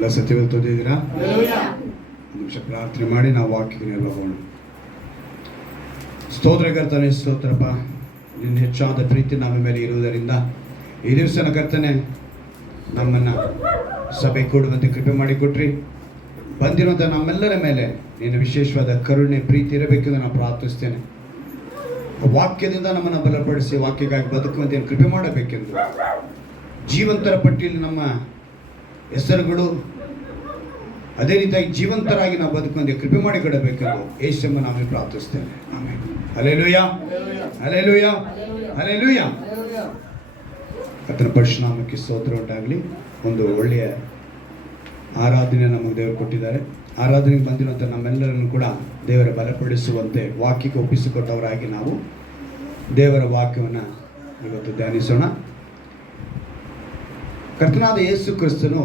ಎಲ್ಲ ಸತ್ಯವೇದ ಓದಿದ್ದೀರಾ? ಒಂದು ನಿಮಿಷ ಪ್ರಾರ್ಥನೆ ಮಾಡಿ ನಾವು ವಾಕ್ಯಕ್ಕೆ ಹೋಗೋಣ. ಸ್ತೋತ್ರಕರ್ತನೆ, ಸ್ತೋತ್ರಪ್ಪ. ನಿನ್ನ ಹೆಚ್ಚಾದ ಪ್ರೀತಿ ನಮ್ಮ ಮೇಲೆ ಇರುವುದರಿಂದ ಈ ದಿವಸನ ಕರ್ತನೆ ನಮ್ಮನ್ನು ಸಭೆ ಕೂಡುವಂತೆ ಕೃಪೆ ಮಾಡಿಕೊಟ್ರಿ. ಬಂದಿರುವಂಥ ನಮ್ಮೆಲ್ಲರ ಮೇಲೆ ನಿನ್ನ ವಿಶೇಷವಾದ ಕರುಣೆ ಪ್ರೀತಿ ಇರಬೇಕೆಂದು ನಾನು ಪ್ರಾರ್ಥಿಸ್ತೇನೆ. ವಾಕ್ಯದಿಂದ ನಮ್ಮನ್ನು ಬಲಪಡಿಸಿ ವಾಕ್ಯಕ್ಕಾಗಿ ಬದುಕುವಂತೆ ಕೃಪೆ ಮಾಡಬೇಕೆಂದು, ಜೀವಂತರ ಪಟ್ಟಿಯಲ್ಲಿ ನಮ್ಮ ಹೆಸರುಗಳು ಅದೇ ರೀತಿಯಾಗಿ ಜೀವಂತರಾಗಿ ನಾವು ಬದುಕುವಂತೆ ಕೃಪೆ ಮಾಡಿಕೊಡಬೇಕೆಂದು ಯೇಸುವನ್ನ ನಾವು ಪ್ರಾರ್ಥಿಸ್ತೇನೆ. ಆಮೆನ್. Hallelujah, hallelujah, hallelujah. ಕರ್ತನ ಪರಿಶುದ್ಧ ನಾಮಕ್ಕೆ ಸ್ತೋತ್ರ ಉಂಟಾಗಲಿ. ಒಂದು ಒಳ್ಳೆಯ ಆರಾಧನೆ ನಮಗೆ ದೇವರು ಕೊಟ್ಟಿದ್ದಾರೆ. ಆರಾಧನೆಗೆ ಬಂದಿರುವಂಥ ನಮ್ಮೆಲ್ಲರನ್ನು ಕೂಡ ದೇವರ ಬಲಪಡಿಸುವಂತೆ ವಾಕ್ಯಕ್ಕೆ ಒಪ್ಪಿಸಿಕೊಟ್ಟವರಾಗಿ ನಾವು ದೇವರ ವಾಕ್ಯವನ್ನು ಇವತ್ತು ಧ್ಯಾನಿಸೋಣ. ಕರ್ತನಾದ ಯೇಸು ಕ್ರಿಸ್ತನು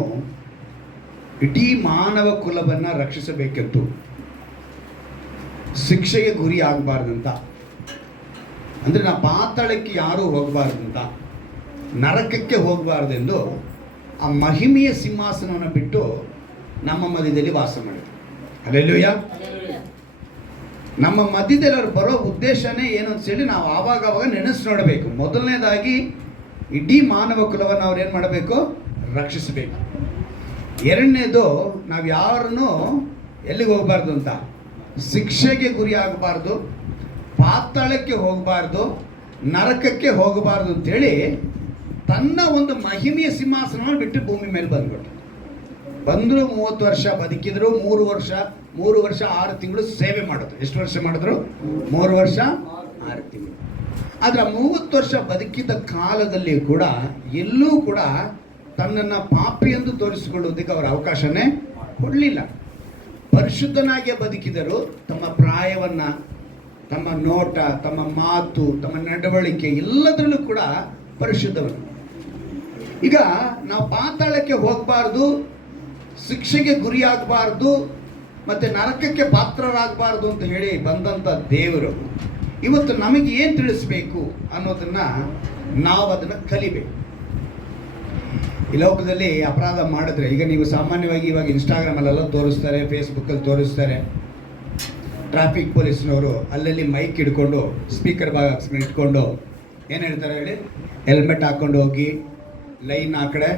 ಇಡೀ ಮಾನವ ಕುಲವನ್ನು ರಕ್ಷಿಸಬೇಕೆಂದು, ಶಿಕ್ಷೆಗೆ ಗುರಿ ಆಗಬಾರ್ದಂತ, ಅಂದರೆ ನಾವು ಪಾತಾಳಕ್ಕೆ ಯಾರೂ ಹೋಗಬಾರ್ದಂತ, ನರಕಕ್ಕೆ ಹೋಗಬಾರ್ದೆಂದು ಆ ಮಹಿಮೆಯ ಸಿಂಹಾಸನವನ್ನು ಬಿಟ್ಟು ನಮ್ಮ ಮಧ್ಯದಲ್ಲಿ ವಾಸ ಮಾಡಿದ್ರು. ಹಲ್ಲೆಲೂಯಾ. ನಮ್ಮ ಮಧ್ಯದಲ್ಲಿ ಅವ್ರು ಬರೋ ಉದ್ದೇಶನೇ ಏನು ಅಂತ ಹೇಳಿ ನಾವು ಆವಾಗ ನೆನೆಸಿ ನೋಡಬೇಕು. ಮೊದಲನೇದಾಗಿ ಇಡೀ ಮಾನವ ಕುಲವನ್ನು ಅವ್ರು ಏನು ಮಾಡಬೇಕು? ರಕ್ಷಿಸಬೇಕು. ಎರಡನೇದು, ನಾವು ಯಾರನ್ನು ಎಲ್ಲಿಗೆ ಹೋಗಬಾರ್ದು ಅಂತ, ಶಿಕ್ಷೆಗೆ ಗುರಿ ಆಗಬಾರ್ದು, ಪಾತಾಳಕ್ಕೆ ಹೋಗಬಾರ್ದು, ನರಕಕ್ಕೆ ಹೋಗಬಾರ್ದು ಅಂತೇಳಿ ತನ್ನ ಒಂದು ಮಹಿಮೆಯ ಸಿಂಹಾಸನವನ್ನು ಬಿಟ್ಟು ಭೂಮಿ ಮೇಲೆ ಬಂದ್ಬಿಟ್ಟು ಬಂದರು. 30 ವರ್ಷ ಬದುಕಿದ್ರು. 3 ವರ್ಷ 6 ತಿಂಗಳು ಸೇವೆ ಮಾಡಿದ್ರು. ಎಷ್ಟು ವರ್ಷ ಮಾಡಿದ್ರು? 3 ವರ್ಷ 6 ತಿಂಗಳು. ಆದರೆ 30 ವರ್ಷ ಬದುಕಿದ ಕಾಲದಲ್ಲಿ ಕೂಡ ಎಲ್ಲೂ ಕೂಡ ತನ್ನನ್ನು ಪಾಪಿ ಎಂದು ತೋರಿಸಿಕೊಳ್ಳುವುದಕ್ಕೆ ಅವರ ಅವಕಾಶನೇ ಕೊಡಲಿಲ್ಲ. ಪರಿಶುದ್ಧನಾಗಿಯೇ ಬದುಕಿದರು. ತಮ್ಮ ಪ್ರಾಯವನ್ನು, ತಮ್ಮ ನೋಟ, ತಮ್ಮ ಮಾತು, ತಮ್ಮ ನಡವಳಿಕೆ ಎಲ್ಲದರಲ್ಲೂ ಕೂಡ ಪರಿಶುದ್ಧವನ್ನು. ಈಗ ನಾವು ಪಾತಾಳಕ್ಕೆ ಹೋಗಬಾರ್ದು, ಶಿಕ್ಷೆಗೆ ಗುರಿಯಾಗಬಾರ್ದು, ಮತ್ತು ನರಕಕ್ಕೆ ಪಾತ್ರರಾಗಬಾರ್ದು ಅಂತ ಹೇಳಿ ಬಂದಂಥ ದೇವರು ಇವತ್ತು ನಮಗೆ ಏನು ತಿಳಿಸ್ಬೇಕು ಅನ್ನೋದನ್ನು ನಾವು ಅದನ್ನು ಕಲಿಬೇಕು. ಈ ಲೋಕದಲ್ಲಿ ಅಪರಾಧ ಮಾಡಿದ್ರೆ, ಈಗ ನೀವು ಸಾಮಾನ್ಯವಾಗಿ ಇವಾಗ ಇನ್ಸ್ಟಾಗ್ರಾಮಲ್ಲೆಲ್ಲ ತೋರಿಸ್ತಾರೆ, ಫೇಸ್ಬುಕ್ಕಲ್ಲಿ ತೋರಿಸ್ತಾರೆ. ಟ್ರಾಫಿಕ್ ಪೊಲೀಸ್ನವರು ಅಲ್ಲಲ್ಲಿ ಮೈಕ್ ಹಿಡ್ಕೊಂಡು, ಸ್ಪೀಕರ್ ಬಾಕ್ಸ್ ಇಟ್ಕೊಂಡು ಏನು ಹೇಳ್ತಾರೆ ಹೇಳಿ, ಹೆಲ್ಮೆಟ್ ಹಾಕ್ಕೊಂಡು ಹೋಗಿ, ಲೈನ್ ಆ ಕಡೆ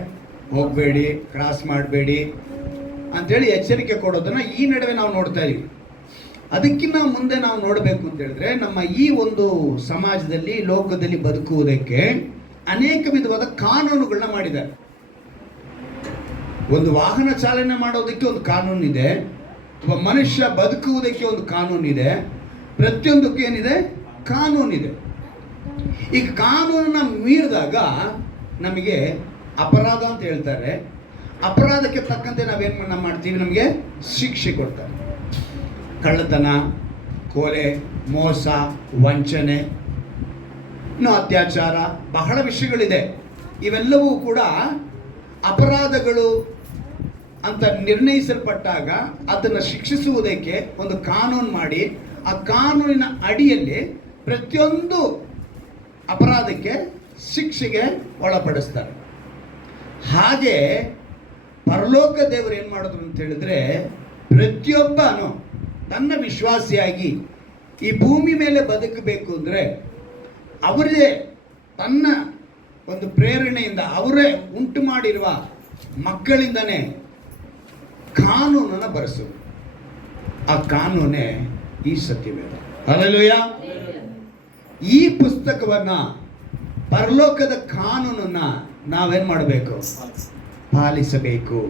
ಹೋಗಬೇಡಿ, ಕ್ರಾಸ್ ಮಾಡಬೇಡಿ ಅಂಥೇಳಿ ಎಚ್ಚರಿಕೆ ಕೊಡೋದನ್ನು ಈ ನಡುವೆ ನಾವು ನೋಡ್ತಾ ಇದ್ದೀವಿ. ಅದಕ್ಕಿಂತ ಮುಂದೆ ನಾವು ನೋಡಬೇಕು ಅಂತ ಹೇಳಿದ್ರೆ, ನಮ್ಮ ಈ ಒಂದು ಸಮಾಜದಲ್ಲಿ, ಲೋಕದಲ್ಲಿ ಬದುಕುವುದಕ್ಕೆ ಅನೇಕ ವಿಧವಾದ ಕಾನೂನುಗಳನ್ನ ಮಾಡಿದ್ದಾರೆ. ಒಂದು ವಾಹನ ಚಾಲನೆ ಮಾಡೋದಕ್ಕೆ ಒಂದು ಕಾನೂನಿದೆ, ಒಬ್ಬ ಮನುಷ್ಯ ಬದುಕುವುದಕ್ಕೆ ಒಂದು ಕಾನೂನಿದೆ, ಪ್ರತಿಯೊಂದಕ್ಕೂ ಏನಿದೆ? ಕಾನೂನಿದೆ. ಈಗ ಕಾನೂನನ್ನ ಮೀರಿದಾಗ ನಮಗೆ ಅಪರಾಧ ಅಂತ ಹೇಳ್ತಾರೆ. ಅಪರಾಧಕ್ಕೆ ತಕ್ಕಂತೆ ನಾವೇನು ಮಾಡ್ತೀವಿ? ನಮಗೆ ಶಿಕ್ಷೆ ಕೊಡ್ತಾರೆ. ಕಳ್ಳತನ, ಕೊಲೆ, ಮೋಸ, ವಂಚನೆ, ಇನ್ನು ಅತ್ಯಾಚಾರ, ಬಹಳ ವಿಷಯಗಳಿದೆ. ಇವೆಲ್ಲವೂ ಕೂಡ ಅಪರಾಧಗಳು ಅಂತ ನಿರ್ಣಯಿಸಲ್ಪಟ್ಟಾಗ ಅದನ್ನು ಶಿಕ್ಷಿಸುವುದಕ್ಕೆ ಒಂದು ಕಾನೂನು ಮಾಡಿ, ಆ ಕಾನೂನಿನ ಅಡಿಯಲ್ಲಿ ಪ್ರತಿಯೊಂದು ಅಪರಾಧಕ್ಕೆ ಶಿಕ್ಷೆಗೆ ಒಳಪಡಿಸ್ತಾರೆ. ಹಾಗೆ ಪರಲೋಕ ದೇವರು ಏನು ಮಾಡಿದ್ರು ಅಂತ ಹೇಳಿದ್ರೆ, ಪ್ರತಿಯೊಬ್ಬನು ತನ್ನ ವಿಶ್ವಾಸಿಯಾಗಿ ಈ ಭೂಮಿ ಮೇಲೆ ಬದುಕಬೇಕು ಅಂದರೆ ಅವರೇ ತನ್ನ ಒಂದು ಪ್ರೇರಣೆಯಿಂದ, ಅವರೇ ಉಂಟು ಮಾಡಿರುವ ಮಕ್ಕಳಿಂದನೇ ಕಾನೂನನ್ನು ಬರೆಸೋದು. ಆ ಕಾನೂನೇ ಈ ಸತ್ಯವೇದ. ಹಲ್ಲೆಲೂಯಾ. ಈ ಪುಸ್ತಕವನ್ನು, ಪರಲೋಕದ ಕಾನೂನನ್ನು ನಾವೇನು ಮಾಡಬೇಕು? ಪಾಲಿಸಬೇಕು.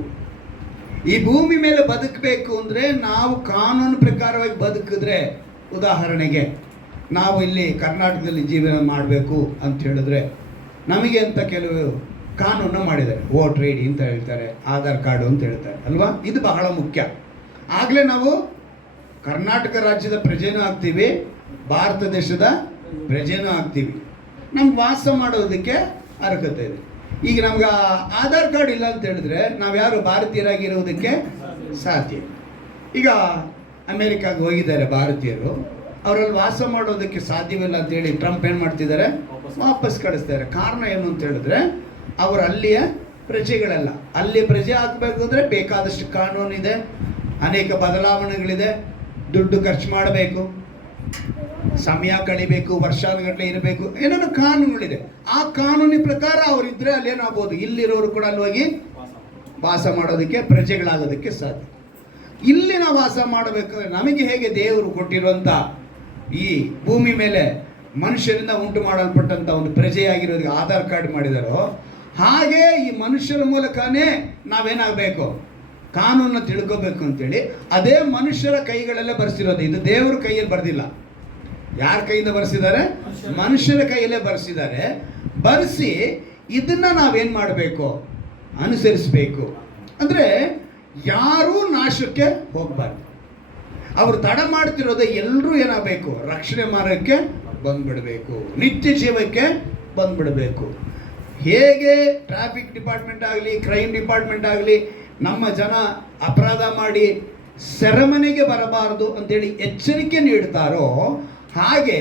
ಈ ಭೂಮಿ ಮೇಲೆ ಬದುಕಬೇಕು ಅಂದರೆ ನಾವು ಕಾನೂನು ಪ್ರಕಾರವಾಗಿ ಬದುಕಿದ್ರೆ, ಉದಾಹರಣೆಗೆ ನಾವು ಇಲ್ಲಿ ಕರ್ನಾಟಕದಲ್ಲಿ ಜೀವನ ಮಾಡಬೇಕು ಅಂತ ಹೇಳಿದ್ರೆ ನಮಗೆ ಅಂತ ಕೆಲವು ಕಾನೂನು ಮಾಡಿದ್ದಾರೆ. ವೋಟರ್ ಐ ಡಿ ಅಂತ ಹೇಳ್ತಾರೆ, ಆಧಾರ್ ಕಾರ್ಡು ಅಂತ ಹೇಳ್ತಾರೆ ಅಲ್ವಾ? ಇದು ಬಹಳ ಮುಖ್ಯ. ಆಗಲೇ ನಾವು ಕರ್ನಾಟಕ ರಾಜ್ಯದ ಪ್ರಜೆನೂ ಆಗ್ತೀವಿ, ಭಾರತ ದೇಶದ ಪ್ರಜೆನೂ ಆಗ್ತೀವಿ, ನಮ್ಗೆ ವಾಸ ಮಾಡೋದಕ್ಕೆ ಅರ್ಹತೆ ಇದೆ. ಈಗ ನಮ್ಗೆ ಆಧಾರ್ ಕಾರ್ಡ್ ಇಲ್ಲ ಅಂತ ಹೇಳಿದ್ರೆ ನಾವು ಯಾರು ಭಾರತೀಯರಾಗಿರೋದಕ್ಕೆ ಸಾಧ್ಯ. ಈಗ ಅಮೇರಿಕಾಗೆ ಹೋಗಿದ್ದಾರೆ ಭಾರತೀಯರು, ಅವರಲ್ಲಿ ವಾಸ ಮಾಡೋದಕ್ಕೆ ಸಾಧ್ಯವಿಲ್ಲ ಅಂತೇಳಿ ಟ್ರಂಪ್ ಏನು ಮಾಡ್ತಿದ್ದಾರೆ? ವಾಪಸ್ ಕಳಿಸ್ತಾರೆ. ಕಾರಣ ಏನು ಅಂತ ಹೇಳಿದ್ರೆ ಅವರು ಅಲ್ಲಿಯ ಪ್ರಜೆಗಳಲ್ಲ. ಅಲ್ಲಿ ಪ್ರಜೆ ಆಗಬೇಕು ಅಂದರೆ ಬೇಕಾದಷ್ಟು ಕಾನೂನಿದೆ, ಅನೇಕ ಬದಲಾವಣೆಗಳಿದೆ, ದುಡ್ಡು ಖರ್ಚು ಮಾಡಬೇಕು, ಸಮಯ ಕಳಿಬೇಕು, ವರ್ಷಾನುಗಟ್ಟಲೆ ಇರಬೇಕು, ಏನೇನೋ ಕಾನೂನುಗಳಿದೆ. ಆ ಕಾನೂನಿನ ಪ್ರಕಾರ ಅವರಿದ್ದರೆ ಅಲ್ಲೇನಾಗ್ಬೋದು, ಇಲ್ಲಿರೋರು ಕೂಡ ಅಲ್ಲಿ ಹೋಗಿ ವಾಸ ಮಾಡೋದಕ್ಕೆ, ಪ್ರಜೆಗಳಾಗೋದಕ್ಕೆ ಸಾಧ್ಯ. ಇಲ್ಲಿ ನಾವು ವಾಸ ಮಾಡಬೇಕಾದ್ರೆ ನಮಗೆ ಹೇಗೆ ದೇವರು ಕೊಟ್ಟಿರುವಂಥ ಈ ಭೂಮಿ ಮೇಲೆ ಮನುಷ್ಯರಿಂದ ಉಂಟು ಮಾಡಲ್ಪಟ್ಟಂಥ ಒಂದು ಪ್ರಜೆಯಾಗಿರೋದಕ್ಕೆ ಆಧಾರ್ ಕಾರ್ಡ್ ಮಾಡಿದಾರೋ, ಹಾಗೆ ಈ ಮನುಷ್ಯರ ಮೂಲಕನೇ ನಾವೇನಾಗಬೇಕು, ಕಾನೂನನ್ನು ತಿಳ್ಕೋಬೇಕು ಅಂತೇಳಿ ಅದೇ ಮನುಷ್ಯರ ಕೈಗಳಲ್ಲೇ ಬರೆಸಿರೋದು. ಇದು ದೇವರ ಕೈಯಲ್ಲಿ ಬರೆದಿಲ್ಲ. ಯಾರ ಕೈಯಿಂದ ಬರೆಸಿದ್ದಾರೆ? ಮನುಷ್ಯರ ಕೈಯಲ್ಲೇ ಬರೆಸಿದ್ದಾರೆ. ಬರೆಸಿ ಇದನ್ನು ನಾವೇನು ಮಾಡಬೇಕು, ಅನುಸರಿಸಬೇಕು. ಅಂದರೆ ಯಾರೂ ನಾಶಕ್ಕೆ ಹೋಗಬಾರ್ದು. ಅವರು ತಡ ಮಾಡ್ತಿರೋದು ಎಲ್ಲರೂ ಏನಾಗಬೇಕು, ರಕ್ಷಣೆ ಮಾರ್ಗಕ್ಕೆ ಬಂದ್ಬಿಡಬೇಕು, ನಿತ್ಯ ಜೀವಕ್ಕೆ ಬಂದ್ಬಿಡಬೇಕು. ಹೇಗೆ ಟ್ರಾಫಿಕ್ ಡಿಪಾರ್ಟ್ಮೆಂಟ್ ಆಗಲಿ, ಕ್ರೈಮ್ ಡಿಪಾರ್ಟ್ಮೆಂಟ್ ಆಗಲಿ ನಮ್ಮ ಜನ ಅಪರಾಧ ಮಾಡಿ ಸೆರೆಮನೆಗೆ ಬರಬಾರದು ಅಂತೇಳಿ ಎಚ್ಚರಿಕೆ ನೀಡ್ತಾರೋ, ಹಾಗೆ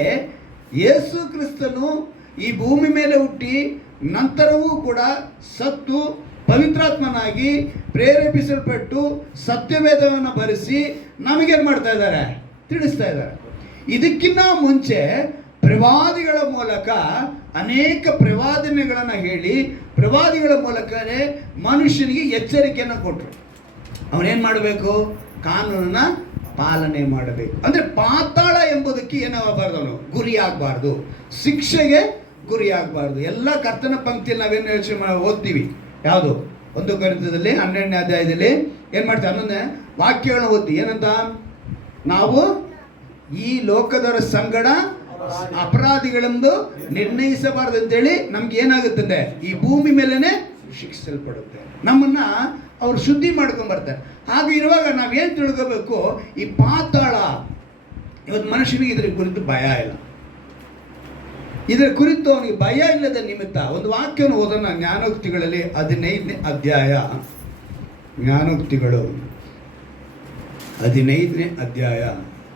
ಯೇಸು ಕ್ರಿಸ್ತನು ಈ ಭೂಮಿ ಮೇಲೆ ಹುಟ್ಟಿ ನಂತರವೂ ಕೂಡ ಸತ್ತು ಪವಿತ್ರಾತ್ಮನಾಗಿ ಪ್ರೇರೇಪಿಸಲ್ಪಟ್ಟು ಸತ್ಯವೇದವನ್ನು ಬರೆಸಿ ನಮಗೇನು ಮಾಡ್ತಾ ಇದ್ದಾರೆ, ತಿಳಿಸ್ತಾ ಇದ್ದಾರೆ. ಇದಕ್ಕಿಂತ ಮುಂಚೆ ಪ್ರವಾದಿಗಳ ಮೂಲಕ ಅನೇಕ ಪ್ರವಾದನೆಗಳನ್ನು ಹೇಳಿ ಪ್ರವಾದಿಗಳ ಮೂಲಕನೇ ಮನುಷ್ಯನಿಗೆ ಎಚ್ಚರಿಕೆಯನ್ನು ಕೊಟ್ಟರು. ಅವನೇನು ಮಾಡಬೇಕು, ಕಾನೂನನ್ನ ಪಾಲನೆ ಮಾಡಬೇಕು. ಅಂದರೆ ಪಾತಾಳ ಎಂಬುದಕ್ಕೆ ಏನಾಗಬಾರ್ದು, ಅವನು ಗುರಿ ಆಗಬಾರ್ದು, ಶಿಕ್ಷೆಗೆ ಗುರಿ ಆಗಬಾರ್ದು. ಎಲ್ಲ ಕರ್ತನ ಪಂಕ್ತಿಯಲ್ಲಿ ನಾವೇನು ಯೋಚನೆ ಓದ್ತೀವಿ, ಯಾವುದು 1 ಕೊರಿಂಥದಲ್ಲಿ 12ನೇ ಅಧ್ಯಾಯದಲ್ಲಿ ಏನು ಮಾಡ್ತೀವಿ, 11ನೇ ವಾಕ್ಯಗಳನ್ನು ಓದಿ ಏನಂತ, ನಾವು ಈ ಲೋಕದವರ ಸಂಗಡ ಅಪರಾಧಿಗಳೆಂದು ನಿರ್ಣಯಿಸಬಾರದು ಅಂತೇಳಿ ನಮ್ಗೆ ಏನಾಗುತ್ತದೆ, ಈ ಭೂಮಿ ಮೇಲೇನೆ ಶಿಕ್ಷಿಸಲ್ಪಡುತ್ತೆ. ನಮ್ಮನ್ನ ಅವ್ರು ಶುದ್ಧಿ ಮಾಡ್ಕೊಂಡ್ ಬರ್ತಾರೆ. ಹಾಗೆ ಇರುವಾಗ ನಾವೇನು ತಿಳ್ಕೋಬೇಕು, ಈ ಪಾತಾಳ ಇವತ್ತು ಮನುಷ್ಯನಿಗೆ ಇದ್ರ ಕುರಿತು ಭಯ ಇಲ್ಲ. ಇದರ ಕುರಿತು ಅವನಿಗೆ ಭಯ ಇಲ್ಲದ ನಿಮಿತ್ತ ಒಂದು ವಾಕ್ಯವನ್ನು ಓದೋಣ. ಜ್ಞಾನೋಕ್ತಿಗಳಲ್ಲಿ 15ನೇ ಅಧ್ಯಾಯ, ಜ್ಞಾನೋಕ್ತಿಗಳು 15ನೇ ಅಧ್ಯಾಯ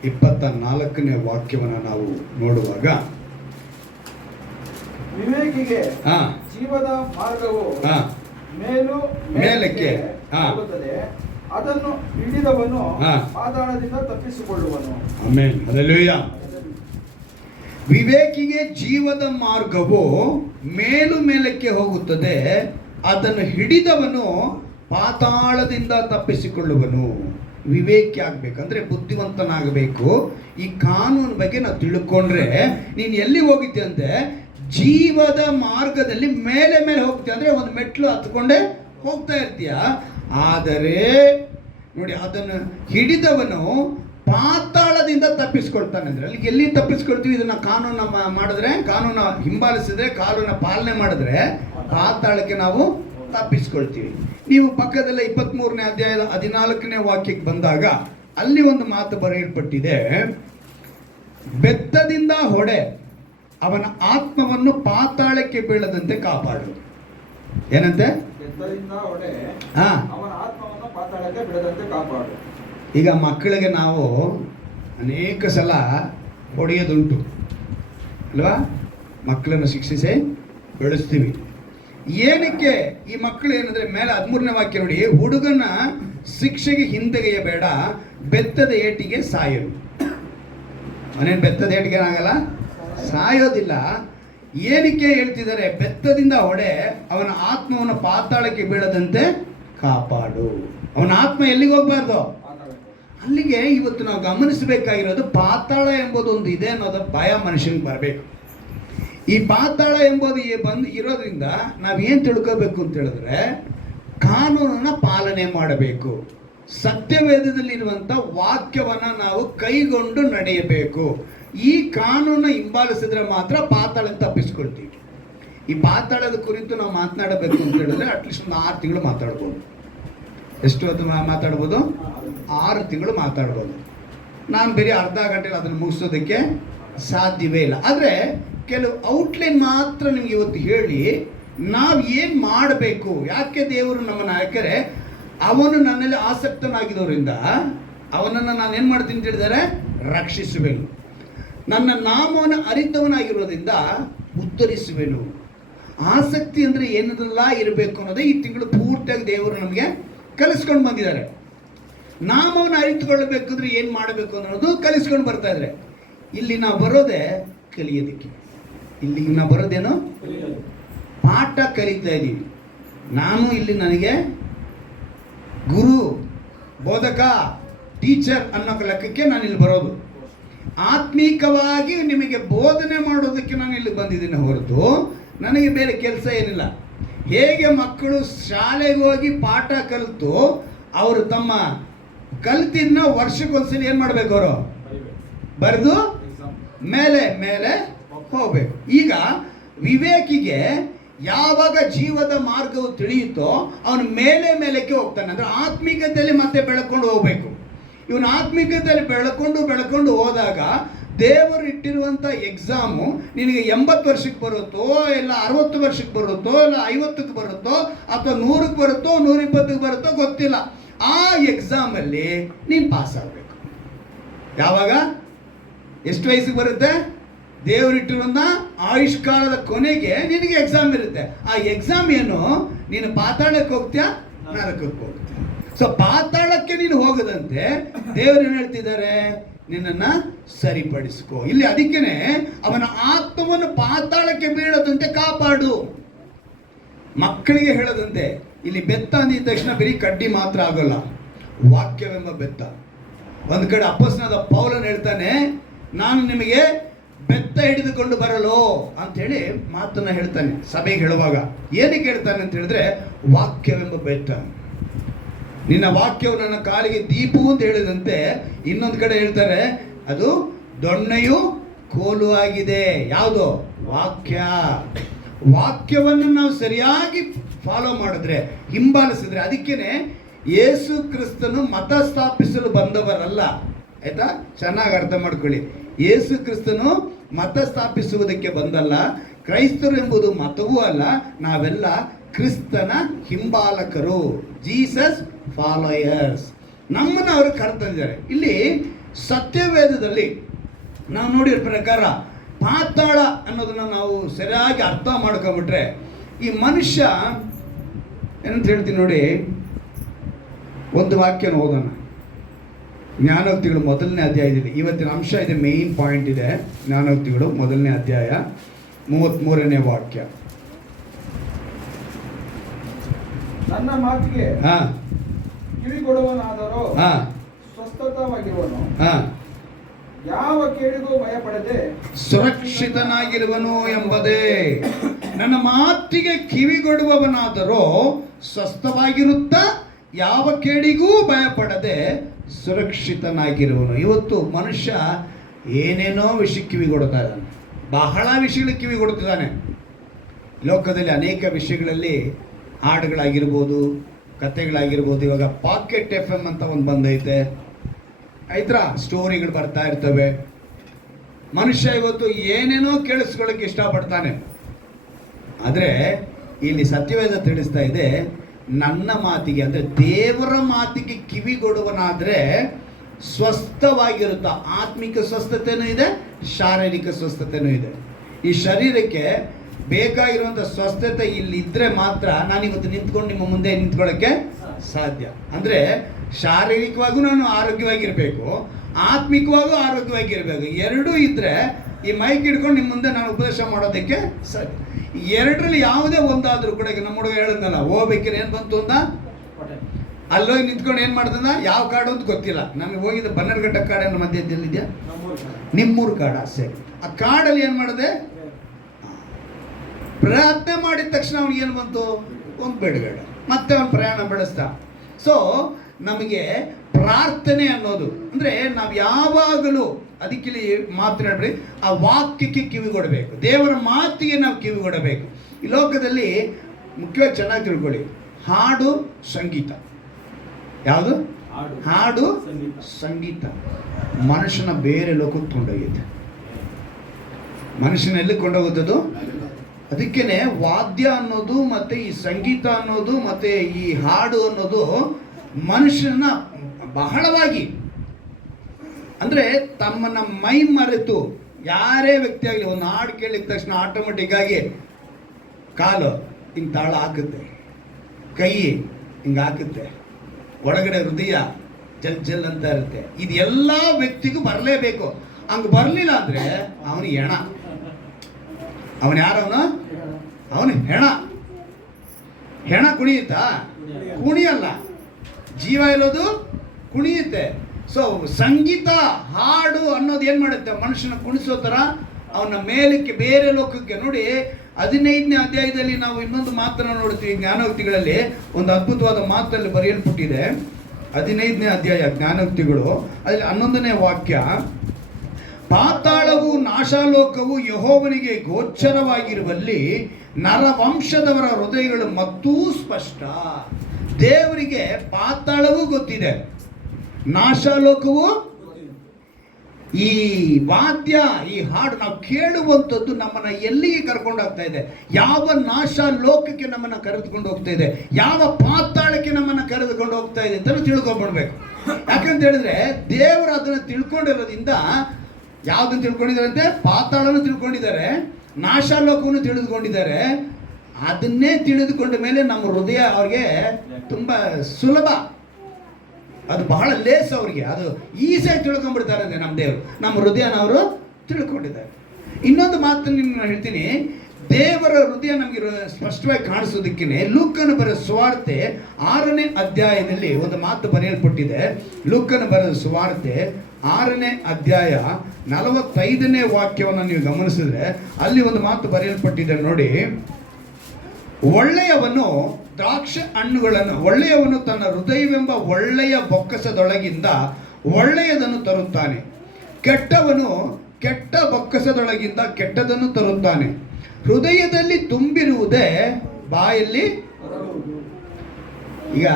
24ನೇ ವಾಕ್ಯವನ್ನು ನಾವು ನೋಡುವಾಗ, ವಿವೇಕಿಗೆ ಜೀವದ ಮಾರ್ಗವು ಮೇಲಕ್ಕೆ ಹೋಗುತ್ತದೆ, ಅದನ್ನು ಹಿಡಿದವನು ಪಾತಾಳದಿಂದ ತಪ್ಪಿಸಿಕೊಳ್ಳುವನು. Amen, hallelujah. ವಿವೇಕಿಗೆ ಜೀವದ ಮಾರ್ಗವು ಮೇಲಕ್ಕೆ ಹೋಗುತ್ತದೆ, ಅದನ್ನು ಹಿಡಿದವನು ಪಾತಾಳದಿಂದ ತಪ್ಪಿಸಿಕೊಳ್ಳುವನು. ವಿವೇಕಿ ಆಗ್ಬೇಕಂದ್ರೆ ಬುದ್ಧಿವಂತನಾಗಬೇಕು. ಈ ಕಾನೂನು ಬಗ್ಗೆ ನಾವು ತಿಳ್ಕೊಂಡ್ರೆ ನೀನು ಎಲ್ಲಿ ಹೋಗಿದ್ದೆ ಅಂತೆ, ಜೀವದ ಮಾರ್ಗದಲ್ಲಿ ಮೇಲೆ ಹೋಗ್ತೀಯ. ಅಂದರೆ ಒಂದು ಮೆಟ್ಲು ಹತ್ಕೊಂಡೇ ಹೋಗ್ತಾ ಇರ್ತೀಯ. ಆದರೆ ನೋಡಿ, ಅದನ್ನು ಹಿಡಿದವನು ಪಾತಾಳದಿಂದ ತಪ್ಪಿಸ್ಕೊಳ್ತಾನೆ. ಅಂದರೆ ಅಲ್ಲಿ ಎಲ್ಲಿ ತಪ್ಪಿಸ್ಕೊಳ್ತೀವಿ, ಇದನ್ನು ಕಾನೂನು ಮಾಡಿದ್ರೆ, ಕಾನೂನು ಹಿಂಬಾಲಿಸಿದ್ರೆ, ಕಾನೂನ ಪಾಲನೆ ಮಾಡಿದ್ರೆ ಪಾತಾಳಕ್ಕೆ ನಾವು ತಪ್ಪಿಸ್ಕೊಳ್ತೀವಿ. ನೀವು ಪಕ್ಕದಲ್ಲೇ 23ನೇ ಅಧ್ಯಾಯದ 14ನೇ ವಾಕ್ಯಕ್ಕೆ ಬಂದಾಗ ಅಲ್ಲಿ ಒಂದು ಮಾತು ಬರೆಯಲ್ಪಟ್ಟಿದೆ, ಬೆತ್ತದಿಂದ ಹೊಡೆ ಅವನ ಆತ್ಮವನ್ನು ಪಾತಾಳಕ್ಕೆ ಬೀಳದಂತೆ ಕಾಪಾಡು. ಏನಂತೆ? ಬೆತ್ತದಿಂದ ಹೊಡೆ ಅವನ ಆತ್ಮವನ್ನು ಪಾತಾಳಕ್ಕೆ ಬೀಳದಂತೆ ಕಾಪಾಡು. ಈಗ ಮಕ್ಕಳಿಗೆ ನಾವು ಅನೇಕ ಸಲ ಹೊಡೆಯೋದುಂಟು ಅಲ್ವಾ? ಮಕ್ಕಳನ್ನು ಶಿಕ್ಷಿಸಿ ಬೆಳೆಸ್ತೀವಿ. ಏನಕ್ಕೆ ಈ ಮಕ್ಕಳು ಏನಂದ್ರೆ, ಮೇಲೆ 13ನೇ ವಾಕ್ಯ ನೋಡಿ, ಹುಡುಗನ ಶಿಕ್ಷೆಗೆ ಹಿಂದೆಗೆಯಬೇಡ, ಬೆತ್ತದ ಏಟಿಗೆ ಸಾಯರು. ಅವನೇನು ಬೆತ್ತದ ಏಟಿಗೆ ಆಗಲ್ಲ, ಸಾಯೋದಿಲ್ಲ. ಏನಕ್ಕೆ ಹೇಳ್ತಿದ್ದಾರೆ? ಬೆತ್ತದಿಂದ ಹೊಡೆ ಅವನ ಆತ್ಮವನ್ನು ಪಾತಾಳಕ್ಕೆ ಬೀಳದಂತೆ ಕಾಪಾಡು. ಅವನ ಆತ್ಮ ಎಲ್ಲಿಗೆ ಹೋಗ್ಬಾರ್ದು, ಅಲ್ಲಿಗೆ. ಇವತ್ತು ನಾವು ಗಮನಿಸಬೇಕಾಗಿರೋದು, ಪಾತಾಳ ಎಂಬುದು ಒಂದು ಇದೆ ಅನ್ನೋದು ಭಯ ಮನುಷ್ಯನಿಗೆ ಬರಬೇಕು. ಈ ಪಾತಾಳ ಎಂಬುದು ಇರೋದ್ರಿಂದ ನಾವೇನು ತಿಳ್ಕೋಬೇಕು ಅಂತ ಹೇಳಿದ್ರೆ, ಕಾನೂನನ್ನು ಪಾಲನೆ ಮಾಡಬೇಕು. ಸತ್ಯವೇದದಲ್ಲಿರುವಂಥ ವಾಕ್ಯವನ್ನು ನಾವು ಕೈಗೊಂಡು ನಡೆಯಬೇಕು. ಈ ಕಾನೂನು ಹಿಂಬಾಲಿಸಿದ್ರೆ ಮಾತ್ರ ಪಾತಾಳ ತಪ್ಪಿಸ್ಕೊಳ್ತೀವಿ. ಈ ಪಾತಾಳದ ಕುರಿತು ನಾವು ಮಾತನಾಡಬೇಕು ಅಂತ ಹೇಳಿದ್ರೆ ಅಟ್ಲೀಸ್ಟ್ ಒಂದು 6 ತಿಂಗಳು ಮಾತಾಡ್ಬೋದು. ಎಷ್ಟು ಹೊತ್ತು ಮಾತಾಡ್ಬೋದು? 6 ತಿಂಗಳು ಮಾತಾಡ್ಬೋದು. ನಾನು ಬೇರೆ ಅರ್ಧ ಗಂಟೆಲಿ ಅದನ್ನು ಮುಗಿಸೋದಕ್ಕೆ ಸಾಧ್ಯವೇ ಇಲ್ಲ. ಆದರೆ ಕೆಲವು ಔಟ್ಲೈನ್ ಮಾತ್ರ ನಿಮ್ಗೆ ಇವತ್ತು ಹೇಳಿ ನಾವು ಏನು ಮಾಡಬೇಕು. ಯಾಕೆ ದೇವರು ನಮ್ಮನ್ನು, ಯಾಕಂದರೆ ಅವನು ನನ್ನಲ್ಲಿ ಆಸಕ್ತನಾಗಿರೋದ್ರಿಂದ ಅವನನ್ನು ನಾನು ಏನು ಮಾಡ್ತೀನಿ ಅಂತ ಹೇಳಿದರೆ ರಕ್ಷಿಸುವೆನು. ನನ್ನ ನಾಮವನ್ನು ಅರಿತವನಾಗಿರೋದ್ರಿಂದ ಉತ್ತರಿಸುವೆನು. ಆಸಕ್ತಿ ಅಂದರೆ ಏನದೆಲ್ಲ ಇರಬೇಕು ಅನ್ನೋದೇ ಈ ತಿಂಗಳು ಪೂರ್ತಿಯಾಗಿ ದೇವರು ನಮಗೆ ಕಲಿಸ್ಕೊಂಡು ಬಂದಿದ್ದಾರೆ. ನಾಮವನ್ನು ಅರಿತುಕೊಳ್ಳಬೇಕಂದ್ರೆ ಏನು ಮಾಡಬೇಕು ಅನ್ನೋದು ಕಲಿಸ್ಕೊಂಡು ಬರ್ತಾ ಇದ್ದಾರೆ. ಇಲ್ಲಿ ನಾವು ಬರೋದೇ ಕಲಿಯೋದಕ್ಕೆ. ಇಲ್ಲಿ ನಾವು ಬರೋದೇನೋ ಪಾಠ ಕಲಿತಾ ಇದ್ದೀವಿ. ನಾನು ಇಲ್ಲಿ ನನಗೆ ಗುರು, ಬೋಧಕ, ಟೀಚರ್ ಅನ್ನೋ ಲೆಕ್ಕಕ್ಕೆ ನಾನು ಇಲ್ಲಿ ಬರೋದು. ಆತ್ಮೀಕವಾಗಿ ನಿಮಗೆ ಬೋಧನೆ ಮಾಡೋದಕ್ಕೆ ನಾನು ಇಲ್ಲಿ ಬಂದಿದ್ದೀನಿ ಹೊರತು ನನಗೆ ಬೇರೆ ಕೆಲಸ ಏನಿಲ್ಲ. ಹೇಗೆ ಮಕ್ಕಳು ಶಾಲೆಗೆ ಹೋಗಿ ಪಾಠ ಕಲಿತು ಅವರು ತಮ್ಮ ಕಲ್ತಿದ್ನ ವರ್ಷಕ್ಕೊಂದ್ಸಲಿ ಏನು ಮಾಡಬೇಕು, ಅವರು ಬರೆದು ಮೇಲೆ ಮೇಲೆ ಹೋಗ್ಬೇಕು. ಈಗ ವಿವೇಕಿಗೆ ಯಾವಾಗ ಜೀವದ ಮಾರ್ಗವು ತಿಳಿಯುತ್ತೋ ಅವನು ಮೇಲೆ ಮೇಲಕ್ಕೆ ಹೋಗ್ತಾನೆ. ಅಂದರೆ ಆತ್ಮಿಕತೆಯಲ್ಲಿ ಮತ್ತೆ ಬೆಳ್ಕೊಂಡು ಹೋಗ್ಬೇಕು. ಇವನು ಆತ್ಮಿಕತೆಯಲ್ಲಿ ಬೆಳ್ಕೊಂಡು ಹೋದಾಗ ದೇವರು ಇಟ್ಟಿರುವಂಥ ಎಕ್ಸಾಮು ನಿನಗೆ 80 ವರ್ಷಕ್ಕೆ ಬರುತ್ತೋ ಇಲ್ಲ 60 ವರ್ಷಕ್ಕೆ ಬರುತ್ತೋ ಇಲ್ಲ 50ಕ್ಕೆ ಬರುತ್ತೋ ಅಥವಾ 100ಕ್ಕೆ ಬರುತ್ತೋ 120ಕ್ಕೆ ಬರುತ್ತೋ ಗೊತ್ತಿಲ್ಲ. ಆ ಎಕ್ಸಾಮಲ್ಲಿ ನೀನು ಪಾಸ್ ಆಗಬೇಕು. ಯಾವಾಗ, ಎಷ್ಟು ವಯಸ್ಸಿಗೆ ಬರುತ್ತೆ? ದೇವರಿಟ್ಟಿರುವಂಥ ಆಯುಷ್ಕಾಲದ ಕೊನೆಗೆ ನಿನಗೆ ಎಕ್ಸಾಮ್ ಇರುತ್ತೆ. ಆ ಎಕ್ಸಾಮ್ ಏನು? ನೀನು ಪಾತಾಳಕ್ಕೆ ಹೋಗ್ತೀಯಾ, ನರಕಕ್ಕೆ ಹೋಗ್ತೀಯ. ಸೊ ಪಾತಾಳಕ್ಕೆ ನೀನು ಹೋಗದಂತೆ ದೇವರು ಏನು ಹೇಳ್ತಿದ್ದಾರೆ, ನಿನ್ನನ್ನು ಸರಿಪಡಿಸ್ಕೋ. ಇಲ್ಲಿ ಅದಕ್ಕೇನೆ ಅವನ ಆತ್ಮವನ್ನು ಪಾತಾಳಕ್ಕೆ ಬೀಳದಂತೆ ಕಾಪಾಡು. ಮಕ್ಕಳಿಗೆ ಹೇಳದಂತೆ ಇಲ್ಲಿ ಬೆತ್ತ ಅಂದಿದ ತಕ್ಷಣ ಬರೀ ಕಡ್ಡಿ ಮಾತ್ರ ಆಗೋಲ್ಲ, ವಾಕ್ಯವೆಂಬ ಬೆತ್ತ. ಒಂದು ಕಡೆ ಅಪೊಸ್ತಲನಾದ ಪೌಲನು ಹೇಳ್ತಾನೆ, ನಾನು ನಿಮಗೆ ಬೆತ್ತ ಹಿಡಿದುಕೊಂಡು ಬರಲು ಅಂಥೇಳಿ ಮಾತನ್ನು ಹೇಳ್ತಾನೆ ಸಭೆಗೆ ಹೇಳುವಾಗ. ಏನಕ್ಕೆ ಹೇಳ್ತಾನೆ ಅಂತ ಹೇಳಿದ್ರೆ, ವಾಕ್ಯವೆಂಬ ಬೆತ್ತ. ನಿನ್ನ ವಾಕ್ಯವು ನನ್ನ ಕಾಲಿಗೆ ದೀಪವು ಅಂತ ಹೇಳಿದಂತೆ, ಇನ್ನೊಂದು ಕಡೆ ಹೇಳ್ತಾರೆ ಅದು ದೊಣ್ಣೆಯು ಕೋಲು ಆಗಿದೆ. ಯಾವುದು? ವಾಕ್ಯ. ವಾಕ್ಯವನ್ನು ನಾವು ಸರಿಯಾಗಿ ಫಾಲೋ ಮಾಡಿದ್ರೆ, ಹಿಂಬಾಲಿಸಿದ್ರೆ, ಅದಕ್ಕೇನೆ ಯೇಸು ಕ್ರಿಸ್ತನು ಮತ ಸ್ಥಾಪಿಸಲು ಬಂದವರಲ್ಲ. ಆಯ್ತಾ? ಚೆನ್ನಾಗಿ ಅರ್ಥ ಮಾಡ್ಕೊಳ್ಳಿ. ಯೇಸು ಕ್ರಿಸ್ತನು ಮತ ಸ್ಥಾಪಿಸುವುದಕ್ಕೆ ಬಂದಲ್ಲ. ಕ್ರೈಸ್ತರು ಎಂಬುದು ಮತವೂ ಅಲ್ಲ. ನಾವೆಲ್ಲ ಕ್ರಿಸ್ತನ ಹಿಂಬಾಲಕರು, ಜೀಸಸ್ ಫಾಲೋಯರ್ಸ್. ನಮ್ಮನ್ನು ಅವರು ಕರೆತಂದಿದ್ದಾರೆ. ಇಲ್ಲಿ ಸತ್ಯವೇದದಲ್ಲಿ ನಾವು ನೋಡಿರೋ ಪ್ರಕಾರ ಪಾತಾಳ ಅನ್ನೋದನ್ನು ನಾವು ಸರಿಯಾಗಿ ಅರ್ಥ ಮಾಡ್ಕೊಂಬಿಟ್ರೆ, ಈ ಮನುಷ್ಯ ಏನಂತ ಹೇಳ್ತೀನಿ ನೋಡಿ. ಒಂದು ವಾಕ್ಯನ ಓದೋಣ. ಜ್ಞಾನೋಕ್ತಿಗಳು 1ನೇ ಅಧ್ಯಾಯದಲ್ಲಿ ಇವತ್ತಿನ ಅಂಶ ಇದೆ, ಮೇನ್ ಪಾಯಿಂಟ್ ಇದೆ. ಜ್ಞಾನೋಕ್ತಿಗಳು 1ನೇ ಅಧ್ಯಾಯ 33ನೇ ವಾಕ್ಯ. ನನ್ನ ಮಾತಿಗೆ ಕಿವಿಗೊಡುವನಾದರೂ ಸ್ವಸ್ಥವಾಗಿರುವನು, ಯಾವ ಕೇಳಿಗೂ ಭಯಪಡದೆ ಸುರಕ್ಷಿತನಾಗಿರುವನು ಎಂಬುದೇ. ನನ್ನ ಮಾತಿಗೆ ಕಿವಿಗೊಡುವವನಾದರೂ ಸ್ವಸ್ಥವಾಗಿರುತ್ತಾ ಯಾವ ಕೇಡಿಗೂ ಭಯಪಡದೆ ಸುರಕ್ಷಿತನಾಗಿರುವನು. ಇವತ್ತು ಮನುಷ್ಯ ಏನೇನೋ ವಿಷಯಕ್ಕೆ ಕಿವಿಗೊಡ್ತಾ ಇದ್ದಾನೆ, ಬಹಳ ವಿಷಯಗಳಿಗೆ ಕಿವಿಗೊಡ್ತಿದ್ದಾನೆ. ಲೋಕದಲ್ಲಿ ಅನೇಕ ವಿಷಯಗಳಲ್ಲಿ ಹಾಡುಗಳಾಗಿರ್ಬೋದು, ಕಥೆಗಳಾಗಿರ್ಬೋದು. ಇವಾಗ ಪಾಕೆಟ್ FM ಅಂತ ಒಂದು ಬಂದೈತೆ, ಆಯ್ತಾ? ಸ್ಟೋರಿಗಳು ಬರ್ತಾ ಇರ್ತವೆ. ಮನುಷ್ಯ ಇವತ್ತು ಏನೇನೋ ಕೇಳಿಸ್ಕೊಳ್ಳೋಕೆ ಇಷ್ಟಪಡ್ತಾನೆ. ಆದರೆ ಇಲ್ಲಿ ಸತ್ಯವೇದ ತಿಳಿಸ್ತಾ ಇದೆ, ನನ್ನ ಮಾತಿಗೆ ಅಂದರೆ ದೇವರ ಮಾತಿಗೆ ಕಿವಿಗೊಡುವನಾದರೆ ಸ್ವಸ್ಥವಾಗಿರುತ್ತಾ. ಆತ್ಮಿಕ ಸ್ವಸ್ಥತೆಯೂ ಇದೆ, ಶಾರೀರಿಕ ಸ್ವಸ್ಥತೆಯೂ ಇದೆ. ಈ ಶರೀರಕ್ಕೆ ಬೇಕಾಗಿರುವಂಥ ಸ್ವಸ್ಥತೆ ಇಲ್ಲಿದ್ದರೆ ಮಾತ್ರ ನಾನಿವತ್ತು ನಿಂತ್ಕೊಂಡು ನಿಮ್ಮ ಮುಂದೆ ನಿಂತ್ಕೊಳ್ಳೋಕ್ಕೆ ಸಾಧ್ಯ. ಅಂದರೆ ಶಾರೀರಿಕವಾಗೂ ನಾನು ಆರೋಗ್ಯವಾಗಿರಬೇಕು, ಆತ್ಮಿಕವಾಗೂ ಆರೋಗ್ಯವಾಗಿರಬೇಕು. ಎರಡೂ ಇದ್ದರೆ ಈ ಮೈಕ್ ಹಿಡ್ಕೊಂಡು ನಿಮ್ಮ ಮುಂದೆ ನಾನು ಉಪದೇಶ ಮಾಡೋದಕ್ಕೆ ಸಾಧ್ಯ. ಎರಡರಲ್ಲಿ ಯಾವುದೇ ಒಂದಾದರೂ ಕೂಡ, ಈಗ ನಮ್ಮ ಹುಡುಗ ಹೇಳಿದ್ನಲ್ಲ, ಹೋಗ್ಬೇಕಿದ್ರೆ ಏನು ಬಂತು ಅಂದ, ಅಲ್ಲೋಗಿ ನಿಂತ್ಕೊಂಡು ಏನು ಮಾಡ್ತದ, ಯಾವ ಕಾಡು ಅಂತ ಗೊತ್ತಿಲ್ಲ. ನಮಗೆ ಹೋಗಿದ್ದ ಬನ್ನರ್ಘಟ್ಟ ಕಾಡನ್ನು ಮಧ್ಯದಲ್ಲಿದೆಯಾ, ನಿಮ್ಮೂರು ಕಾಡ. ಸರಿ, ಆ ಕಾಡಲ್ಲಿ ಏನು ಮಾಡಿದೆ, ಪ್ರಾರ್ಥನೆ ಮಾಡಿದ ತಕ್ಷಣ ಅವ್ನಿಗೆ ಏನು ಬಂತು, ಒಂದು ಬಿಡುಗಡೆ. ಮತ್ತೆ ಅವನು ಪ್ರಯಾಣ ಬೆಳೆಸ್ತಾ. ಸೊ ನಮಗೆ ಪ್ರಾರ್ಥನೆ ಅನ್ನೋದು ಅಂದರೆ ನಾವು ಯಾವಾಗಲೂ ಅದಕ್ಕಿಲ್ಲಿ ಮಾತನಾಡ್ರಿ, ಆ ವಾಕ್ಯಕ್ಕೆ ಕಿವಿಗೊಡಬೇಕು, ದೇವರ ಮಾತಿಗೆ ನಾವು ಕಿವಿಗೊಡಬೇಕು. ಈ ಲೋಕದಲ್ಲಿ ಮುಖ್ಯವಾಗಿ ಚೆನ್ನಾಗಿ ತಿಳ್ಕೊಳ್ಳಿ, ಹಾಡು ಸಂಗೀತ. ಯಾವುದು? ಹಾಡು ಸಂಗೀತ ಮನುಷ್ಯನ ಬೇರೆ ಲೋಕಕ್ಕೆ ಕೊಂಡೋಗೈತೆ. ಮನುಷ್ಯನ ಎಲ್ಲಿ ಕೊಂಡೋಗುತ್ತದು? ಅದಕ್ಕೇನೆ ವಾದ್ಯ ಅನ್ನೋದು ಮತ್ತು ಈ ಸಂಗೀತ ಅನ್ನೋದು ಮತ್ತು ಈ ಹಾಡು ಅನ್ನೋದು ಮನುಷ್ಯನ ಬಹಳವಾಗಿ, ಅಂದರೆ ತಮ್ಮನ್ನ ಮೈ ಮರೆತು ಯಾರೇ ವ್ಯಕ್ತಿ ಆಗಲಿ ಒಂದು ಹಾಡು ಕೇಳಿದ ತಕ್ಷಣ ಆಟೋಮೆಟಿಕ್ ಆಗಿ ಕಾಲು ಹಿಂಗೆ ತಾಳ ಹಾಕುತ್ತೆ, ಕೈ ಹಿಂಗೆ ಹಾಕುತ್ತೆ, ಒಳಗಡೆ ಹೃದಯ ಜಲ್ ಜಲ್ ಅಂತ ಇರುತ್ತೆ. ಇದು ಎಲ್ಲ ವ್ಯಕ್ತಿಗೂ ಬರಲೇಬೇಕು. ಹಂಗೆ ಬರಲಿಲ್ಲ ಅಂದರೆ ಅವನು ಹೆಣ. ಅವನು ಯಾರವನು? ಅವನು ಹೆಣ. ಹೆಣ ಕುಣಿಯುತ್ತಾ? ಕುಣಿಯಲ್ಲ. ಜೀವ ಇರೋದು ಕುಣಿಯುತ್ತೆ. ಸೊ ಸಂಗೀತ, ಹಾಡು ಅನ್ನೋದು ಏನು ಮಾಡುತ್ತೆ? ಮನುಷ್ಯನ ಕುಣಿಸೋ ಥರ ಅವನ ಮೇಲಕ್ಕೆ, ಬೇರೆ ಲೋಕಕ್ಕೆ. ನೋಡಿ 15ನೇ ಅಧ್ಯಾಯದಲ್ಲಿ ನಾವು ಇನ್ನೊಂದು ಮಾತನ್ನು ನೋಡ್ತೀವಿ. ಜ್ಞಾನೋಕ್ತಿಗಳಲ್ಲಿ ಒಂದು ಅದ್ಭುತವಾದ ಮಾತಲ್ಲಿ ಬರೆಯಲ್ಪಟ್ಟಿದೆ. 15ನೇ ಅಧ್ಯಾಯ ಜ್ಞಾನೋಕ್ತಿಗಳು, ಅದರಲ್ಲಿ 11ನೇ ವಾಕ್ಯ. ಪಾತಾಳವು ನಾಶಾಲೋಕವು ಯೆಹೋವನಿಗೆ ಗೋಚರವಾಗಿರುವಲ್ಲಿ ನರವಂಶದವರ ಹೃದಯಗಳು ಮತ್ತೂ ಸ್ಪಷ್ಟ. ದೇವರಿಗೆ ಪಾತಾಳವೂ ಗೊತ್ತಿದೆ, ನಾಶಾಲೋಕವು. ಈ ವಾದ್ಯ, ಈ ಹಾಡು ನಾವು ಕೇಳುವಂಥದ್ದು ನಮ್ಮನ್ನ ಎಲ್ಲಿಗೆ ಕರ್ಕೊಂಡು ಹೋಗ್ತಾ ಇದೆ? ಯಾವ ನಾಶ ಲೋಕಕ್ಕೆ ನಮ್ಮನ್ನ ಕರೆದುಕೊಂಡು ಹೋಗ್ತಾ ಇದೆ? ಯಾವ ಪಾತಾಳಕ್ಕೆ ನಮ್ಮನ್ನ ಕರೆದುಕೊಂಡು ಹೋಗ್ತಾ ಇದೆ ಅಂತ ತಿಳ್ಕೊಂಡ್ಬಿಡ್ಬೇಕು. ಯಾಕಂತ ಹೇಳಿದ್ರೆ ದೇವರು ಅದನ್ನ ತಿಳ್ಕೊಂಡಿರೋದ್ರಿಂದ ಯಾವ್ದನ್ನು ತಿಳ್ಕೊಂಡಿದ್ದಾರಂತೆ? ಪಾತಾಳನ್ನು ತಿಳ್ಕೊಂಡಿದ್ದಾರೆ, ನಾಶ ಲೋಕವನ್ನು ತಿಳಿದುಕೊಂಡಿದ್ದಾರೆ. ಅದನ್ನೇ ತಿಳಿದುಕೊಂಡ ಮೇಲೆ ನಮ್ಮ ಹೃದಯ ಅವ್ರಿಗೆ ತುಂಬಾ ಸುಲಭ, ಅದು ಬಹಳ ಲೇಸ್ ಅವ್ರಿಗೆ, ಅದು ಈಸಿಯಾಗಿ ತಿಳ್ಕೊಂಡ್ಬಿಡ್ತಾರೆ. ಅಂದರೆ ನಮ್ಮ ದೇವರು, ನಮ್ಮ ಹೃದಯನ ಅವರು ತಿಳ್ಕೊಂಡಿದ್ದಾರೆ. ಇನ್ನೊಂದು ಮಾತನ್ನು ನಾನು ಹೇಳ್ತೀನಿ. ದೇವರ ಹೃದಯ ನಮಗೆ ಸ್ಪಷ್ಟವಾಗಿ ಕಾಣಿಸೋದಕ್ಕೆ ಲೂಕನ ಬರೆದ ಸುವಾರ್ತೆ 6ನೇ ಅಧ್ಯಾಯದಲ್ಲಿ ಒಂದು ಮಾತು ಬರೆಯಲ್ಪಟ್ಟಿದೆ. ಲೂಕನ ಬರೆದ ಸುವಾರ್ತೆ 6ನೇ ಅಧ್ಯಾಯ 45ನೇ ವಾಕ್ಯವನ್ನು ನೀವು ಗಮನಿಸಿದ್ರೆ ಅಲ್ಲಿ ಒಂದು ಮಾತು ಬರೆಯಲ್ಪಟ್ಟಿದೆ ನೋಡಿ. ಒಳ್ಳೆಯವನು ದ್ರಾಕ್ಷಿ ಹಣ್ಣುಗಳನ್ನು, ಒಳ್ಳೆಯವನು ತನ್ನ ಹೃದಯವೆಂಬ ಒಳ್ಳೆಯ ಬೊಕ್ಕಸದೊಳಗಿಂದ ಒಳ್ಳೆಯದನ್ನು ತರುತ್ತಾನೆ, ಕೆಟ್ಟವನು ಕೆಟ್ಟ ಬೊಕ್ಕಸದೊಳಗಿಂದ ಕೆಟ್ಟದನ್ನು ತರುತ್ತಾನೆ. ಹೃದಯದಲ್ಲಿ ತುಂಬಿರುವುದೇ ಬಾಯಲ್ಲಿ. ಈಗ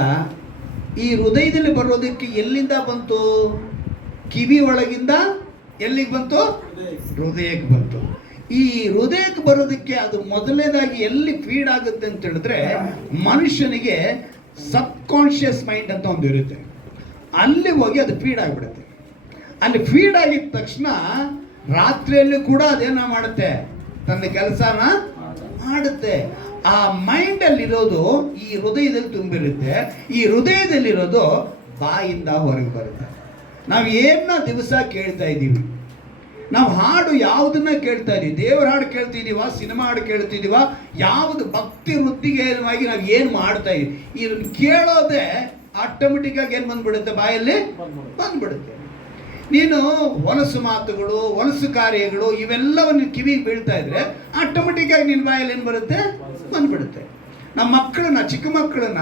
ಈ ಹೃದಯದಲ್ಲಿ ಬರೋದಕ್ಕೆ ಎಲ್ಲಿಂದ ಬಂತು? ಕಿವಿ ಒಳಗಿಂದ ಎಲ್ಲಿಗೆ ಬಂತು? ಹೃದಯಕ್ಕೆ ಬಂತು. ಈ ಹೃದಯಕ್ಕೆ ಬರೋದಕ್ಕೆ ಅದು ಮೊದಲನೇದಾಗಿ ಎಲ್ಲಿ ಫೀಡ್ ಆಗುತ್ತೆ ಅಂತ ಹೇಳಿದ್ರೆ, ಮನುಷ್ಯನಿಗೆ ಸಬ್ ಕಾನ್ಷಿಯಸ್ ಮೈಂಡ್ ಅಂತ ಒಂದು ಇರುತ್ತೆ, ಅಲ್ಲಿ ಹೋಗಿ ಅದು ಫೀಡ್ ಆಗಿಬಿಡುತ್ತೆ. ಅಲ್ಲಿ ಫೀಡ್ ಆಗಿದ ತಕ್ಷಣ ರಾತ್ರಿಯಲ್ಲಿ ಕೂಡ ಅದೇನ ಮಾಡುತ್ತೆ? ತನ್ನ ಕೆಲಸನ ಮಾಡುತ್ತೆ. ಆ ಮೈಂಡಲ್ಲಿರೋದು ಈ ಹೃದಯದಲ್ಲಿ ತುಂಬಿರುತ್ತೆ. ಈ ಹೃದಯದಲ್ಲಿರೋದು ಬಾಯಿಂದ ಹೊರಗೆ ಬರುತ್ತೆ. ನಾವು ಏನನ್ನ ದಿವಸ ಕೇಳ್ತಾ ಇದ್ದೀವಿ, ನಾವು ಹಾಡು ಯಾವುದನ್ನ ಕೇಳ್ತಾ ಇದ್ದೀವಿ? ದೇವರ ಹಾಡು ಕೇಳ್ತಿದ್ದೀವ, ಸಿನಿಮಾ ಹಾಡು ಕೇಳ್ತಿದ್ದೀವ, ಯಾವುದು ಭಕ್ತಿ ವೃತ್ತಿಗೇನವಾಗಿ ನಾವು ಏನು ಮಾಡ್ತಾ ಇದ್ದೀವಿ? ಇದನ್ನು ಕೇಳೋದೇ ಆಟೋಮೆಟಿಕ್ ಆಗಿ ಏನು ಬಂದ್ಬಿಡುತ್ತೆ? ಬಾಯಲ್ಲಿ ಬಂದ್ಬಿಡುತ್ತೆ. ನೀನು ಹೊಲಸು ಮಾತುಗಳು, ಹೊಲಸು ಕಾರ್ಯಗಳು ಇವೆಲ್ಲವನ್ನು ಕಿವಿಗೆ ಬೀಳ್ತಾ ಇದ್ರೆ ಆಟೋಮೆಟಿಕ್ ಆಗಿ ನಿನ್ನ ಬಾಯಲ್ಲಿ ಏನು ಬರುತ್ತೆ? ಬಂದ್ಬಿಡುತ್ತೆ. ನಮ್ಮ ಮಕ್ಕಳನ್ನ, ಚಿಕ್ಕ ಮಕ್ಕಳನ್ನ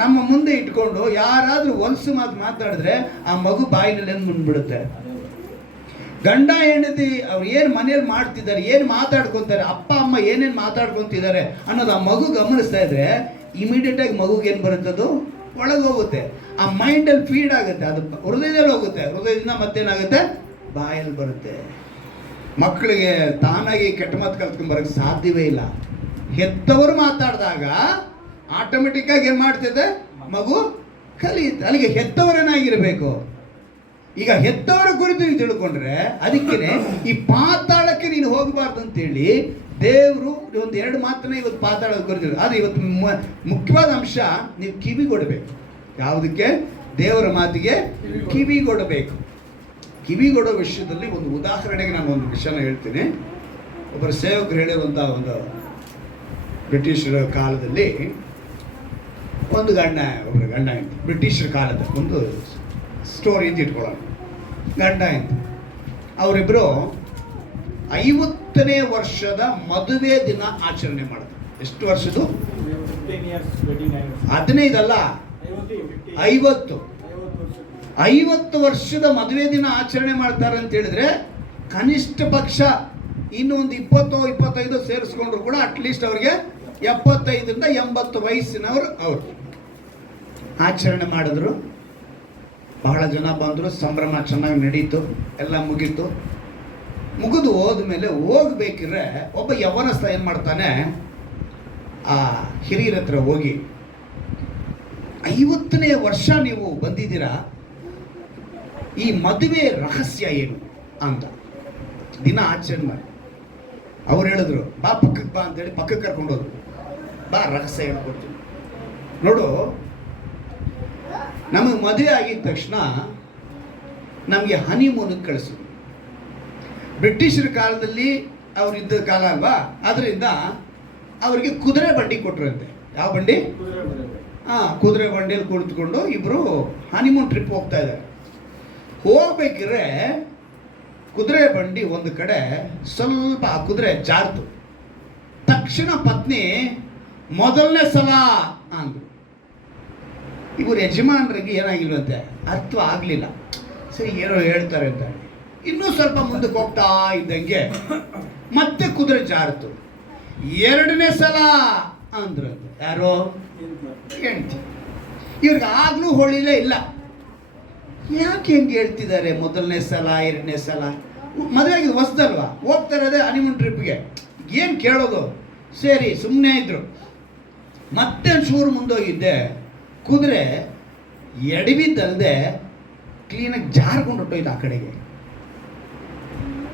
ನಮ್ಮ ಮುಂದೆ ಇಟ್ಕೊಂಡು ಯಾರಾದರೂ ಹೊಲಸು ಮಾತು ಮಾತಾಡಿದ್ರೆ ಆ ಮಗು ಬಾಯಿನಲ್ಲಿ ಏನು ಬಂದ್ಬಿಡುತ್ತೆ? ಗಂಡ ಹೆಂಡತಿ ಅವ್ರು ಏನು ಮನೇಲಿ ಮಾಡ್ತಿದ್ದಾರೆ, ಏನು ಮಾತಾಡ್ಕೊತಾರೆ, ಅಪ್ಪ ಅಮ್ಮ ಏನೇನು ಮಾತಾಡ್ಕೊತಿದ್ದಾರೆ ಅನ್ನೋದು ಆ ಮಗು ಗಮನಿಸ್ತಾ ಇದ್ರೆ ಇಮಿಡಿಯೇಟ್ ಆಗಿ ಮಗುಗೆ ಏನು ಬರುತ್ತೆ? ಅದು ಒಳಗೆ ಹೋಗುತ್ತೆ. ಆ ಮೈಂಡಲ್ಲಿ ಫೀಡ್ ಆಗುತ್ತೆ, ಅದು ಹೃದಯದಲ್ಲಿ ಹೋಗುತ್ತೆ, ಹೃದಯದಿಂದ ಮತ್ತೇನಾಗುತ್ತೆ? ಬಾಯಲ್ಲಿ ಬರುತ್ತೆ. ಮಕ್ಕಳಿಗೆ ತಾನಾಗಿ ಕೆಟ್ಟ ಮಾತು ಕಲ್ತ್ಕೊಂಡ್ಬರಕ್ಕೆ ಸಾಧ್ಯವೇ ಇಲ್ಲ. ಹೆತ್ತವರು ಮಾತಾಡಿದಾಗ ಆಟೋಮೆಟಿಕ್ ಆಗಿ ಏನು ಮಾಡ್ತಿದೆ? ಮಗು ಕಲಿಯುತ್ತೆ. ಅಲ್ಲಿಗೆ ಹೆತ್ತವರೇನಾಗಿರಬೇಕು? ಈಗ ಹೆತ್ತವರ ಕುರಿತು ನೀವು ತಿಳ್ಕೊಂಡ್ರೆ, ಅದಕ್ಕೇನೆ ಈ ಪಾತಾಳಕ್ಕೆ ನೀನು ಹೋಗಬಾರ್ದು ಅಂತೇಳಿ ದೇವರು ಒಂದು 2 ಮಾತನ್ನ ಇವತ್ತು ಪಾತಾಳದ ಕುರಿತು. ಆದರೆ ಇವತ್ತು ಮುಖ್ಯವಾದ ಅಂಶ, ನೀವು ಕಿವಿ ಕೊಡಬೇಕು. ಯಾವುದಕ್ಕೆ? ದೇವರ ಮಾತಿಗೆ ಕಿವಿ ಕೊಡಬೇಕು. ಕಿವಿ ಕೊಡೋ ವಿಷಯದಲ್ಲಿ ಒಂದು ಉದಾಹರಣೆಗೆ ನಾನು ಒಂದು ವಿಷಯನ ಹೇಳ್ತೀನಿ. ಒಬ್ಬರು ಸೇವಕರು ಹೇಳಿರುವಂಥ ಒಂದು ಬ್ರಿಟಿಷರ ಕಾಲದಲ್ಲಿ ಒಂದು ಒಬ್ಬರು ಗಂಡ ಹೆಂಡತಿ, ಬ್ರಿಟಿಷರ ಕಾಲದ ಒಂದು ಸ್ಟೋರಿ ಅಂತ ಇಟ್ಕೊಳ್ಳೋಣ. ಗಂಡ ಹೆಂಡತಿ ಅವರಿಬ್ಬರು 50ನೇ ವರ್ಷದ ಮದುವೆ ದಿನ ಆಚರಣೆ ಮಾಡಿದ್ರು. ಎಷ್ಟು ವರ್ಷದ್ದು? 15 ಅಲ್ಲ, 50 ವರ್ಷದ ಮದುವೆ ದಿನ ಆಚರಣೆ ಮಾಡ್ತಾರೆ ಅಂತ ಹೇಳಿದ್ರೆ ಕನಿಷ್ಠ ಪಕ್ಷ ಇನ್ನು ಒಂದು 20-25 ಸೇರಿಸ್ಕೊಂಡ್ರು ಕೂಡ ಅಟ್ಲೀಸ್ಟ್ ಅವ್ರಿಗೆ 75ರಿಂದ 80 ವಯಸ್ಸಿನವರು ಅವರು ಆಚರಣೆ ಮಾಡಿದ್ರು. ಬಹಳ ಜನ ಬಂದರು, ಸಂಭ್ರಮ ಚೆನ್ನಾಗಿ ನಡೀತು, ಎಲ್ಲ ಮುಗೀತು. ಮುಗಿದು ಹೋದ್ಮೇಲೆ ಹೋಗ್ಬೇಕಿದ್ರೆ ಒಬ್ಬ ಯವನಸ್ಥ ಏನು ಮಾಡ್ತಾನೆ? ಆ ಹಿರಿಯರ ಹತ್ರ ಹೋಗಿ, 50ನೇ ವರ್ಷ ನೀವು ಬಂದಿದ್ದೀರಾ, ಈ ಮದುವೆ ರಹಸ್ಯ ಏನು ಅಂತ ದಿನ ಆಚರಣೆ ಮಾಡಿ. ಅವ್ರು ಹೇಳಿದ್ರು, ಬಾ ಪಕ್ಕಕ್ಕೆ ಬಾ ಅಂತೇಳಿ ಪಕ್ಕಕ್ಕೆ ಕರ್ಕೊಂಡು ಹೋದ್ರು. ಬಾ ರಹಸ್ಯ ಹೇಳ್ಕೊಡ್ತೀನಿ. ನೋಡು, ನಮಗೆ ಮದುವೆ ಆಗಿದ ತಕ್ಷಣ ನಮಗೆ ಹನಿಮೂನಿಗೆ ಕಳಿಸಿದ್ರು. ಬ್ರಿಟಿಷರ ಕಾಲದಲ್ಲಿ ಅವರಿದ್ದ ಕಾಲ ಅಲ್ವಾ, ಅದರಿಂದ ಅವರಿಗೆ ಕುದುರೆ ಬಂಡಿ ಕೊಟ್ರಂತೆ. ಯಾವ ಬಂಡಿ? ಕುದುರೆ ಬಂಡಿಯಲ್ಲಿ ಕುಳಿತುಕೊಂಡು ಇಬ್ಬರು ಹನಿಮೂನ್ ಟ್ರಿಪ್ ಹೋಗ್ತಾ ಇದ್ದಾರೆ. ಹೋಗ್ಬೇಕಿದ್ರೆ ಕುದುರೆ ಬಂಡಿ ಒಂದು ಕಡೆ ಸ್ವಲ್ಪ ಆ ಕುದುರೆ ಜಾರ್ತು. ತಕ್ಷಣ ಪತ್ನಿ ಮೊದಲನೇ ಸಲ ಅಂದ್ರು. ಇವರು ಯಜಮಾನರಿಗೆ ಏನಾಗಿಲ್ವಂತೆ, ಅರ್ಥ ಆಗಲಿಲ್ಲ. ಸರಿ, ಏನೋ ಹೇಳ್ತಾರೆ ಅಂತ ಇನ್ನೂ ಸ್ವಲ್ಪ ಮುಂದಕ್ಕೆ ಹೋಗ್ತಾ ಇದ್ದಂಗೆ ಮತ್ತೆ ಕುದುರೆ ಜಾರ್ತು. ಎರಡನೇ ಸಲ ಅಂದ್ರಂತೆ. ಯಾರೋ? ಹೆಂಡ್ತಿ. ಇವ್ರಿಗೆ ಆಗ್ಲೂ ಹೊಳಿಲೇ ಇಲ್ಲ. ಯಾಕೆ ಹೆಂಗೆ ಹೇಳ್ತಿದ್ದಾರೆ ಮೊದಲನೇ ಸಲ ಎರಡನೇ ಸಲ? ಮದುವೆ ಆಗಿದ್ದು ಹೊಸದಲ್ವಾ, ಹೋಗ್ತಾ ಇರೋದೇ ಹನಿಮೂನ್ ಟ್ರಿಪ್ಗೆ, ಏನು ಕೇಳೋದು? ಸರಿ, ಸುಮ್ಮನೆ ಇದ್ರು. ಮತ್ತೆ ಚೂರು ಮುಂದೋಗಿದ್ದೆ, ಕುದುರೆ ಎಡವಿದ್ದಲ್ಲದೆ ಕ್ಲೀನಾಗಿ ಜಾರ್ಕೊಂಡು ಹೊಟ್ಟೋಯ್ತು ಆ ಕಡೆಗೆ.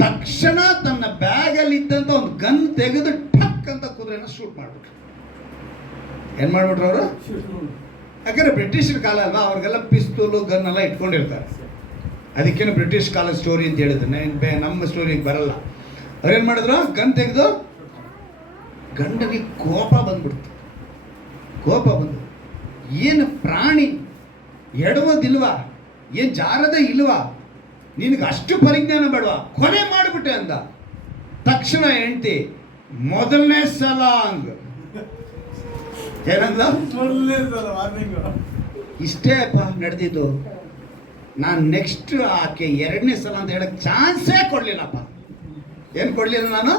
ತಕ್ಷಣ ತನ್ನ ಬ್ಯಾಗಲ್ಲಿ ಇದ್ದಂಥ ಒಂದು ಗನ್ ತೆಗೆದು ಠಕ್ ಅಂತ ಕುದುರೆನ ಶೂಟ್ ಮಾಡಿಬಿಟ್ರು. ಏನು ಮಾಡಿಬಿಟ್ರು ಅವರು? ಯಾಕಂದ್ರೆ ಬ್ರಿಟಿಷರ ಕಾಲ ಅಲ್ವಾ, ಅವ್ರಿಗೆಲ್ಲ ಪಿಸ್ತೂಲು ಗನ್ ಎಲ್ಲ ಇಟ್ಕೊಂಡಿರ್ತಾರೆ. ಅದಕ್ಕೇನು ಬ್ರಿಟಿಷ್ ಕಾಲ ಸ್ಟೋರಿ ಅಂತ ಹೇಳಿದ್ರು, ನಮ್ಮ ಸ್ಟೋರಿಗೆ ಬರಲ್ಲ. ಅವ್ರೇನು ಮಾಡಿದ್ರು, ಗನ್ ತೆಗೆದು ಗಂಡನಿಗೆ ಕೋಪ ಬಂದ್ಬಿಡ್ತು. ಕೋಪ ಬಂದು, ಏನು ಪ್ರಾಣಿ ಎಡವದಿಲ್ವಾ, ಏನು ಜಾರದೇ ಇಲ್ವಾ, ನಿನಗೆ ಅಷ್ಟು ಪರಿಜ್ಞಾನ ಬೇಡವಾ, ಕೊನೆ ಮಾಡಿಬಿಟ್ಟೆ ಅಂದ. ತಕ್ಷಣ ಹೆಂಡ್ತಿ ಮೊದಲನೇ ಸಲ ಅಂದ. ಏನಂದ? ಇಷ್ಟೇ ಅಪ್ಪ ನಡೆದಿದ್ದು. ನಾನು ನೆಕ್ಸ್ಟ್ ಆಕೆ ಎರಡನೇ ಸಲ ಅಂತ ಹೇಳಕ್ಕೆ ಚಾನ್ಸೇ ಕೊಡ್ಲಿಲ್ಲಪ್ಪ. ಏನು ಕೊಡ್ಲಿಲ್ಲ ನಾನು?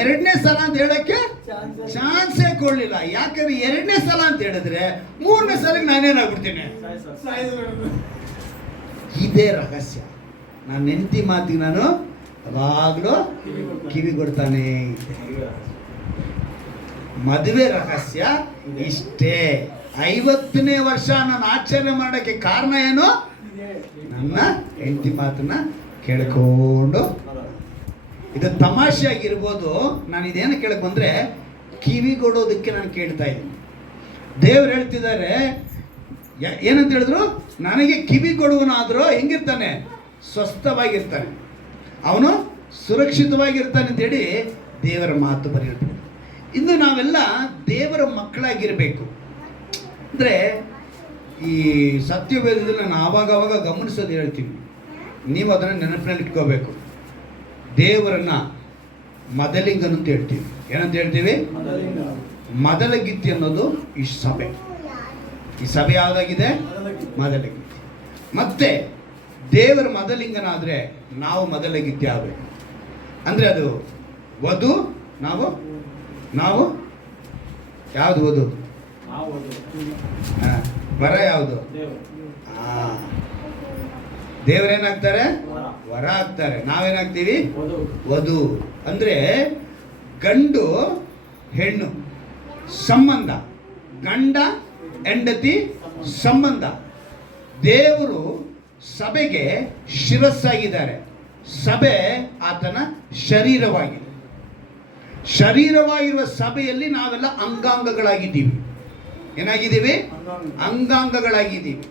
ಎರಡನೇ ಸಲ ಅಂತ ಹೇಳಕ್ಕೆ ಚಾನ್ಸೇ ಕೊಡ್ಲಿಲ್ಲ. ಯಾಕಂದ್ರೆ ಎರಡನೇ ಸಲ ಅಂತ ಹೇಳಿದ್ರೆ ಮೂರನೇ ಸಲಕ್ಕೆ ನಾನೇನಾಗ್ಬಿಡ್ತೀನಿ. ಇದೇ ರಹಸ್ಯ. ನಾನು ಹೆಂಡತಿ ಮಾತಿಗೆ ನಾನು ಯಾವಾಗಲೂ ಕಿವಿ ಕೊಡ್ತಾನೆ ಇದ್ದೆ. ಮದುವೆ ರಹಸ್ಯ ಇಷ್ಟೇ. 50ನೇ ವರ್ಷ ನಾನು ಆಚರಣೆ ಮಾಡೋಕ್ಕೆ ಕಾರಣ ಏನು? ನನ್ನ ಹೆಂಡತಿ ಮಾತನ್ನ ಕೇಳ್ಕೊಂಡು. ಇದು ತಮಾಷೆಯಾಗಿರ್ಬೋದು. ನಾನು ಇದೇನು ಕೇಳಕ್ ಬಂದ್ರೆ ಕಿವಿಗೊಡೋದಕ್ಕೆ ನಾನು ಕೇಳ್ತಾ ಇದ್ದೀನಿ. ದೇವ್ರು ಹೇಳ್ತಿದ್ದಾರೆ, ಏನಂತ ಹೇಳಿದ್ರು? ನನಗೆ ಕಿವಿ ಕೊಡುವನಾದರೂ ಹೆಂಗಿರ್ತಾನೆ? ಸ್ವಸ್ಥವಾಗಿರ್ತಾನೆ, ಅವನು ಸುರಕ್ಷಿತವಾಗಿರ್ತಾನೆ ಅಂತೇಳಿ ದೇವರ ಮಾತು ಬರೆಯುತ್ತೆ. ಇನ್ನು ನಾವೆಲ್ಲ ದೇವರ ಮಕ್ಕಳಾಗಿರಬೇಕು. ಅಂದರೆ ಈ ಸತ್ಯವೇದದಲ್ಲಿ ನಾನು ಆವಾಗ ಗಮನಿಸೋದು ಹೇಳ್ತೀವಿ, ನೀವು ಅದನ್ನು ನೆನಪಿನಲ್ಲಿ ಇಟ್ಕೋಬೇಕು. ದೇವರನ್ನ ಮದಲಿಂಗನು ಅಂತ ಹೇಳ್ತೀವಿ. ಏನಂತ ಹೇಳ್ತೀವಿ? ಮದಲಗಿತ್ತಿ ಅನ್ನೋದು ಈ ಸಭೆ. ಈ ಸಭೆ ಯಾವುದಾಗಿದೆ? ಮದಲಗಿತ್ತಿ. ಮತ್ತೆ ದೇವರ ಮದಲಿಂಗನಾದರೆ ನಾವು ಮದಲಗಿತ್ತಿ ಆಗಬೇಕು. ಅಂದರೆ ಅದು ವಧು, ನಾವು ಯಾವುದು ವಧು? ವರ ಯಾವುದು? ದೇವರೇನಾಗ್ತಾರೆ? ವರ ಆಗ್ತಾರೆ. ನಾವೇನಾಗ್ತೀವಿ? ವಧು. ಅಂದರೆ ಗಂಡು ಹೆಣ್ಣು ಸಂಬಂಧ, ಗಂಡ ಹೆಂಡತಿ ಸಂಬಂಧ. ದೇವರು ಸಭೆಗೆ ಶಿರಸ್ಸಾಗಿದ್ದಾರೆ. ಸಭೆ ಆತನ ಶರೀರವಾಗಿದೆ. ಶರೀರವಾಗಿರುವ ಸಭೆಯಲ್ಲಿ ನಾವೆಲ್ಲ ಅಂಗಾಂಗಗಳಾಗಿದ್ದೀವಿ. ಏನಾಗಿದ್ದೀವಿ? ಅಂಗಾಂಗಗಳಾಗಿದ್ದೀವಿ.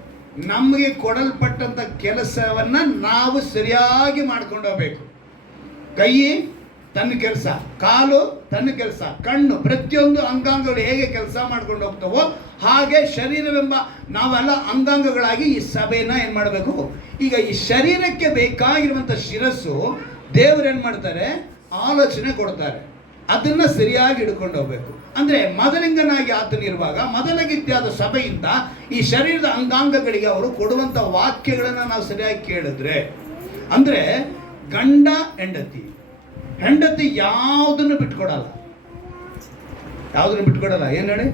ನಮಗೆ ಕೊಡಲ್ಪಟ್ಟಂಥ ಕೆಲಸವನ್ನು ನಾವು ಸರಿಯಾಗಿ ಮಾಡ್ಕೊಂಡು ಹೋಗ್ಬೇಕು. ಕೈ ತನ್ನ ಕೆಲಸ, ಕಾಲು ತನ್ನ ಕೆಲಸ, ಕಣ್ಣು, ಪ್ರತಿಯೊಂದು ಅಂಗಾಂಗಗಳು ಹೇಗೆ ಕೆಲಸ ಮಾಡ್ಕೊಂಡು ಹೋಗ್ತಾವೋ ಹಾಗೆ ಶರೀರವೆಂಬ ನಾವೆಲ್ಲ ಅಂಗಾಂಗಗಳಾಗಿ ಈ ಸಭೆನ ಏನು ಮಾಡಬೇಕು? ಈಗ ಈ ಶರೀರಕ್ಕೆ ಬೇಕಾಗಿರುವಂಥ ಶಿರಸ್ಸು ದೇವರು ಏನು ಮಾಡ್ತಾರೆ? ಆಲೋಚನೆ ಕೊಡ್ತಾರೆ. ಅದನ್ನು ಸರಿಯಾಗಿ ಹಿಡ್ಕೊಂಡು ಹೋಗ್ಬೇಕು. ಅಂದರೆ ಮದಲಿಂಗನಾಗಿ ಆತನಿರುವಾಗ ಮದಲಗಿತ್ಯಾದ ಸಭೆಯಿಂದ ಈ ಶರೀರದ ಅಂಗಾಂಗಗಳಿಗೆ ಅವರು ಕೊಡುವಂಥ ವಾಕ್ಯಗಳನ್ನು ನಾವು ಸರಿಯಾಗಿ ಕೇಳಿದ್ರೆ, ಅಂದರೆ ಗಂಡ ಹೆಂಡತಿ ಯಾವುದನ್ನು ಬಿಟ್ಕೊಡಲ್ಲ. ಏನು ಹೇಳಿ?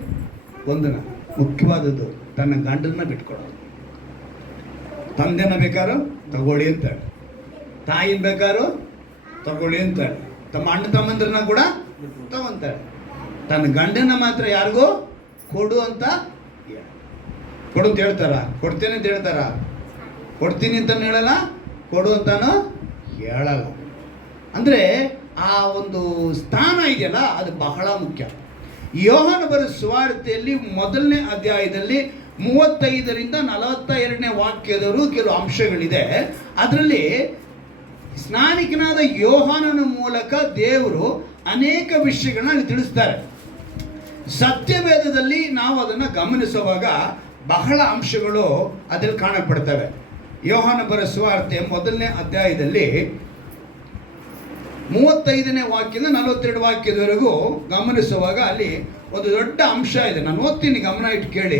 ಒಂದನ್ನ ಮುಖ್ಯವಾದದ್ದು, ತನ್ನ ಗಂಡನ್ನ ಬಿಟ್ಕೊಡೋದು. ತಂದೆನ ಬೇಕಾದ್ರೂ ತಗೊಳ್ಳಿ ಅಂತಾಳೆ, ತಾಯಿನ ಬೇಕಾದ್ರೂ ತಗೊಳ್ಳಿ ಅಂತಾಳೆ, ತಮ್ಮ ಅಣ್ಣ ತಮ್ಮಂದ್ರನ್ನ ಕೂಡ ತಗೊಂತಾಳೆ. ತನ್ನ ಗಂಡನ ಮಾತ್ರ ಯಾರಿಗೂ ಕೊಡು ಅಂತ ಹೇಳ್ತಾರ? ಕೊಡ್ತೇನೆ ಅಂತ ಹೇಳ್ತಾರ? ಕೊಡ್ತೀನಿ ಅಂತ ಹೇಳಲ್ಲ, ಕೊಡು ಅಂತಾನು ಹೇಳಲ್ಲ. ಅಂದರೆ ಆ ಒಂದು ಸ್ಥಾನ ಇದೆಯಲ್ಲ, ಅದು ಬಹಳ ಮುಖ್ಯ. ಯೋಹಾನ ಬರೆದ ಸುವಾರ್ತೆಯಲ್ಲಿ ಮೊದಲನೇ ಅಧ್ಯಾಯದಲ್ಲಿ 35ರಿಂದ 42ನೇ ವಾಕ್ಯದವರು ಕೆಲವು ಅಂಶಗಳಿದೆ. ಅದರಲ್ಲಿ ಸ್ನಾನಿಕನಾದ ಯೋಹಾನನ ಮೂಲಕ ದೇವರು ಅನೇಕ ವಿಷಯಗಳನ್ನ ತಿಳಿಸ್ತಾರೆ. ಸತ್ಯವೇದದಲ್ಲಿ ನಾವು ಅದನ್ನು ಗಮನಿಸುವಾಗ ಬಹಳ ಅಂಶಗಳು ಅದರಲ್ಲಿ ಕಾಣಪಡ್ತವೆ. ಯೋಹಾನ ಬರೆದ ಸುವಾರ್ತೆ ಮೊದಲನೇ ಅಧ್ಯಾಯದಲ್ಲಿ 35ನೇ ವಾಕ್ಯದಿಂದ 42 ವಾಕ್ಯದವರೆಗೂ ಗಮನಿಸುವಾಗ ಅಲ್ಲಿ ಒಂದು ದೊಡ್ಡ ಅಂಶ ಇದೆ. ನಾನು ಓದ್ತೀನಿ, ಗಮನ ಇಟ್ಟು ಕೇಳಿ.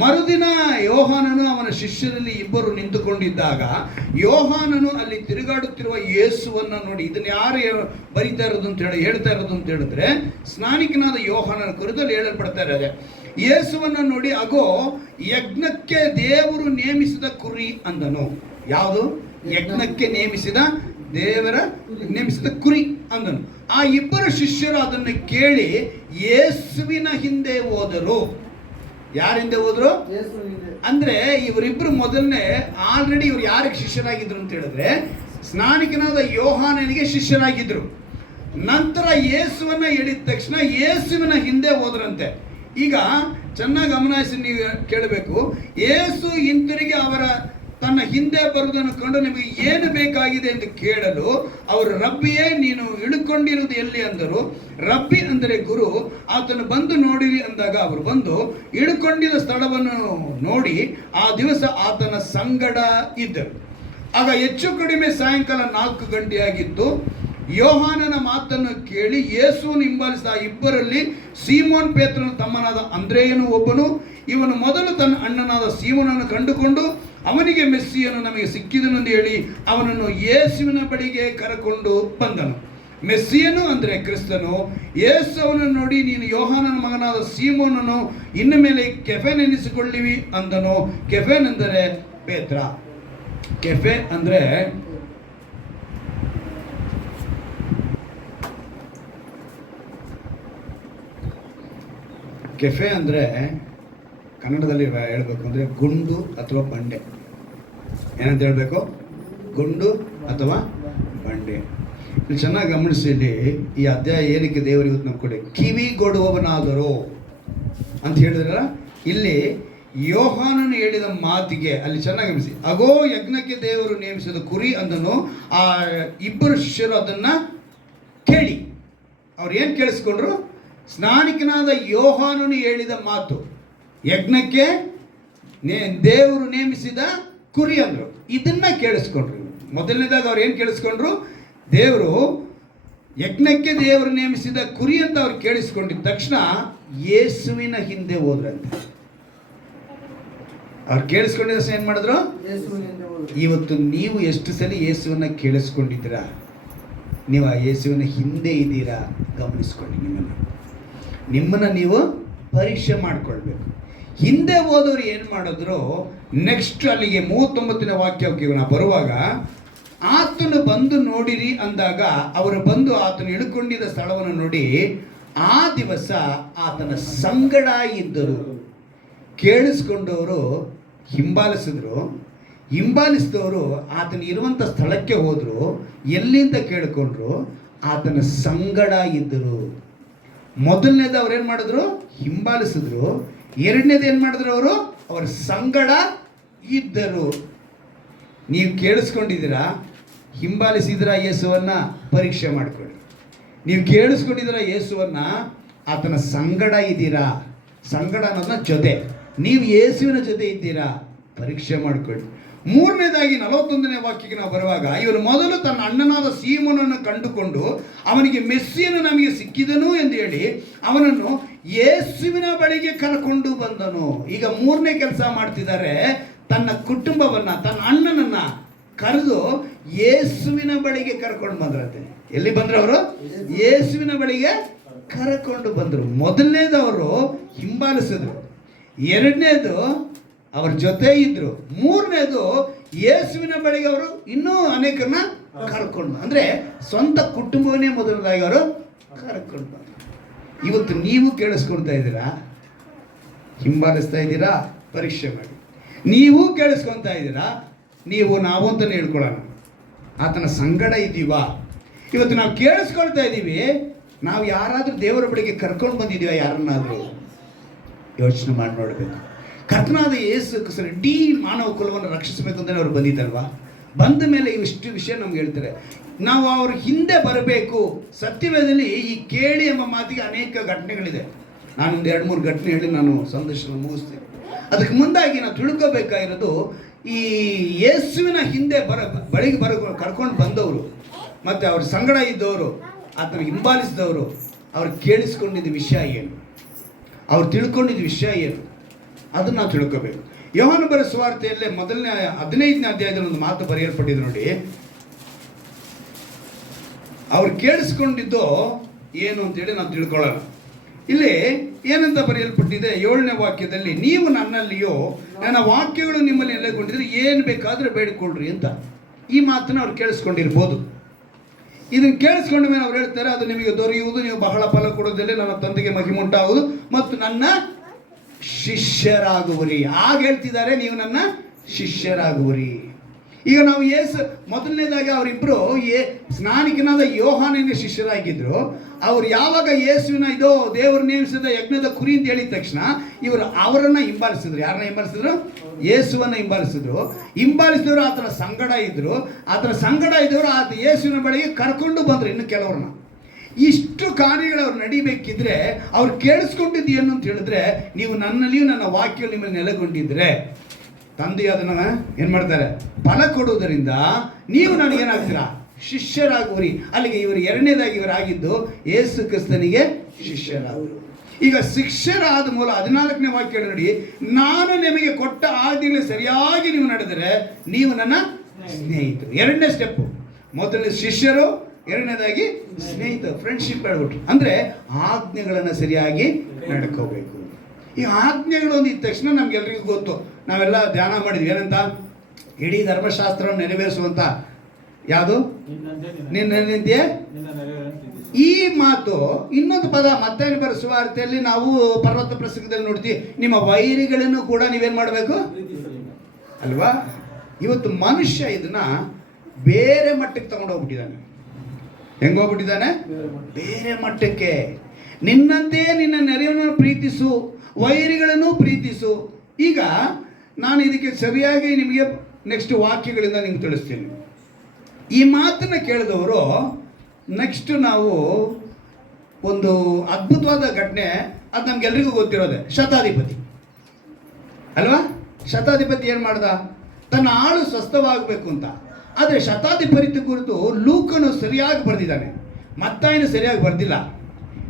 ಮರುದಿನ ಯೋಹಾನನು ಅವನ ಶಿಷ್ಯರಲ್ಲಿ ಇಬ್ಬರು ನಿಂತುಕೊಂಡಿದ್ದಾಗ ಯೋಹಾನನು ಅಲ್ಲಿ ತಿರುಗಾಡುತ್ತಿರುವ ಯೇಸುವನ್ನು ನೋಡಿ, ಇದನ್ನು ಯಾರು ಬರಿತಾ ಇರೋದು ಅಂತ ಹೇಳ್ತಾ ಇರೋದು ಅಂತ ಹೇಳಿದ್ರೆ ಸ್ನಾನಿಕನಾದ ಯೋಹಾನನ ಕುರಿತಲ್ಲಿ ಹೇಳಲ್ಪಡ್ತಾ ಇರೋದೆ. ಯೇಸುವನ್ನು ನೋಡಿ, ಅಗೋ ಯಜ್ಞಕ್ಕೆ ದೇವರು ನೇಮಿಸಿದ ಕುರಿ ಅಂದನು. ಯಾವುದು? ಯಜ್ಞಕ್ಕೆ ನೇಮಿಸಿದ ಕುರಿ ಅಂದನು. ಆ ಇಬ್ಬರು ಶಿಷ್ಯರು ಅದನ್ನು ಕೇಳಿ ಯೇಸುವಿನ ಹಿಂದೆ ಹೋದರು. ಯಾರ ಹಿಂದೆ ಹೋದ್ರು ಅಂದ್ರೆ ಇವರಿಬ್ರು ಮೊದಲನೇ ಆಲ್ರೆಡಿ ಇವ್ರು ಯಾರಿಗೆ ಶಿಷ್ಯರಾಗಿದ್ರು ಅಂತ ಹೇಳಿದ್ರೆ ಸ್ನಾನಿಕನಾದ ಯೋಹಾನನಿಗೆ ಶಿಷ್ಯರಾಗಿದ್ರು. ನಂತರ ಯೇಸುವನ್ನ ಹೇಳಿದ ತಕ್ಷಣ ಯೇಸುವಿನ ಹಿಂದೆ ಹೋದ್ರಂತೆ. ಈಗ ಚೆನ್ನಾಗಿ ಗಮನಿಸಿ ನೀವು ಕೇಳಬೇಕು. ಯೇಸು ಹಿಂತಿರುಗಿ ತನ್ನ ಹಿಂದೆ ಬರುವುದನ್ನು ಕಂಡು ನಿಮಗೆ ಏನು ಬೇಕಾಗಿದೆ ಎಂದು ಕೇಳಲು ಅವರು, ರಬ್ಬಿಯೇ ನೀನು ಇಳುಕೊಂಡಿರುವುದು ಎಲ್ಲಿ ಅಂದರು. ರಬ್ಬಿ ಅಂದರೆ ಗುರು. ಆತನು ಬಂದು ನೋಡಿರಿ ಅಂದಾಗ ಅವರು ಬಂದು ಇಳುಕೊಂಡಿದ್ದ ಸ್ಥಳವನ್ನು ನೋಡಿ ಆ ದಿವಸ ಆತನ ಸಂಗಡ ಇದ್ದರು. ಆಗ ಹೆಚ್ಚು ಕಡಿಮೆ ಸಾಯಂಕಾಲ 4 ಗಂಟೆಯಾಗಿತ್ತು. ಯೋಹಾನನ ಮಾತನ್ನು ಕೇಳಿ ಯೇಸುವನ್ನು ಹಿಂಬಾಲಿಸಿದ ಇಬ್ಬರಲ್ಲಿ ಸೀಮೋನ್ ಪೇತ್ರನ ತಮ್ಮನಾದ ಅಂದ್ರೆಯನು ಒಬ್ಬನು. ಇವನು ಮೊದಲು ತನ್ನ ಅಣ್ಣನಾದ ಸೀಮೋನನ್ನು ಕಂಡುಕೊಂಡು ಅವನಿಗೆ ಮೆಸ್ಸಿಯನು ನಮಗೆ ಸಿಕ್ಕಿದನೆಂದು ಹೇಳಿ ಅವನನ್ನು ಯೇಸುವಿನ ಬಳಿಗೆ ಕರೆಕೊಂಡು ಬಂದನು. ಮೆಸ್ಸಿಯನು ಅಂದರೆ ಕ್ರಿಸ್ತನು. ಯೇಸು ಅವನನ್ನು ನೋಡಿ, ನೀನು ಯೋಹಾನನ ಮಗನಾದ ಸೀಮೋನನು, ಇನ್ನು ಮೇಲೆ ಕೆಫೆನ್ ಎನಿಸಿಕೊಳ್ಳಿವಿ ಅಂದನು. ಕೆಫೆನ್ ಅಂದರೆ ಪೇತ್ರ. ಕೆಫೆ ಅಂದರೆ ಕೆಫೆ ಅಂದರೆ ಕನ್ನಡದಲ್ಲಿ ಹೇಳಬೇಕು ಅಂದರೆ ಗುಂಡು ಅಥವಾ ಬಂಡೆ. ಏನಂತ ಹೇಳಬೇಕು? ಗುಂಡು ಅಥವಾ ಬಂಡೆ. ಇಲ್ಲಿ ಚೆನ್ನಾಗಿ ಗಮನಿಸಿ. ಇಲ್ಲಿ ಈ ಅಧ್ಯಾಯ ಏನಕ್ಕೆ ದೇವರು ಇವತ್ತು ನಮ್ಮ ಕಡೆ ಕಿವಿಗೊಡುವವನಾದರು ಅಂತ ಹೇಳಿದ್ರಲ್ಲ, ಇಲ್ಲಿ ಯೋಹಾನನು ಹೇಳಿದ ಮಾತಿಗೆ ಅಲ್ಲಿ ಚೆನ್ನಾಗಿ ಗಮನಿಸಿ. ಅಗೋ ಯಜ್ಞಕ್ಕೆ ದೇವರು ನೇಮಿಸಿದ ಕುರಿ ಅಂದನು. ಆ ಇಬ್ಬರು ಶಿಷ್ಯರು ಅದನ್ನು ಕೇಳಿ ಅವ್ರು ಏನು ಕೇಳಿಸ್ಕೊಂಡ್ರು? ಸ್ನಾನಿಕನಾದ ಯೋಹಾನನು ಹೇಳಿದ ಮಾತು, ಯಜ್ಞಕ್ಕೆ ದೇವರು ನೇಮಿಸಿದ ಕುರಿ ಅಂದರು. ಇದನ್ನ ಕೇಳಿಸ್ಕೊಂಡ್ರು. ಮೊದಲನೇದಾಗ ಅವ್ರು ಏನು ಕೇಳಿಸ್ಕೊಂಡ್ರು? ದೇವರು ಯಜ್ಞಕ್ಕೆ ದೇವರು ನೇಮಿಸಿದ ಕುರಿ ಅಂತ ಅವ್ರು ಕೇಳಿಸ್ಕೊಂಡಿದ್ದ ತಕ್ಷಣ ಯೇಸುವಿನ ಹಿಂದೆ ಹೋದ್ರಂತೆ. ಅವ್ರು ಕೇಳಿಸ್ಕೊಂಡಿದ್ದ ತಕ್ಷಣ ಏನು ಮಾಡಿದ್ರು? ಇವತ್ತು ನೀವು ಎಷ್ಟು ಸಲ ಯೇಸುವನ್ನ ಕೇಳಿಸ್ಕೊಂಡಿದ್ದೀರಾ? ನೀವು ಆ ಯೇಸುವಿನ ಹಿಂದೆ ಇದ್ದೀರಾ? ಗಮನಿಸ್ಕೊಳ್ಳಿ. ನಿಮ್ಮನ್ನು ನೀವು ಪರೀಕ್ಷೆ ಮಾಡಿಕೊಳ್ಬೇಕು. ಹಿಂದೆ ಹೋದವರು ಏನು ಮಾಡಿದ್ರು? ನೆಕ್ಸ್ಟ್ ಅಲ್ಲಿಗೆ 39ನೇ ವಾಕ್ಯಕ್ಕೆ ನಾವು ಬರುವಾಗ, ಆತನು ಬಂದು ನೋಡಿರಿ ಅಂದಾಗ ಅವರು ಬಂದು ಆತನು ಇಳುಕೊಂಡಿದ್ದ ಸ್ಥಳವನ್ನು ನೋಡಿ ಆ ದಿವಸ ಆತನ ಸಂಗಡ ಇದ್ದರು. ಕೇಳಿಸ್ಕೊಂಡವರು ಹಿಂಬಾಲಿಸಿದವರು ಆತನ ಇರುವಂಥ ಸ್ಥಳಕ್ಕೆ ಹೋದರು. ಎಲ್ಲಿಂದ ಕೇಳಿಕೊಂಡ್ರು? ಆತನ ಸಂಗಡ ಇದ್ದರು. ಮೊದಲನೇದು ಅವ್ರು ಏನು ಮಾಡಿದ್ರು? ಹಿಂಬಾಲಿಸಿದ್ರು. ಎರಡನೇದು ಏನು ಮಾಡಿದ್ರು? ಅವರ ಸಂಗಡ ಇದ್ದರು. ನೀವು ಕೇಳಿಸ್ಕೊಂಡಿದ್ದೀರಾ? ಹಿಂಬಾಲಿಸಿದ್ರ ಯೇಸುವನ್ನ? ಪರೀಕ್ಷೆ ಮಾಡಿಕೊಳ್ಳಿ. ನೀವು ಕೇಳಿಸ್ಕೊಂಡಿದ್ದೀರಾ ಯೇಸುವನ್ನ? ಆತನ ಸಂಗಡ ಇದ್ದೀರಾ? ಸಂಗಡ ಅನ್ನೋದನ್ನ ಜೊತೆ. ನೀವು ಯೇಸುವಿನ ಜೊತೆ ಇದ್ದೀರಾ? ಪರೀಕ್ಷೆ ಮಾಡಿಕೊಳ್ಳಿ. ಮೂರನೇದಾಗಿ 41ನೇ ವಾಕ್ಯಕ್ಕೆ ನಾವು ಬರುವಾಗ, ಇವನು ಮೊದಲು ತನ್ನ ಅಣ್ಣನಾದ ಸೀಮೋನನ್ನು ಕಂಡುಕೊಂಡು ಅವನಿಗೆ ಮೆಸ್ಸಿಯನು ನಮಗೆ ಸಿಕ್ಕಿದನು ಎಂದು ಹೇಳಿ ಅವನನ್ನು ಯೇಸುವಿನ ಬಳಿಗೆ ಕರ್ಕೊಂಡು ಬಂದನು. ಈಗ ಮೂರನೇ ಕೆಲಸ ಮಾಡ್ತಿದ್ದಾರೆ. ತನ್ನ ಕುಟುಂಬವನ್ನ, ತನ್ನ ಅಣ್ಣನನ್ನ ಕರೆದು ಯೇಸುವಿನ ಬಳಿಗೆ ಕರ್ಕೊಂಡು ಬಂದ್ರಂತೆ. ಎಲ್ಲಿ ಬಂದ್ರು ಅವರು? ಯೇಸುವಿನ ಬಳಿಗೆ ಕರ್ಕೊಂಡು ಬಂದರು. ಮೊದಲನೇದವರು ಹಿಂಬಾಲಿಸಿದ್ರು, ಎರಡನೇದು ಅವ್ರ ಜೊತೆ ಇದ್ರು, ಮೂರನೇದು ಯೇಸುವಿನ ಬಳಿಗೆ ಅವರು ಇನ್ನೂ ಅನೇಕರನ್ನ ಕರ್ಕೊಂಡು, ಅಂದ್ರೆ ಸ್ವಂತ ಕುಟುಂಬವನ್ನೇ ಮೊದಲದಾಗಿ ಅವರು ಕರ್ಕೊಂಡು ಬಂದರು. ಇವತ್ತು ನೀವು ಕೇಳಿಸ್ಕೊಳ್ತಾ ಇದ್ದೀರಾ? ಹಿಂಬಾಲಿಸ್ತಾ ಇದ್ದೀರಾ? ಪರೀಕ್ಷೆ ಮಾಡಿ. ನೀವು ಕೇಳಿಸ್ಕೊಳ್ತಾ ಇದ್ದೀರಾ? ನಾವು ಅಂತಾನೆ ಹೇಳ್ಕೊಳ್ಳೋಣ, ಆತನ ಸಂಗಡ ಇದ್ದೀವಾ? ಇವತ್ತು ನಾವು ಕೇಳಿಸ್ಕೊಳ್ತಾ ಇದ್ದೀವಿ, ನಾವು ಯಾರಾದರೂ ದೇವರ ಬಳಿಗೆ ಕರ್ಕೊಂಡು ಬಂದಿದ್ದೀವ ಯಾರನ್ನಾದರೂ ಯೋಚನೆ ಮಾಡಿ ನೋಡಬೇಕು. ಕರ್ತನಾದ ಯೇಸು ಕ್ರಿಸ್ತರು ಇಡೀ ಮಾನವ ಕುಲವನ್ನು ರಕ್ಷಿಸಬೇಕು ಅಂತಲೇ ಅವ್ರು ಬಂದಿದ್ದಲ್ವಾ? ಬಂದ ಮೇಲೆ ಇಷ್ಟು ವಿಷಯ ನಮ್ಗೆ ಹೇಳ್ತಾರೆ. ನಾವು ಅವ್ರ ಹಿಂದೆ ಬರಬೇಕು. ಸತ್ಯವೇದದಲ್ಲಿ ಈ ಕೇಳಿ ಎಂಬ ಮಾತಿಗೆ ಅನೇಕ ಘಟನೆಗಳಿದೆ. ನಾನು ಒಂದು 2-3 ಘಟನೆ ಹೇಳಿ ನಾನು ಸಂದೇಶನ ಮುಗಿಸ್ತೀನಿ. ಅದಕ್ಕೆ ಮುಂದಾಗಿ ನಾವು ತಿಳ್ಕೋಬೇಕಾಗಿರೋದು, ಈ ಯೇಸುವಿನ ಹಿಂದೆ ಬಳಿಗೆ ಕರ್ಕೊಂಡು ಬಂದವರು ಮತ್ತು ಅವ್ರ ಸಂಗಡ ಇದ್ದವರು, ಆತನ ಹಿಂಬಾಲಿಸಿದವರು, ಅವ್ರು ಕೇಳಿಸ್ಕೊಂಡಿದ್ದ ವಿಷಯ ಏನು, ಅವ್ರು ತಿಳ್ಕೊಂಡಿದ್ದ ವಿಷಯ ಏನು, ಅದನ್ನು ನಾವು ತಿಳ್ಕೋಬೇಕು. ಯೋಹಾನ ಬರೆದ ಸುವಾರ್ತೆಯಲ್ಲೇ 15ನೇ ಅಧ್ಯಾಯದಲ್ಲಿ ಒಂದು ಮಾತು ಬರೆಯಲ್ಪಟ್ಟಿದೆ ನೋಡಿ. ಅವ್ರು ಕೇಳಿಸ್ಕೊಂಡಿದ್ದು ಏನು ಅಂತೇಳಿ ನಾವು ತಿಳ್ಕೊಳ್ಳೋಣ. ಇಲ್ಲಿ ಏನಂತ ಬರೆಯಲ್ಪಟ್ಟಿದೆ 7ನೇ ವಾಕ್ಯದಲ್ಲಿ, ನೀವು ನನ್ನಲ್ಲಿಯೋ ನನ್ನ ವಾಕ್ಯಗಳು ನಿಮ್ಮಲ್ಲಿ ನೆಲೆಗೊಂಡಿದ್ರೆ ಏನು ಬೇಕಾದರೂ ಬೇಡಿಕೊಳ್ಳ್ರಿ ಅಂತ. ಈ ಮಾತನ್ನು ಅವ್ರು ಕೇಳಿಸ್ಕೊಂಡಿರ್ಬೋದು. ಇದನ್ನು ಕೇಳಿಸ್ಕೊಂಡ ಮೇಲೆ ಅವ್ರು ಹೇಳ್ತಾರೆ, ಅದು ನಿಮಗೆ ದೊರೆಯುವುದು, ನೀವು ಬಹಳ ಫಲ ಕೊಡೋದಿಲ್ಲ, ನನ್ನ ತಂದೆಗೆ ಮಹಿಮೆ ಉಂಟಾಗುವುದು ಮತ್ತು ನನ್ನ ಶಿಷ್ಯರಾಗುವರಿ. ಆಗ ಹೇಳ್ತಿದ್ದಾರೆ, ನೀವು ನನ್ನ ಶಿಷ್ಯರಾಗುವರಿ. ಈಗ ನಾವು ಮೊದಲನೇದಾಗಿ ಅವರಿಬ್ಬರು ಸ್ನಾನಿಕನಾದ ಯೋಹಾನನಿಗೆ ಶಿಷ್ಯರಾಗಿದ್ದರು. ಅವರು ಯಾವಾಗ ಯೇಸುವಿನ ದೇವರು ನೇಮಿಸಿದ ಯಜ್ಞದ ಕುರಿ ಅಂತ ಹೇಳಿದ ತಕ್ಷಣ ಅವರನ್ನು ಹಿಂಬಾಲಿಸಿದ್ರು. ಯಾರನ್ನ ಹಿಂಬಾಲಿಸಿದ್ರು? ಯೇಸುವನ್ನು ಹಿಂಬಾಲಿಸಿದವರು ಆತನ ಸಂಗಡ ಇದ್ದರು. ಆತನ ಸಂಗಡ ಇದ್ದವರು ಆತ ಯೇಸುವಿನ ಬಳಿಗೆ ಕರ್ಕೊಂಡು ಬಂದರು. ಇನ್ನು ಕೆಲವ್ರನ್ನ ಇಷ್ಟು ಕಾರ್ಯಗಳು ಅವ್ರು ನಡಿಬೇಕಿದ್ರೆ ಅವ್ರು ಕೇಳಿಸ್ಕೊಂಡಿದ್ದು ಏನು ಅಂತ ಹೇಳಿದ್ರೆ, ನೀವು ನನ್ನಲ್ಲಿಯೂ ನನ್ನ ವಾಕ್ಯ ನಿಮ್ಮಲ್ಲಿ ನೆಲೆಗೊಂಡಿದ್ರೆ ತಂದೆ ಅದನ್ನು ಏನು ಮಾಡ್ತಾರೆ? ಫಲ ಕೊಡುವುದರಿಂದ ನೀವು ನನಗೇನಾಗ್ತೀರಾ? ಶಿಷ್ಯರಾಗುವರಿ. ಅಲ್ಲಿಗೆ ಇವರು ಎರಡನೇದಾಗಿ ಇವರಾಗಿದ್ದು ಯೇಸು ಕ್ರಿಸ್ತನಿಗೆ ಶಿಷ್ಯರಾಗುವರು. ಈಗ ಶಿಷ್ಯರಾದ ಮೂಲ 14ನೇ ವಾಕ್ಯ ನೋಡಿ, ನಾನು ನಿಮಗೆ ಕೊಟ್ಟ ಆಜ್ಞೆಗಳು ಸರಿಯಾಗಿ ನೀವು ನಡೆದರೆ ನೀವು ನನ್ನ ಸ್ನೇಹಿತರು. ಎರಡನೇ ಸ್ಟೆಪ್ಪು. ಮೊದಲನೇ ಶಿಷ್ಯರು, ಎರಡನೇದಾಗಿ ಸ್ನೇಹಿತರು, ಫ್ರೆಂಡ್ಶಿಪ್ ಹೇಳ್ಬಿಟ್ರು. ಅಂದರೆ ಆಜ್ಞೆಗಳನ್ನು ಸರಿಯಾಗಿ ನಡ್ಕೋಬೇಕು. ಈ ಆಜ್ಞೆಗಳು ಅಂದಿದ ತಕ್ಷಣ ನಮ್ಗೆಲ್ರಿಗೂ ಗೊತ್ತು. ನಾವೆಲ್ಲ ಧ್ಯಾನ ಮಾಡಿದ್ವಿ ಏನಂತ? ಇಡೀ ಧರ್ಮಶಾಸ್ತ್ರವನ್ನು ನೆರವೇರಿಸುವಂತ ಯಾವುದು? ನಿನ್ನಂತೆ. ಈ ಮಾತು ಇನ್ನೊಂದು ಪದ ಮತ್ತಾಯನ ಬರೆದ ಸುವಾರ್ತೆಯಲ್ಲಿ ನಾವು ಪರ್ವತ ಪ್ರಸಂಗದಲ್ಲಿ ನೋಡ್ತೀವಿ, ನಿಮ್ಮ ವೈರಿಗಳನ್ನು ಕೂಡ ನೀವೇನು ಮಾಡಬೇಕು ಅಲ್ವಾ? ಇವತ್ತು ಮನುಷ್ಯ ಇದನ್ನ ಬೇರೆ ಮಟ್ಟಕ್ಕೆ ತಗೊಂಡು ಹೋಗ್ಬಿಟ್ಟಿದ್ದಾನೆ. ಹೆಂಗೋಗ್ಬಿಟ್ಟಿದ್ದಾನೆ? ಬೇರೆ ಮಟ್ಟಕ್ಕೆ. ನಿನ್ನಂತೆ ನಿನ್ನ ನೆರೆಯವನನ್ನು ಪ್ರೀತಿಸು, ವೈರಿಗಳನ್ನು ಪ್ರೀತಿಸು. ಈಗ ನಾನು ಇದಕ್ಕೆ ಸರಿಯಾಗಿ ನಿಮಗೆ ನೆಕ್ಸ್ಟ್ ವಾಕ್ಯಗಳಿಂದ ನಿಮ್ಗೆ ತಿಳಿಸ್ತೀನಿ. ಈ ಮಾತನ್ನು ಕೇಳಿದವರು ನೆಕ್ಸ್ಟ್ ನಾವು ಒಂದು ಅದ್ಭುತವಾದ ಘಟನೆ, ಅದು ನಮ್ಗೆಲ್ರಿಗೂ ಗೊತ್ತಿರೋದೆ. ಶತಾಧಿಪತಿ ಅಲ್ವಾ? ಶತಾಧಿಪತಿ ಏನು ಮಾಡ್ದ? ತನ್ನ ಆಳು ಸ್ವಸ್ಥವಾಗಬೇಕು ಅಂತ. ಆದರೆ ಶತಾಧಿಪತಿ ಕುರಿತು ಲೂಕನು ಸರಿಯಾಗಿ ಬರೆದಿದ್ದಾನೆ, ಮತ್ತಾಯನು ಸರಿಯಾಗಿ ಬರೆದಿಲ್ಲ.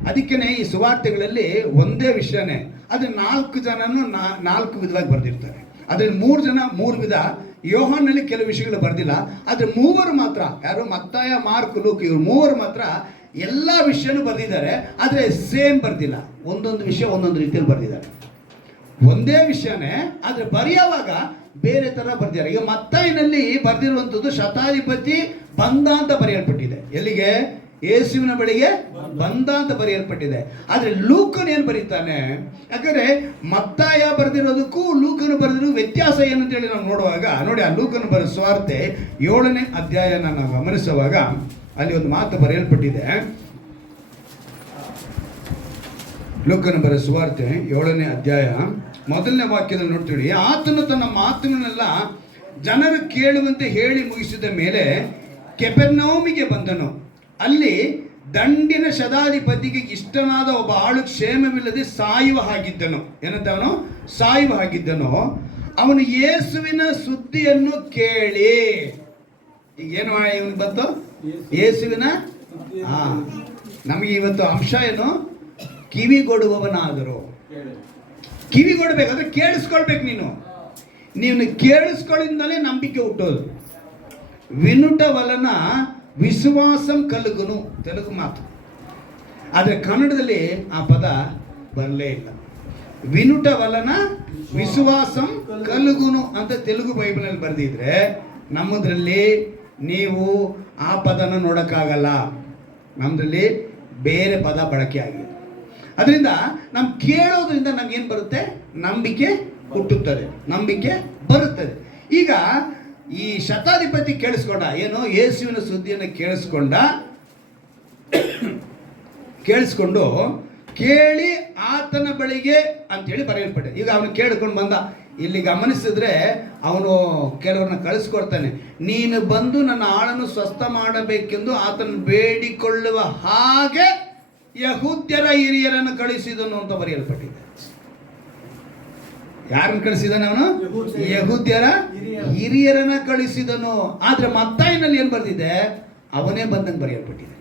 ಅದಕ್ಕೇ ಈ ಸುವಾರ್ತೆಗಳಲ್ಲಿ ಒಂದೇ ವಿಷಯನೇ, ಆದರೆ 4 ಜನನು 4 ವಿಧವಾಗಿ ಬರೆದಿರ್ತಾರೆ. ಅದರಲ್ಲಿ 3 ಜನ 3 ವಿಧ. ಯೋಹಾನಲ್ಲಿ ಕೆಲವು ವಿಷಯಗಳು ಬರೆದಿಲ್ಲ. ಆದರೆ 3 ಮಾತ್ರ, ಯಾರು? ಮತ್ತಾಯ, ಮಾರ್ಕ್, ಲೂಕ್, ಇವರು 3 ಮಾತ್ರ ಎಲ್ಲ ವಿಷಯನೂ ಬರೆದಿದ್ದಾರೆ. ಆದರೆ ಸೇಮ್ ಬರೆದಿಲ್ಲ. ಒಂದೊಂದು ವಿಷಯ ಒಂದೊಂದು ರೀತಿಯಲ್ಲಿ ಬರೆದಿದ್ದಾರೆ. ಒಂದೇ ವಿಷಯನೇ, ಆದರೆ ಬರೆಯುವಾಗ ಬೇರೆ ಥರ ಬರೆದಿದ್ದಾರೆ. ಈಗ ಮತ್ತಾಯನಲ್ಲಿ ಬರೆದಿರುವಂಥದ್ದು ಶತಾಧಿಪತಿ ಬಂದ ಅಂತ ಬರೆಯಲ್ಪಟ್ಟಿದೆ. ಎಲ್ಲಿಗೆ? ಯೇಸುವಿನ ಬಳಿಗೆ ಬಂದ ಅಂತ ಬರೆಯಲ್ಪಟ್ಟಿದೆ. ಆದರೆ ಲೂಕನ್ ಏನು ಬರೀತಾನೆ? ಯಾಕಂದರೆ ಮತ್ತಾಯ ಬರೆದಿರೋದಕ್ಕೂ ಲೂಕನು ಬರೆದಿರೋ ವ್ಯತ್ಯಾಸ ಏನು ಅಂತೇಳಿ ನಾವು ನೋಡುವಾಗ ನೋಡಿ, ಆ ಲೂಕನು ಬರೆದ ಸುವಾರ್ತೆ 7ನೇ ಅಧ್ಯಾಯನ ನಾವು ಗಮನಿಸುವಾಗ ಅಲ್ಲಿ ಒಂದು ಮಾತು ಬರೆಯಲ್ಪಟ್ಟಿದೆ. ಲೂಕನು ಬರೆದ ಸುವಾರ್ತೆ 7ನೇ ಅಧ್ಯಾಯ 1ನೇ ವಾಕ್ಯದಲ್ಲಿ ನೋಡ್ತೀವಿ, ಆತನು ತನ್ನ ಮಾತುಗಳನ್ನೆಲ್ಲ ಜನರು ಕೇಳುವಂತೆ ಹೇಳಿ ಮುಗಿಸಿದ ಮೇಲೆ ಕೆಫೆರ್ನೌಮಿಗೆ ಬಂದನು. ಅಲ್ಲಿ ದಂಡಿನ ಶತಾಧಿಪತಿಗೆ ಇಷ್ಟನಾದ ಒಬ್ಬ ಆಳು ಕ್ಷೇಮವಿಲ್ಲದೆ ಸಾಯುವ ಹಾಗಿದ್ದನು. ಏನಂತ? ಅವನು ಸಾಯುವ ಹಾಗಿದ್ದನು. ಅವನು ಯೇಸುವಿನ ಸುದ್ದಿಯನ್ನು ಕೇಳಿ, ಈಗೇನು ಇವನು ಬಂತು? ಯೇಸುವಿನ ನಮಗೆ ಇವತ್ತು ಅಂಶ ಏನು? ಕಿವಿಗೊಡುವವನಾದರು. ಕಿವಿಗೊಡ್ಬೇಕಾದ್ರೆ ಕೇಳಿಸ್ಕೊಳ್ಬೇಕು. ನೀನು ಕೇಳಿಸ್ಕೊಳ್ಳಿಂದಲೇ ನಂಬಿಕೆ ಹುಟ್ಟೋದು. ವಿನುಟ ವಲನ ವಿಶ್ವಾಸಂ ಕಲುಗುನು, ತೆಲುಗು ಮಾತು. ಆದರೆ ಕನ್ನಡದಲ್ಲಿ ಆ ಪದ ಬರಲೇ ಇಲ್ಲ. ವಿನುಟ ವಲನ ವಿಶ್ವಾಸಂ ಕಲುಗುನು ಅಂತ ತೆಲುಗು ಬೈಬಲಲ್ಲಿ ಬರೆದಿದ್ರೆ, ನಮ್ಮದ್ರಲ್ಲಿ ನೀವು ಆ ಪದನ ನೋಡೋಕ್ಕಾಗಲ್ಲ. ನಮ್ಮದ್ರಲ್ಲಿ ಬೇರೆ ಪದ ಬಳಕೆ ಆಗಿದೆ. ಅದರಿಂದ ನಾವು ಕೇಳೋದ್ರಿಂದ ನಮಗೇನು ಬರುತ್ತೆ? ನಂಬಿಕೆ ಹುಟ್ಟುತ್ತದೆ, ನಂಬಿಕೆ ಬರುತ್ತದೆ. ಈಗ ಈ ಶತಾಧಿಪತಿ ಕೇಳಿಸ್ಕೊಂಡ, ಏನು? ಯೇಸುವಿನ ಸುದ್ದಿಯನ್ನು ಕೇಳಿಸ್ಕೊಂಡು ಕೇಳಿ ಆತನ ಬಳಿಗೆ ಅಂತೇಳಿ ಬರೆಯಲ್ಪಟ್ಟೆ. ಈಗ ಅವನು ಕೇಳ್ಕೊಂಡು ಬಂದ. ಇಲ್ಲಿ ಗಮನಿಸಿದ್ರೆ ಅವನು ಕೆಲವ್ರನ್ನ ಕಳಿಸ್ಕೊಡ್ತಾನೆ. ನೀನು ಬಂದು ನನ್ನ ಆಳನ್ನು ಸ್ವಸ್ಥ ಮಾಡಬೇಕೆಂದು ಆತನ ಬೇಡಿಕೊಳ್ಳುವ ಹಾಗೆ ಯಹೂದ್ಯರ ಹಿರಿಯರನ್ನು ಕಳಿಸಿದನು ಅಂತ ಬರೆಯಲ್ಪಟ್ಟಿದೆ. ಯಾರನ್ನು ಕಳಿಸಿದನು ಅವನು? ಯಹೂದ್ಯರ ಹಿರಿಯರನ್ನ ಕಳಿಸಿದನು. ಆದ್ರೆ ಮತ್ತಾಯನಲ್ಲಿ ಏನ್ ಬರ್ದಿದೆ? ಅವನೇ ಬಂದಂಗೆ ಬರೆಯಲ್ಪಟ್ಟಿದೆ.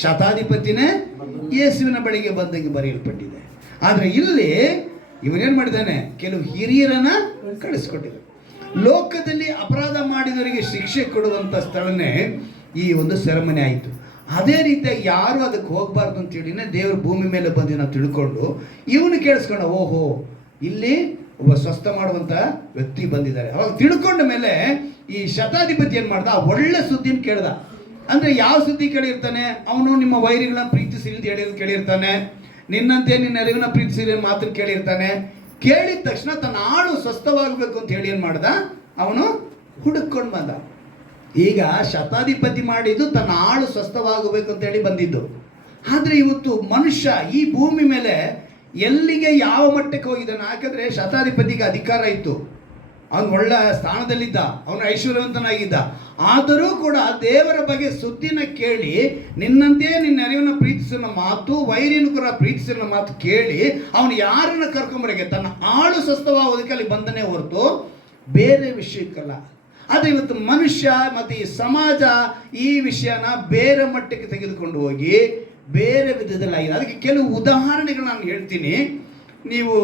ಶತಾಧಿಪತಿನೇ ಯೇಸುವಿನ ಬಳಿಗೆ ಬಂದಂಗೆ ಬರೆಯಲ್ಪಟ್ಟಿದೆ. ಆದ್ರೆ ಇಲ್ಲಿ ಇವನೇನ್ ಮಾಡಿದ್ದಾನೆ? ಕೆಲವು ಹಿರಿಯರನ್ನ ಕಳಿಸ್ಕೊಟ್ಟಿದ್ದ. ಲೋಕದಲ್ಲಿ ಅಪರಾಧ ಮಾಡಿದವರಿಗೆ ಶಿಕ್ಷೆ ಕೊಡುವಂತ ಸ್ಥಳನೇ ಈ ಒಂದು ಸೆರೆಮನಿ ಆಯಿತು. ಅದೇ ರೀತಿಯಾಗಿ ಯಾರು ಅದಕ್ಕೆ ಹೋಗ್ಬಾರ್ದು ಅಂತೇಳಿನೇ ದೇವರು ಭೂಮಿ ಮೇಲೆ ಬಂದು ನಾವು ತಿಳ್ಕೊಂಡು ಇವನು ಕೇಳಿಸ್ಕೊಂಡ, ಓಹೋ ಇಲ್ಲಿ ಒಬ್ಬ ಸ್ವಸ್ಥ ಮಾಡುವಂತ ವ್ಯಕ್ತಿ ಬಂದಿದ್ದಾರೆ. ಅವಾಗ ತಿಳ್ಕೊಂಡ ಮೇಲೆ ಈ ಶತಾಧಿಪತಿ ಏನ್ ಮಾಡ್ದ? ಒಳ್ಳೆ ಸುದ್ದಿನ ಕೇಳ್ದ. ಅಂದ್ರೆ ಯಾವ ಸುದ್ದಿ ಕೇಳಿರ್ತಾನೆ? ಅವನು ನಿಮ್ಮ ವೈರಿಗಳನ್ನ ಪ್ರೀತಿಸಿರಿ ಅಂತ ಕೇಳಿರ್ತಾನೆ. ನಿನ್ನಂತೆ ನಿನ್ನ ನೆರವಿನ ಪ್ರೀತಿಸಿರಿ ಮಾತನ್ನು ಕೇಳಿರ್ತಾನೆ. ಕೇಳಿದ ತಕ್ಷಣ ತನ್ನ ಆಳು ಸ್ವಸ್ಥವಾಗಬೇಕು ಅಂತ ಹೇಳಿ ಏನ್ ಮಾಡ್ದ? ಅವನು ಹುಡುಕೊಂಡು ಬಂದ. ಈಗ ಶತಾಧಿಪತಿ ಮಾಡಿದ್ದು ತನ್ನ ಆಳು ಸ್ವಸ್ಥವಾಗಬೇಕು ಅಂತ ಹೇಳಿ ಬಂದಿದ್ದು. ಆದ್ರೆ ಇವತ್ತು ಮನುಷ್ಯ ಈ ಭೂಮಿ ಮೇಲೆ ಎಲ್ಲಿಗೆ ಯಾವ ಮಟ್ಟಕ್ಕೆ ಹೋಗಿದ್ದಾನೆ? ಯಾಕಂದ್ರೆ ಶತಾಧಿಪತಿಗೆ ಅಧಿಕಾರ ಇತ್ತು, ಅವನು ಒಳ್ಳೆ ಸ್ಥಾನದಲ್ಲಿದ್ದ, ಅವನು ಐಶ್ವರ್ಯವಂತನಾಗಿದ್ದ. ಆದರೂ ಕೂಡ ದೇವರ ಬಗ್ಗೆ ಸುದ್ದಿನ ಕೇಳಿ ನಿನ್ನಂತೆ ನಿನ್ನ ನೆರವಿನ ಪ್ರೀತಿಸಿನ ಮಾತು, ವೈರಿನ ಕೂಡ ಪ್ರೀತಿಸಿನ ಮಾತು ಕೇಳಿ ಅವನು ಯಾರನ್ನ ಕರ್ಕೊಂಬರಗೆ ತನ್ನ ಆಳು ಸ್ವಸ್ಥವಾಗೋದಕ್ಕೆ ಅಲ್ಲಿ ಬಂದನೇ ಹೊರತು ಬೇರೆ ವಿಷಯಕ್ಕಲ್ಲ. ಆದರೆ ಇವತ್ತು ಮನುಷ್ಯ ಮತ್ತು ಈ ಸಮಾಜ ಈ ವಿಷಯನ ಬೇರೆ ಮಟ್ಟಕ್ಕೆ ತೆಗೆದುಕೊಂಡು ಹೋಗಿ ಬೇರೆ ವಿಧದಲ್ಲಿ ಆಗಿದೆ. ಅದಕ್ಕೆ ಕೆಲವು ಉದಾಹರಣೆಗಳು ನಾನು ಹೇಳ್ತೀನಿ. ನೀವು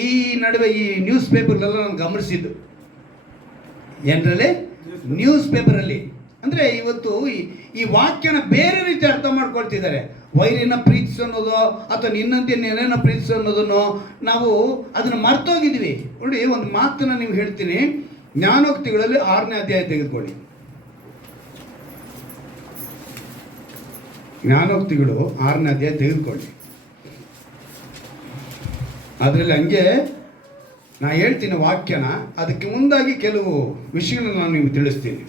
ಈ ನಡುವೆ ಈ ನ್ಯೂಸ್ ಪೇಪರ್ಲೆಲ್ಲ ನಾನು ಗಮನಿಸಿದ್ದು ಏನರಲ್ಲಿ? ನ್ಯೂಸ್ ಪೇಪರಲ್ಲಿ ಅಂದರೆ ಇವತ್ತು ಈ ವಾಕ್ಯನ ಬೇರೆ ರೀತಿ ಅರ್ಥ ಮಾಡ್ಕೊಳ್ತಿದ್ದಾರೆ. ವೈರಿನ ಪ್ರೀತಿಸು ಅನ್ನೋದು ಅಥವಾ ನಿನ್ನಂತೆ ನೆರೆನ ಪ್ರೀತಿಸು ಅನ್ನೋದನ್ನು ನಾವು ಅದನ್ನು ಮರ್ತೋಗಿದ್ವಿ. ನೋಡಿ, ಒಂದು ಮಾತನ್ನು ನೀವು ಹೇಳ್ತೀನಿ. ಜ್ಞಾನೋಕ್ತಿಗಳಲ್ಲಿ 6ನೇ ಅಧ್ಯಾಯ ತೆಗೆದುಕೊಳ್ಳಿ. ಜ್ಞಾನೋಕ್ತಿಗಳು 6ನೇ ಅಧ್ಯಾಯ ತೆಗೆದುಕೊಳ್ಳಿ. ಅದರಲ್ಲಿ ಹಂಗೆ ನಾ ಹೇಳ್ತೀನಿ ವಾಕ್ಯನ, ಅದಕ್ಕೆ ಮುಂದಾಗಿ ಕೆಲವು ವಿಷಯಗಳನ್ನ ನಾನು ನಿಮಗೆ ತಿಳಿಸ್ತೀನಿ.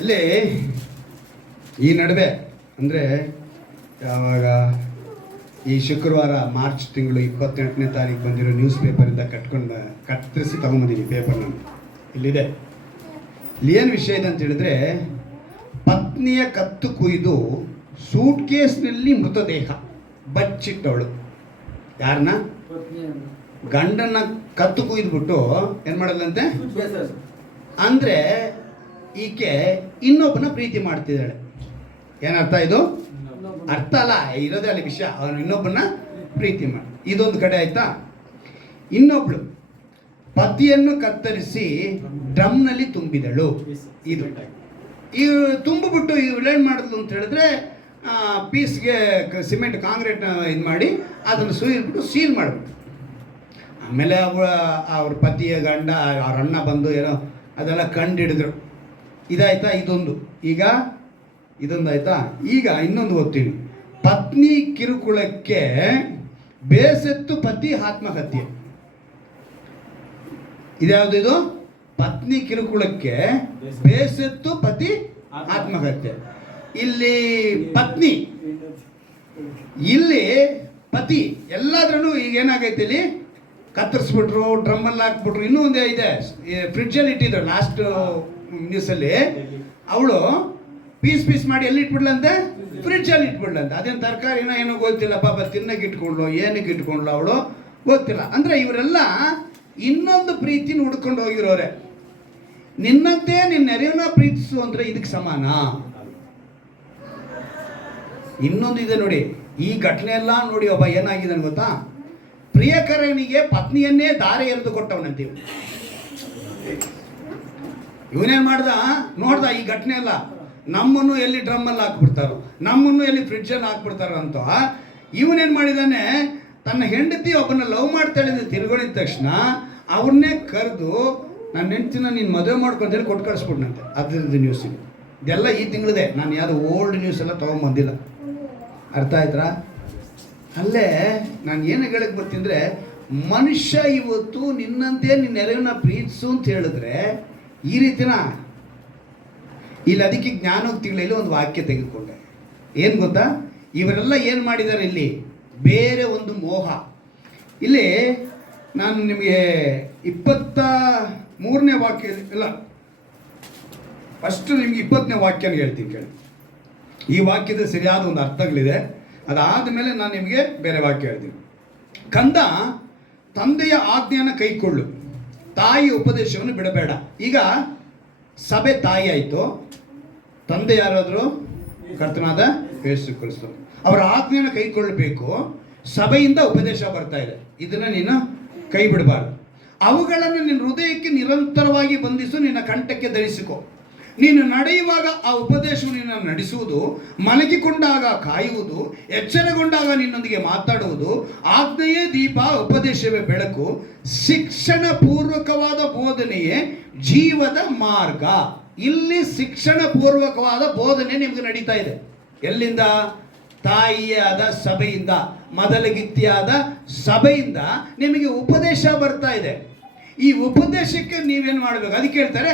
ಇಲ್ಲಿ ಈ ನಡುವೆ ಅಂದರೆ ಯಾವಾಗ ಈ ಶುಕ್ರವಾರ ಮಾರ್ಚ್ ತಿಂಗಳು 28ನೇ ತಾರೀಕು ಬಂದಿರೋ ನ್ಯೂಸ್ ಪೇಪರಿಂದ ಕತ್ತರಿಸಿ ತಗೊಂಬಂದಿದ್ದೀನಿ ಪೇಪರ್. ನಾನು ಇಲ್ಲಿದೆ. ಇಲ್ಲಿ ಏನು ವಿಷಯ ಇದೆ ಅಂತ ಹೇಳಿದ್ರೆ, ಪತ್ನಿಯ ಕತ್ತು ಕುಯ್ದು ಸೂಟ್ ಕೇಸ್ನಲ್ಲಿ ಮೃತದೇಹ ಬಚ್ಚಿಟ್ಟವಳು. ಯಾರನ್ನ? ಗಂಡನ ಕತ್ತು ಕುಯ್ದುಬಿಟ್ಟು ಏನು ಮಾಡಲ್ಲಂತೆ ಅಂದರೆ ಈಕೆ ಇನ್ನೊಬ್ಬನ ಪ್ರೀತಿ ಮಾಡ್ತಿದ್ದಾಳೆ. ಏನರ್ಥ ಇದು? ಅರ್ಥ ಅಲ್ಲ, ಇರೋದೇ ಅಲ್ಲಿ ವಿಷಯ. ಅವನು ಇನ್ನೊಬ್ಬನ ಪ್ರೀತಿ ಮಾಡಿ. ಇದೊಂದು ಕಡೆ ಆಯ್ತಾ. ಇನ್ನೊಬ್ಳು ಪತಿಯನ್ನು ಕತ್ತರಿಸಿ ಡ್ರಮ್ನಲ್ಲಿ ತುಂಬಿದಳು. ಇದು ತುಂಬಿಬಿಟ್ಟು ಇವಳೇನು ಮಾಡಿದ್ಲು ಅಂತ ಹೇಳಿದ್ರೆ, ಪೀಸ್ಗೆ ಸಿಮೆಂಟ್ ಕಾಂಕ್ರೀಟ್ನ ಇದು ಮಾಡಿ ಅದನ್ನು ಸುಯ್ಬಿಟ್ಟು ಸೀಲ್ ಮಾಡಿಬಿಟ್ಟು, ಆಮೇಲೆ ಅವ್ರ ಪತಿಯ ಗಂಡ ಅವ್ರ ಅಣ್ಣ ಬಂದು ಏನೋ ಅದೆಲ್ಲ ಕಂಡು ಹಿಡಿದ್ರು. ಇದಾಯ್ತಾ ಇದೊಂದು. ಈಗ ಇದೊಂದು ಆಯ್ತಾ. ಈಗ ಇನ್ನೊಂದು ಓದ್ತೀನಿ. ಪತ್ನಿ ಕಿರುಕುಳಕ್ಕೆ ಬೇಸತ್ತು ಪತಿ ಆತ್ಮಹತ್ಯೆ. ಇದ್ಯಾವುದು ಇದು? ಪತ್ನಿ ಕಿರುಕುಳಕ್ಕೆ ಬೇಸತ್ತು ಪತಿ ಆತ್ಮಹತ್ಯೆ. ಇಲ್ಲಿ ಪತ್ನಿ, ಇಲ್ಲಿ ಪತಿ. ಎಲ್ಲಾದ್ರೂ ಈಗ ಏನಾಗೈತೆ, ಇಲ್ಲಿ ಕತ್ತರಿಸ್ಬಿಟ್ರು, ಡ್ರಮ್ಮಲ್ಲಿ ಹಾಕ್ಬಿಟ್ರು. ಇನ್ನೂ ಒಂದೇ ಇದೆ, ಫ್ರಿಡ್ಜಲ್ಲಿ ಇಟ್ಟಿದ್ರು ಲಾಸ್ಟ್ ನ್ಯೂಸಲ್ಲಿ. ಅವಳು ಪೀಸ್ ಮಾಡಿ ಎಲ್ಲಿ ಇಟ್ಬಿಡ್ಲಂತೆ? ಫ್ರಿಡ್ಜಲ್ಲಿ ಇಟ್ಬಿಡ್ಲಂತೆ. ಅದೇನು ತರಕಾರಿನ ಏನೋ ಗೊತ್ತಿಲ್ಲ, ಪಾಪ ತಿನ್ನಕ್ಕೆ ಇಟ್ಕೊಂಡ್ಲು, ಏನಕ್ಕೆ ಇಟ್ಕೊಂಡ್ಲು ಅವಳು ಗೊತ್ತಿಲ್ಲ. ಅಂದರೆ ಇವರೆಲ್ಲ ಇನ್ನೊಂದು ಪ್ರೀತಿನ ಹುಡ್ಕೊಂಡು ಹೋಗಿರೋರೆ. ನಿನ್ನಂತೆ ನಿನ್ನ ನೆರವನ್ನ ಪ್ರೀತಿಸು ಅಂದರೆ ಇದಕ್ಕೆ ಸಮಾನ. ಇನ್ನೊಂದು ಇದೆ ನೋಡಿ, ಈ ಘಟನೆ ಎಲ್ಲ ನೋಡಿ. ಒಬ್ಬ ಏನಾಗಿದ್ದಾನೆ ಗೊತ್ತಾ? ಪ್ರಿಯಕರನಿಗೆ ಪತ್ನಿಯನ್ನೇ ದಾರೆ ಎರೆದು ಕೊಟ್ಟವನಂತೀವಿ. ಇವನೇನು ಮಾಡ್ದ ನೋಡ್ದ ಈ ಘಟನೆ ಎಲ್ಲ. ನಮ್ಮನ್ನು ಎಲ್ಲಿ ಡ್ರಮ್ಮಲ್ಲಿ ಹಾಕ್ಬಿಡ್ತಾರೋ, ನಮ್ಮನ್ನು ಎಲ್ಲಿ ಫ್ರಿಡ್ಜಲ್ಲಿ ಹಾಕ್ಬಿಡ್ತಾರೋ ಅಂತ ಇವನೇನು ಮಾಡಿದ್ದಾನೆ, ತನ್ನ ಹೆಂಡತಿ ಒಬ್ಬನ ಲವ್ ಮಾಡ್ತಾಳೆ ಅಂತ ತಿರ್ಕೊಂಡಿದ ತಕ್ಷಣ ಅವ್ರನ್ನೇ ಕರೆದು ನನ್ನ ಹೆಂಡ್ತಿನ ನೀನು ಮದುವೆ ಮಾಡ್ಕೊಂತೇಳಿ ಕೊಟ್ಟು ಕಳಿಸ್ಬಿಟ್ನಂತೆ. ಅದ್ರದ್ದು ನ್ಯೂಸ್ ಇದೆಲ್ಲ ಈ ತಿಂಗಳದೇ. ನಾನು ಯಾವುದು ಓಲ್ಡ್ ನ್ಯೂಸ್ ಎಲ್ಲ ತೊಗೊಂಬಂದಿಲ್ಲ. ಅರ್ಥ ಆಯ್ತಾ? ಅಲ್ಲೇ ನಾನು ಏನು ಹೇಳಕ್ಕೆ ಬರ್ತಿದ್ರೆ, ಮನುಷ್ಯ ಇವತ್ತು ನಿನ್ನಂತೆ ನಿನ್ನ ನೆರೆಯವನ್ನ ಪ್ರೀತಿಸು ಅಂತ ಹೇಳಿದ್ರೆ ಈ ರೀತಿನ ಇಲ್ಲಿ. ಅದಕ್ಕೆ ಜ್ಞಾನೋಕ್ತಿಗಳಲ್ಲಿ ಒಂದು ವಾಕ್ಯ ತೆಗೆದುಕೊಂಡೆ. ಏನು ಗೊತ್ತಾ, ಇವರೆಲ್ಲ ಏನು ಮಾಡಿದ್ದಾರೆ ಇಲ್ಲಿ, ಬೇರೆ ಒಂದು ಮೋಹ. ಇಲ್ಲಿ ನಾನು ನಿಮಗೆ 23ನೇ ವಾಕ್ಯ ಇಲ್ಲ, ಫಸ್ಟ್ ನಿಮ್ಗೆ 20ನೇ ವಾಕ್ಯನ ಹೇಳ್ತೀನಿ ಕೇಳಿ. ಈ ವಾಕ್ಯದ ಸರಿಯಾದ ಒಂದು ಅರ್ಥಗಳಿದೆ. ಅದಾದ ಮೇಲೆ ನಾನು ನಿಮಗೆ ಬೇರೆ ವಾಕ್ಯ ಹೇಳ್ತೀನಿ. ಕಂದ, ತಂದೆಯ ಆಜ್ಞೆಯನ್ನು ಕೈಕೊಳ್ಳು, ತಾಯಿ ಉಪದೇಶವನ್ನು ಬಿಡಬೇಡ. ಈಗ ಸಭೆ ತಾಯಿ ಆಯಿತು, ತಂದೆ ಯಾರಾದರೂ ಕರ್ತನಾದ ಯೇಸು ಕ್ರಿಸ್ತ. ಅವರ ಆಜ್ಞೆಯನ್ನು ಕೈಗೊಳ್ಳಬೇಕು. ಸಭೆಯಿಂದ ಉಪದೇಶ ಬರ್ತಾ ಇದೆ, ಇದನ್ನು ನೀನು ಕೈ ಬಿಡಬಾರ್ದು. ಅವುಗಳನ್ನು ನಿನ್ನ ಹೃದಯಕ್ಕೆ ನಿರಂತರವಾಗಿ ಬಂಧಿಸು, ನಿನ್ನ ಕಂಠಕ್ಕೆ ಧರಿಸಿಕೊ. ನೀನು ನಡೆಯುವಾಗ ಆ ಉಪದೇಶವು ನಿನ್ನ ನಡೆಸುವುದು, ಮಲಗಿಕೊಂಡಾಗ ಕಾಯುವುದು, ಎಚ್ಚರಗೊಂಡಾಗ ನಿನ್ನೊಂದಿಗೆ ಮಾತಾಡುವುದು. ಆಜ್ಞೆಯೇ ದೀಪ, ಉಪದೇಶವೇ ಬೆಳಕು, ಶಿಕ್ಷಣ ಪೂರ್ವಕವಾದ ಬೋಧನೆಯೇ ಜೀವದ ಮಾರ್ಗ. ಇಲ್ಲಿ ಶಿಕ್ಷಣ ಪೂರ್ವಕವಾದ ಬೋಧನೆ ನಿಮಗೆ ನಡೀತಾ ಇದೆ. ಎಲ್ಲಿಂದ? ತಾಯಿಯಾದ ಸಭೆಯಿಂದ, ಮೊದಲಗಿತ್ತಿಯಾದ ಸಭೆಯಿಂದ ನಿಮಗೆ ಉಪದೇಶ ಬರ್ತಾ ಇದೆ. ಈ ಉಪದೇಶಕ್ಕೆ ನೀವೇನು ಮಾಡಬೇಕು? ಅದಕ್ಕೆ ಹೇಳ್ತಾರೆ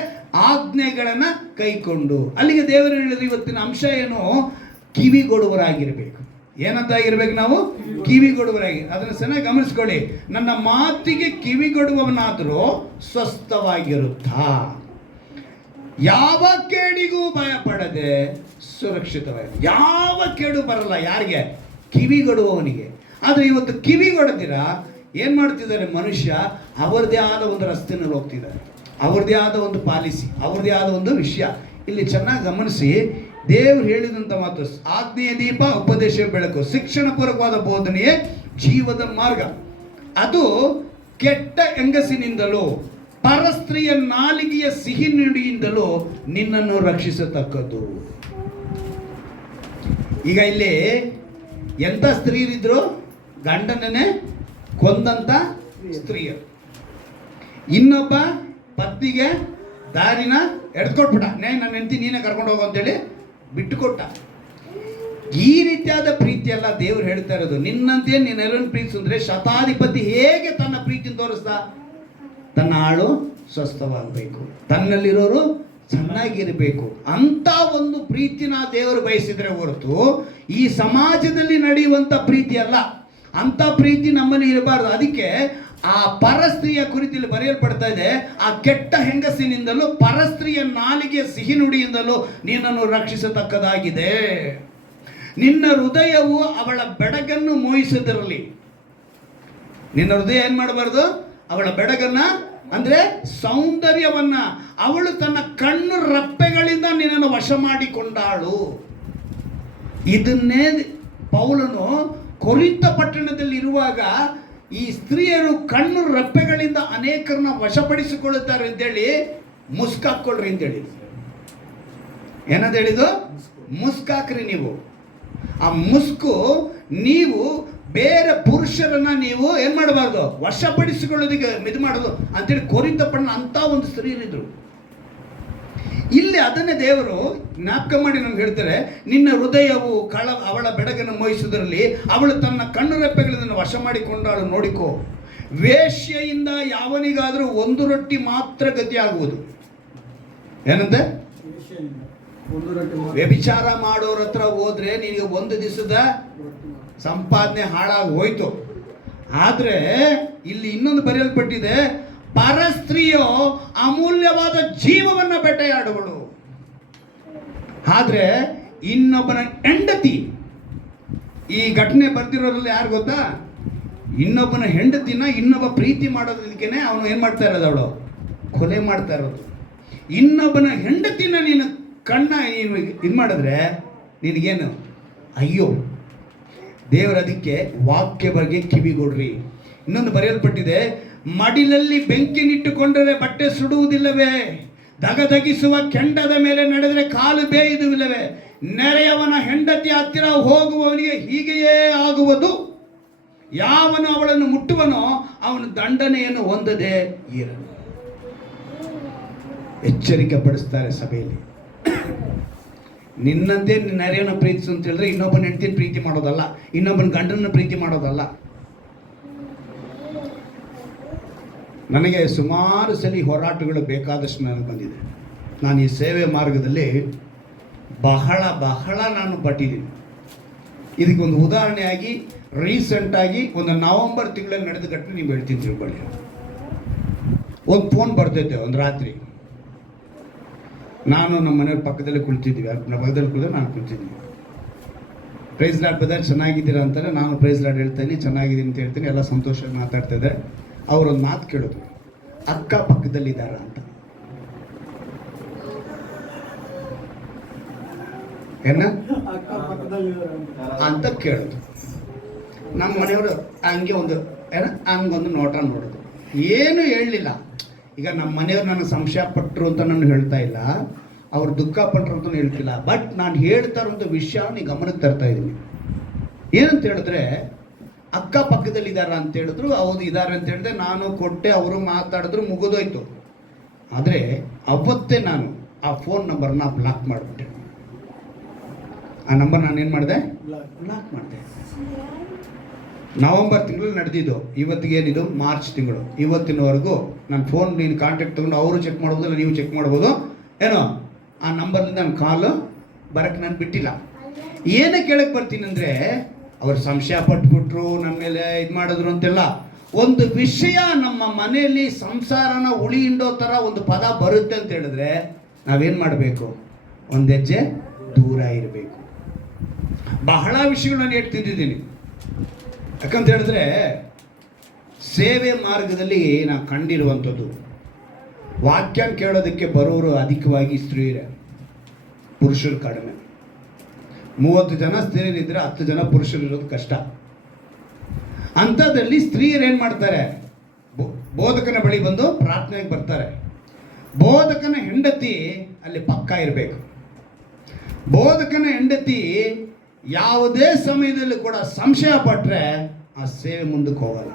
ಆಜ್ಞೆಗಳನ್ನು ಕೈಕೊಂಡು. ಅಲ್ಲಿಗೆ ದೇವರು ಹೇಳಿದ್ರು ಇವತ್ತಿನ ಅಂಶ ಏನು? ಕಿವಿಗೊಡುವರಾಗಿರ್ಬೇಕು. ಏನಂತಾಗಿರ್ಬೇಕು ನಾವು? ಕಿವಿಗೊಡುವರಾಗಿ. ಅದನ್ನು ಚೆನ್ನಾಗಿ ಗಮನಿಸ್ಕೊಳ್ಳಿ. ನನ್ನ ಮಾತಿಗೆ ಕಿವಿಗೊಡುವವನಾದರೂ ಸ್ವಸ್ಥವಾಗಿರುತ್ತಾ, ಯಾವ ಕೇಡಿಗೂ ಭಯ ಪಡದೆ ಸುರಕ್ಷಿತವಾಗಿ. ಯಾವ ಕೇಡು ಬರಲ್ಲ ಯಾರಿಗೆ? ಕಿವಿಗೊಡುವವನಿಗೆ. ಆದರೆ ಇವತ್ತು ಕಿವಿಗೊಡದಿರ ಏನು ಮಾಡ್ತಿದ್ದಾರೆ ಮನುಷ್ಯ? ಅವರದೇ ಆದ ಒಂದು ರಸ್ತೆನಲ್ಲಿ ಹೋಗ್ತಿದ್ದಾರೆ, ಅವ್ರದ್ದೇ ಆದ ಒಂದು ಪಾಲಿಸಿ, ಅವ್ರದ್ದೇ ಆದ ಒಂದು ವಿಷಯ. ಇಲ್ಲಿ ಚೆನ್ನಾಗಿ ಗಮನಿಸಿ, ದೇವರು ಹೇಳಿದಂಥ ಮಾತು ಆಜ್ಞೆಯ ದೀಪ, ಉಪದೇಶ ಬೆಳಕು, ಶಿಕ್ಷಣ ಪೂರ್ವಕವಾದ ಬೋಧನೆಯೇ ಜೀವದ ಮಾರ್ಗ. ಅದು ಕೆಟ್ಟ ಹೆಂಗಸಿನಿಂದಲೂ ಪರಸ್ತ್ರೀಯ ನಾಲಿಗೆಯ ಸಿಹಿ ನುಡಿಯಿಂದಲೂ ನಿನ್ನನ್ನು ರಕ್ಷಿಸತಕ್ಕದ್ದು. ಈಗ ಇಲ್ಲಿ ಎಂಥ ಸ್ತ್ರೀಯರಿದ್ರು? ಗಂಡನನ್ನೇ ಕೊಂದಂತ ಸ್ತ್ರೀಯರು. ಇನ್ನೊಬ್ಬ ಪತ್ನಿಗೆ ದಾರಿನ ಎಡ್ಕೊಟ್ಬಿಟ್ಟ, ನನ್ನ ಹೆಂಡತಿ ನೀನೇ ಕರ್ಕೊಂಡು ಹೋಗು ಅಂತೇಳಿ ಬಿಟ್ಟುಕೊಟ್ಟ. ಈ ರೀತಿಯಾದ ಪ್ರೀತಿ ಎಲ್ಲ ದೇವರು ಹೇಳ್ತಾ ಇರೋದು. ನಿನ್ನಂತೆ ನೀನೆಲ್ಲರನ್ನು ಪ್ರೀತಿಸಿದ್ರೆ ಶತಾಧಿಪತಿ ಹೇಗೆ ತನ್ನ ಪ್ರೀತಿ ತೋರಿಸ್ದ? ತನ್ನ ಆಳು ಸ್ವಸ್ಥವಾಗಬೇಕು, ತನ್ನಲ್ಲಿರೋರು ಚೆನ್ನಾಗಿರಬೇಕು ಅಂತ ಒಂದು ಪ್ರೀತಿನ ದೇವರು ಬಯಸಿದ್ರೆ ಹೊರತು ಈ ಸಮಾಜದಲ್ಲಿ ನಡೆಯುವಂಥ ಪ್ರೀತಿ ಅಲ್ಲ. ಅಂತ ಪ್ರೀತಿ ನಮ್ಮಲ್ಲಿ ಇರಬಾರ್ದು. ಅದಕ್ಕೆ ಆ ಪರಸ್ತ್ರೀಯ ಕುರಿತಲ್ಲಿ ಬರೆಯಲ್ಪಡ್ತಾ ಇದೆ, ಆ ಕೆಟ್ಟ ಹೆಂಗಸಿನಿಂದಲೂ ಪರಸ್ತ್ರೀಯ ನಾಲಿಗೆಯ ಸಿಹಿ ನುಡಿಯಿಂದಲೂ ನಿನ್ನನ್ನು ರಕ್ಷಿಸತಕ್ಕದಾಗಿದೆ. ನಿನ್ನ ಹೃದಯವು ಅವಳ ಬೆಡಗನ್ನು ಮೋಹಿಸದಿರಲಿ. ನಿನ್ನ ಹೃದಯ ಏನ್ ಮಾಡಬಾರ್ದು? ಅವಳ ಬೆಡಗನ್ನ ಅಂದ್ರೆ ಸೌಂದರ್ಯವನ್ನ. ಅವಳು ತನ್ನ ಕಣ್ಣು ರಪ್ಪೆಗಳಿಂದ ನಿನ್ನನ್ನು ವಶ ಮಾಡಿಕೊಂಡಾಳು. ಇದನ್ನೇ ಪೌಲನು ಕೊರಿಂಥ ಪಟ್ಟಣದಲ್ಲಿ ಇರುವಾಗ ಈ ಸ್ತ್ರೀಯರು ಕಣ್ಣು ರಪ್ಪೆಗಳಿಂದ ಅನೇಕರನ್ನ ವಶಪಡಿಸಿಕೊಳ್ಳುತ್ತಾರೆ ಅಂತೇಳಿ ಮುಸ್ಕಾಕ್ಕೊಳ್ರಿ ಅಂತೇಳಿ. ಏನಂತ ಹೇಳಿದ್ದು? ಮುಸ್ಕಾಕ್ರಿ ನೀವು. ಆ ಮುಸ್ಕು ನೀವು ಬೇರೆ ಪುರುಷರನ್ನ ನೀವು ಏನ್ ಮಾಡಬಾರ್ದು? ವಶಪಡಿಸಿಕೊಳ್ಳೋದಕ್ಕೆ ಇದು ಮಾಡೋದು ಅಂತೇಳಿ ಕೊರಿಂಥ ಪಟ್ಟಣ ಅಂತ ಒಂದು ಸ್ತ್ರೀಯರಿದ್ರು. ಇಲ್ಲಿ ಅದನ್ನೇ ದೇವರು ಜ್ಞಾಪಕ ಮಾಡಿ ನಮ್ಗೆ ಹೇಳ್ತಾರೆ, ನಿನ್ನ ಹೃದಯವು ಅವಳ ಬೆಡಗನ್ನು ಮೋಹಿಸುವುದರಲ್ಲಿ ಅವಳು ತನ್ನ ಕಣ್ಣು ರೆಪ್ಪೆಗಳಿಂದ ವಶ ಮಾಡಿಕೊಂಡಾಳು. ನೋಡಿಕೋ, ವೇಶ್ಯೆಯಿಂದ ಯಾವನಿಗಾದರೂ ಒಂದು ರೊಟ್ಟಿ ಮಾತ್ರ ಗತಿಯಾಗುವುದು. ಏನಂತೆ? ವ್ಯಭಿಚಾರ ಮಾಡೋರ ಹತ್ರ ಹೋದ್ರೆ ನಿನಗೆ ಒಂದು ದಿವಸದ ಸಂಪಾದನೆ ಹಾಳಾಗಿ ಹೋಯ್ತು. ಆದ್ರೆ ಇಲ್ಲಿ ಇನ್ನೊಂದು ಬರೆಯಲ್ಪಟ್ಟಿದೆ, ಪರಸ್ತ್ರೀಯೋ ಅಮೂಲ್ಯವಾದ ಜೀವವನ್ನ ಬೇಟೆಯಾಡುವಳು. ಆದ್ರೆ ಇನ್ನೊಬ್ಬನ ಹೆಂಡತಿ, ಈ ಘಟನೆ ಬರ್ತಿರೋದ್ರಲ್ಲಿ ಯಾರು ಗೊತ್ತಾ? ಇನ್ನೊಬ್ಬನ ಹೆಂಡತಿನ ಇನ್ನೊಬ್ಬ ಪ್ರೀತಿ ಮಾಡೋದಕ್ಕೇನೆ ಅವನು ಏನ್ ಮಾಡ್ತಾ ಇರೋದು? ಅವಳು ಕೊಲೆ ಮಾಡ್ತಾ ಇರೋದು. ಇನ್ನೊಬ್ಬನ ಹೆಂಡತಿನ ನೀನು ಕಣ್ಣ ನೀನು ಇದು ಮಾಡಿದ್ರೆ ನಿನಗೇನು? ಅಯ್ಯೋ. ದೇವರ ಅದಕ್ಕೆ ವಾಕ್ಯ ಬಗ್ಗೆ ಕಿವಿಗೊಡ್ರಿ. ಇನ್ನೊಂದು ಬರೆಯಲ್ಪಟ್ಟಿದೆ, ಮಡಿಲಲ್ಲಿ ಬೆಂಕಿನಿಟ್ಟುಕೊಂಡರೆ ಬಟ್ಟೆ ಸುಡುವುದಿಲ್ಲವೇ? ದಗದಗಿಸುವ ಕೆಂಡದ ಮೇಲೆ ನಡೆದರೆ ಕಾಲು ಬೇಯುವುದಿಲ್ಲವೇ? ನೆರೆಯವನ ಹೆಂಡತಿ ಹತ್ತಿರ ಹೋಗುವವನಿಗೆ ಹೀಗೆಯೇ ಆಗುವುದು. ಯಾವನು ಅವಳನ್ನು ಮುಟ್ಟುವನೋ ಅವನು ದಂಡನೆಯನ್ನು ಹೊಂದದೆ ಇರನು. ಎಚ್ಚರಿಕೆ ಪಡಿಸ್ತಾರೆ ಸಭೆಯಲ್ಲಿ. ನಿನ್ನಂತೆ ನಿನ್ನ ನೆರೆಯನ್ನು ಪ್ರೀತಿಸು ಅಂತ ಹೇಳಿದ್ರೆ ಇನ್ನೊಬ್ಬನ ಹೆಂಡತಿನ ಪ್ರೀತಿ ಮಾಡೋದಲ್ಲ, ಇನ್ನೊಬ್ಬನ ಗಂಡನ ಪ್ರೀತಿ ಮಾಡೋದಲ್ಲ. ನನಗೆ ಸುಮಾರು ಸಲ ಹೋರಾಟಗಳು ಬೇಕಾದಷ್ಟು ನನಗೆ ಬಂದಿದೆ. ನಾನು ಈ ಸೇವೆ ಮಾರ್ಗದಲ್ಲಿ ಬಹಳ ಬಹಳ ನಾನು ಪಟ್ಟಿದ್ದೀನಿ. ಇದಕ್ಕೊಂದು ಉದಾಹರಣೆಯಾಗಿ ರೀಸೆಂಟಾಗಿ ಒಂದು ನವಂಬರ್ ತಿಂಗಳಲ್ಲಿ ನಡೆದ ಘಟನೆ ನೀವು ಹೇಳ್ತೀನಿ ತಿಳ್ಕೊಳ್ಳಿ. ಒಂದು ಫೋನ್ ಬರ್ತೈತೆ ಒಂದು ರಾತ್ರಿ. ನಾನು ನಮ್ಮ ಮನೆಯವ್ರ ಪಕ್ಕದಲ್ಲಿ ಕುಳಿತಿದ್ದೀವಿ, ನಮ್ಮ ಪಕ್ಕದಲ್ಲಿ ಕುಳಿದ್ರೆ ನಾನು ಕುಳಿತಿದ್ದೀನಿ. ಪ್ರೈಸ್ ಲಾರ್ಡ್ ಬ್ರದರ್ ಚೆನ್ನಾಗಿದ್ದೀರಾ ಅಂತಾರೆ. ನಾನು ಪ್ರೈಸ್ ಲಾರ್ಡ್ ಹೇಳ್ತೀನಿ, ಚೆನ್ನಾಗಿದ್ದೀನಿ ಅಂತ ಹೇಳ್ತೀನಿ, ಎಲ್ಲ ಸಂತೋಷ ಮಾತಾಡ್ತಾ ಇದ್ದಾರೆ. ಅವರೊಂದು ಮಾತು ಕೇಳಿದ್ರು, ಅಕ್ಕ ಪಕ್ಕದಲ್ಲಿದ್ದಾರ ಅಂತ. ಏನ ಅಂತ ಕೇಳಿದ್ರು. ನಮ್ಮ ಮನೆಯವರು ಹಂಗೆ ಒಂದು ಹಂಗೊಂದು ನೋಟ ನೋಡಿದ್ರು, ಏನು ಹೇಳಲಿಲ್ಲ. ಈಗ ನಮ್ಮ ಮನೆಯವ್ರು ನನ್ನ ಸಂಶಯ ಪಟ್ಟರು ಅಂತ ನಾನು ಹೇಳ್ತಾ ಇಲ್ಲ, ಅವ್ರು ದುಃಖ ಪಟ್ಟರು ಅಂತ ಹೇಳ್ತಿಲ್ಲ. ಬಟ್ ನಾನು ಹೇಳ್ತಾ ಇರೋಂಥ ವಿಷಯ ನೀವು ಗಮನಕ್ಕೆ ತರ್ತಾ ಇದ್ದೀನಿ. ಏನಂತ ಹೇಳಿದ್ರೆ, ಅಕ್ಕ ಪಕ್ಕದಲ್ಲಿದ್ದಾರ ಅಂತ ಹೇಳಿದ್ರು. ಹೌದು ಇದ್ದಾರೆ ಅಂತ ಹೇಳಿದೆ, ನಾನು ಕೊಟ್ಟೆ, ಅವರು ಮಾತಾಡಿದ್ರು, ಮುಗಿದೋಯ್ತು. ಆದರೆ ಅವತ್ತೇ ನಾನು ಆ ಫೋನ್ ನಂಬರ್ನ ಬ್ಲಾಕ್ ಮಾಡಿಬಿಟ್ಟೆ. ಆ ನಂಬರ್ ನಾನು ಏನು ಮಾಡಿದೆ, ಬ್ಲಾಕ್ ಮಾಡಿದೆ. ನವಂಬರ್ ತಿಂಗಳಲ್ಲಿ ನಡೆದಿದ್ದು, ಇವತ್ತಿಗೆ ಏನಿದು ಮಾರ್ಚ್ ತಿಂಗಳು, ಇವತ್ತಿನವರೆಗೂ ನನ್ನ ಫೋನ್ ನೀನು ಕಾಂಟ್ಯಾಕ್ಟ್ ತೊಗೊಂಡು ಅವರು ಚೆಕ್ ಮಾಡ್ಬೋದಲ್ಲ, ನೀವು ಚೆಕ್ ಮಾಡ್ಬೋದು ಏನೋ. ಆ ನಂಬರ್ನಿಂದ ನನ್ನ ಕಾಲು ಬರೋಕ್ಕೆ ನಾನು ಬಿಟ್ಟಿಲ್ಲ. ಏನೇ ಕೇಳಕ್ಕೆ ಬರ್ತೀನಿ ಅಂದರೆ, ಅವ್ರು ಸಂಶಯ ಪಟ್ಬಿಟ್ರು, ನನ್ನ ಮೇಲೆ ಇದು ಮಾಡಿದ್ರು ಅಂತೆಲ್ಲ. ಒಂದು ವಿಷಯ ನಮ್ಮ ಮನೆಯಲ್ಲಿ ಸಂಸಾರನ ಉಳಿ ಹಿಂಡೋ ಥರ ಒಂದು ಪದ ಬರುತ್ತೆ ಅಂತ ಹೇಳಿದ್ರೆ ನಾವೇನು ಮಾಡಬೇಕು, ಒಂದು ಹೆಜ್ಜೆ ದೂರ ಇರಬೇಕು. ಬಹಳ ವಿಷಯಗಳನ್ನ ಹೇಳ್ತಿದ್ದೀನಿ. ಯಾಕಂತ ಹೇಳಿದ್ರೆ ಸೇವೆ ಮಾರ್ಗದಲ್ಲಿ ನಾನು ಕಂಡಿರುವಂಥದ್ದು, ವಾಕ್ಯ ಕೇಳೋದಕ್ಕೆ ಬರೋರು ಅಧಿಕವಾಗಿ ಸ್ತ್ರೀಯರೇ, ಪುರುಷರು ಕಡಿಮೆ. 30 ಜನ ಸ್ತ್ರೀಯರಿದ್ದರೆ 10 ಜನ ಪುರುಷರು ಇರೋದು ಕಷ್ಟ. ಅಂಥದ್ರಲ್ಲಿ ಸ್ತ್ರೀಯರು ಏನು ಮಾಡ್ತಾರೆ, ಬೋಧಕನ ಬಳಿ ಬಂದು ಪ್ರಾರ್ಥನೆಗೆ ಬರ್ತಾರೆ. ಬೋಧಕನ ಹೆಂಡತಿ ಅಲ್ಲಿ ಪಕ್ಕ ಇರಬೇಕು. ಬೋಧಕನ ಹೆಂಡತಿ ಯಾವುದೇ ಸಮಯದಲ್ಲಿ ಕೂಡ ಸಂಶಯ ಪಟ್ಟರೆ ಆ ಸೇವೆ ಮುಂದಕ್ಕೆ ಹೋಗಲ್ಲ.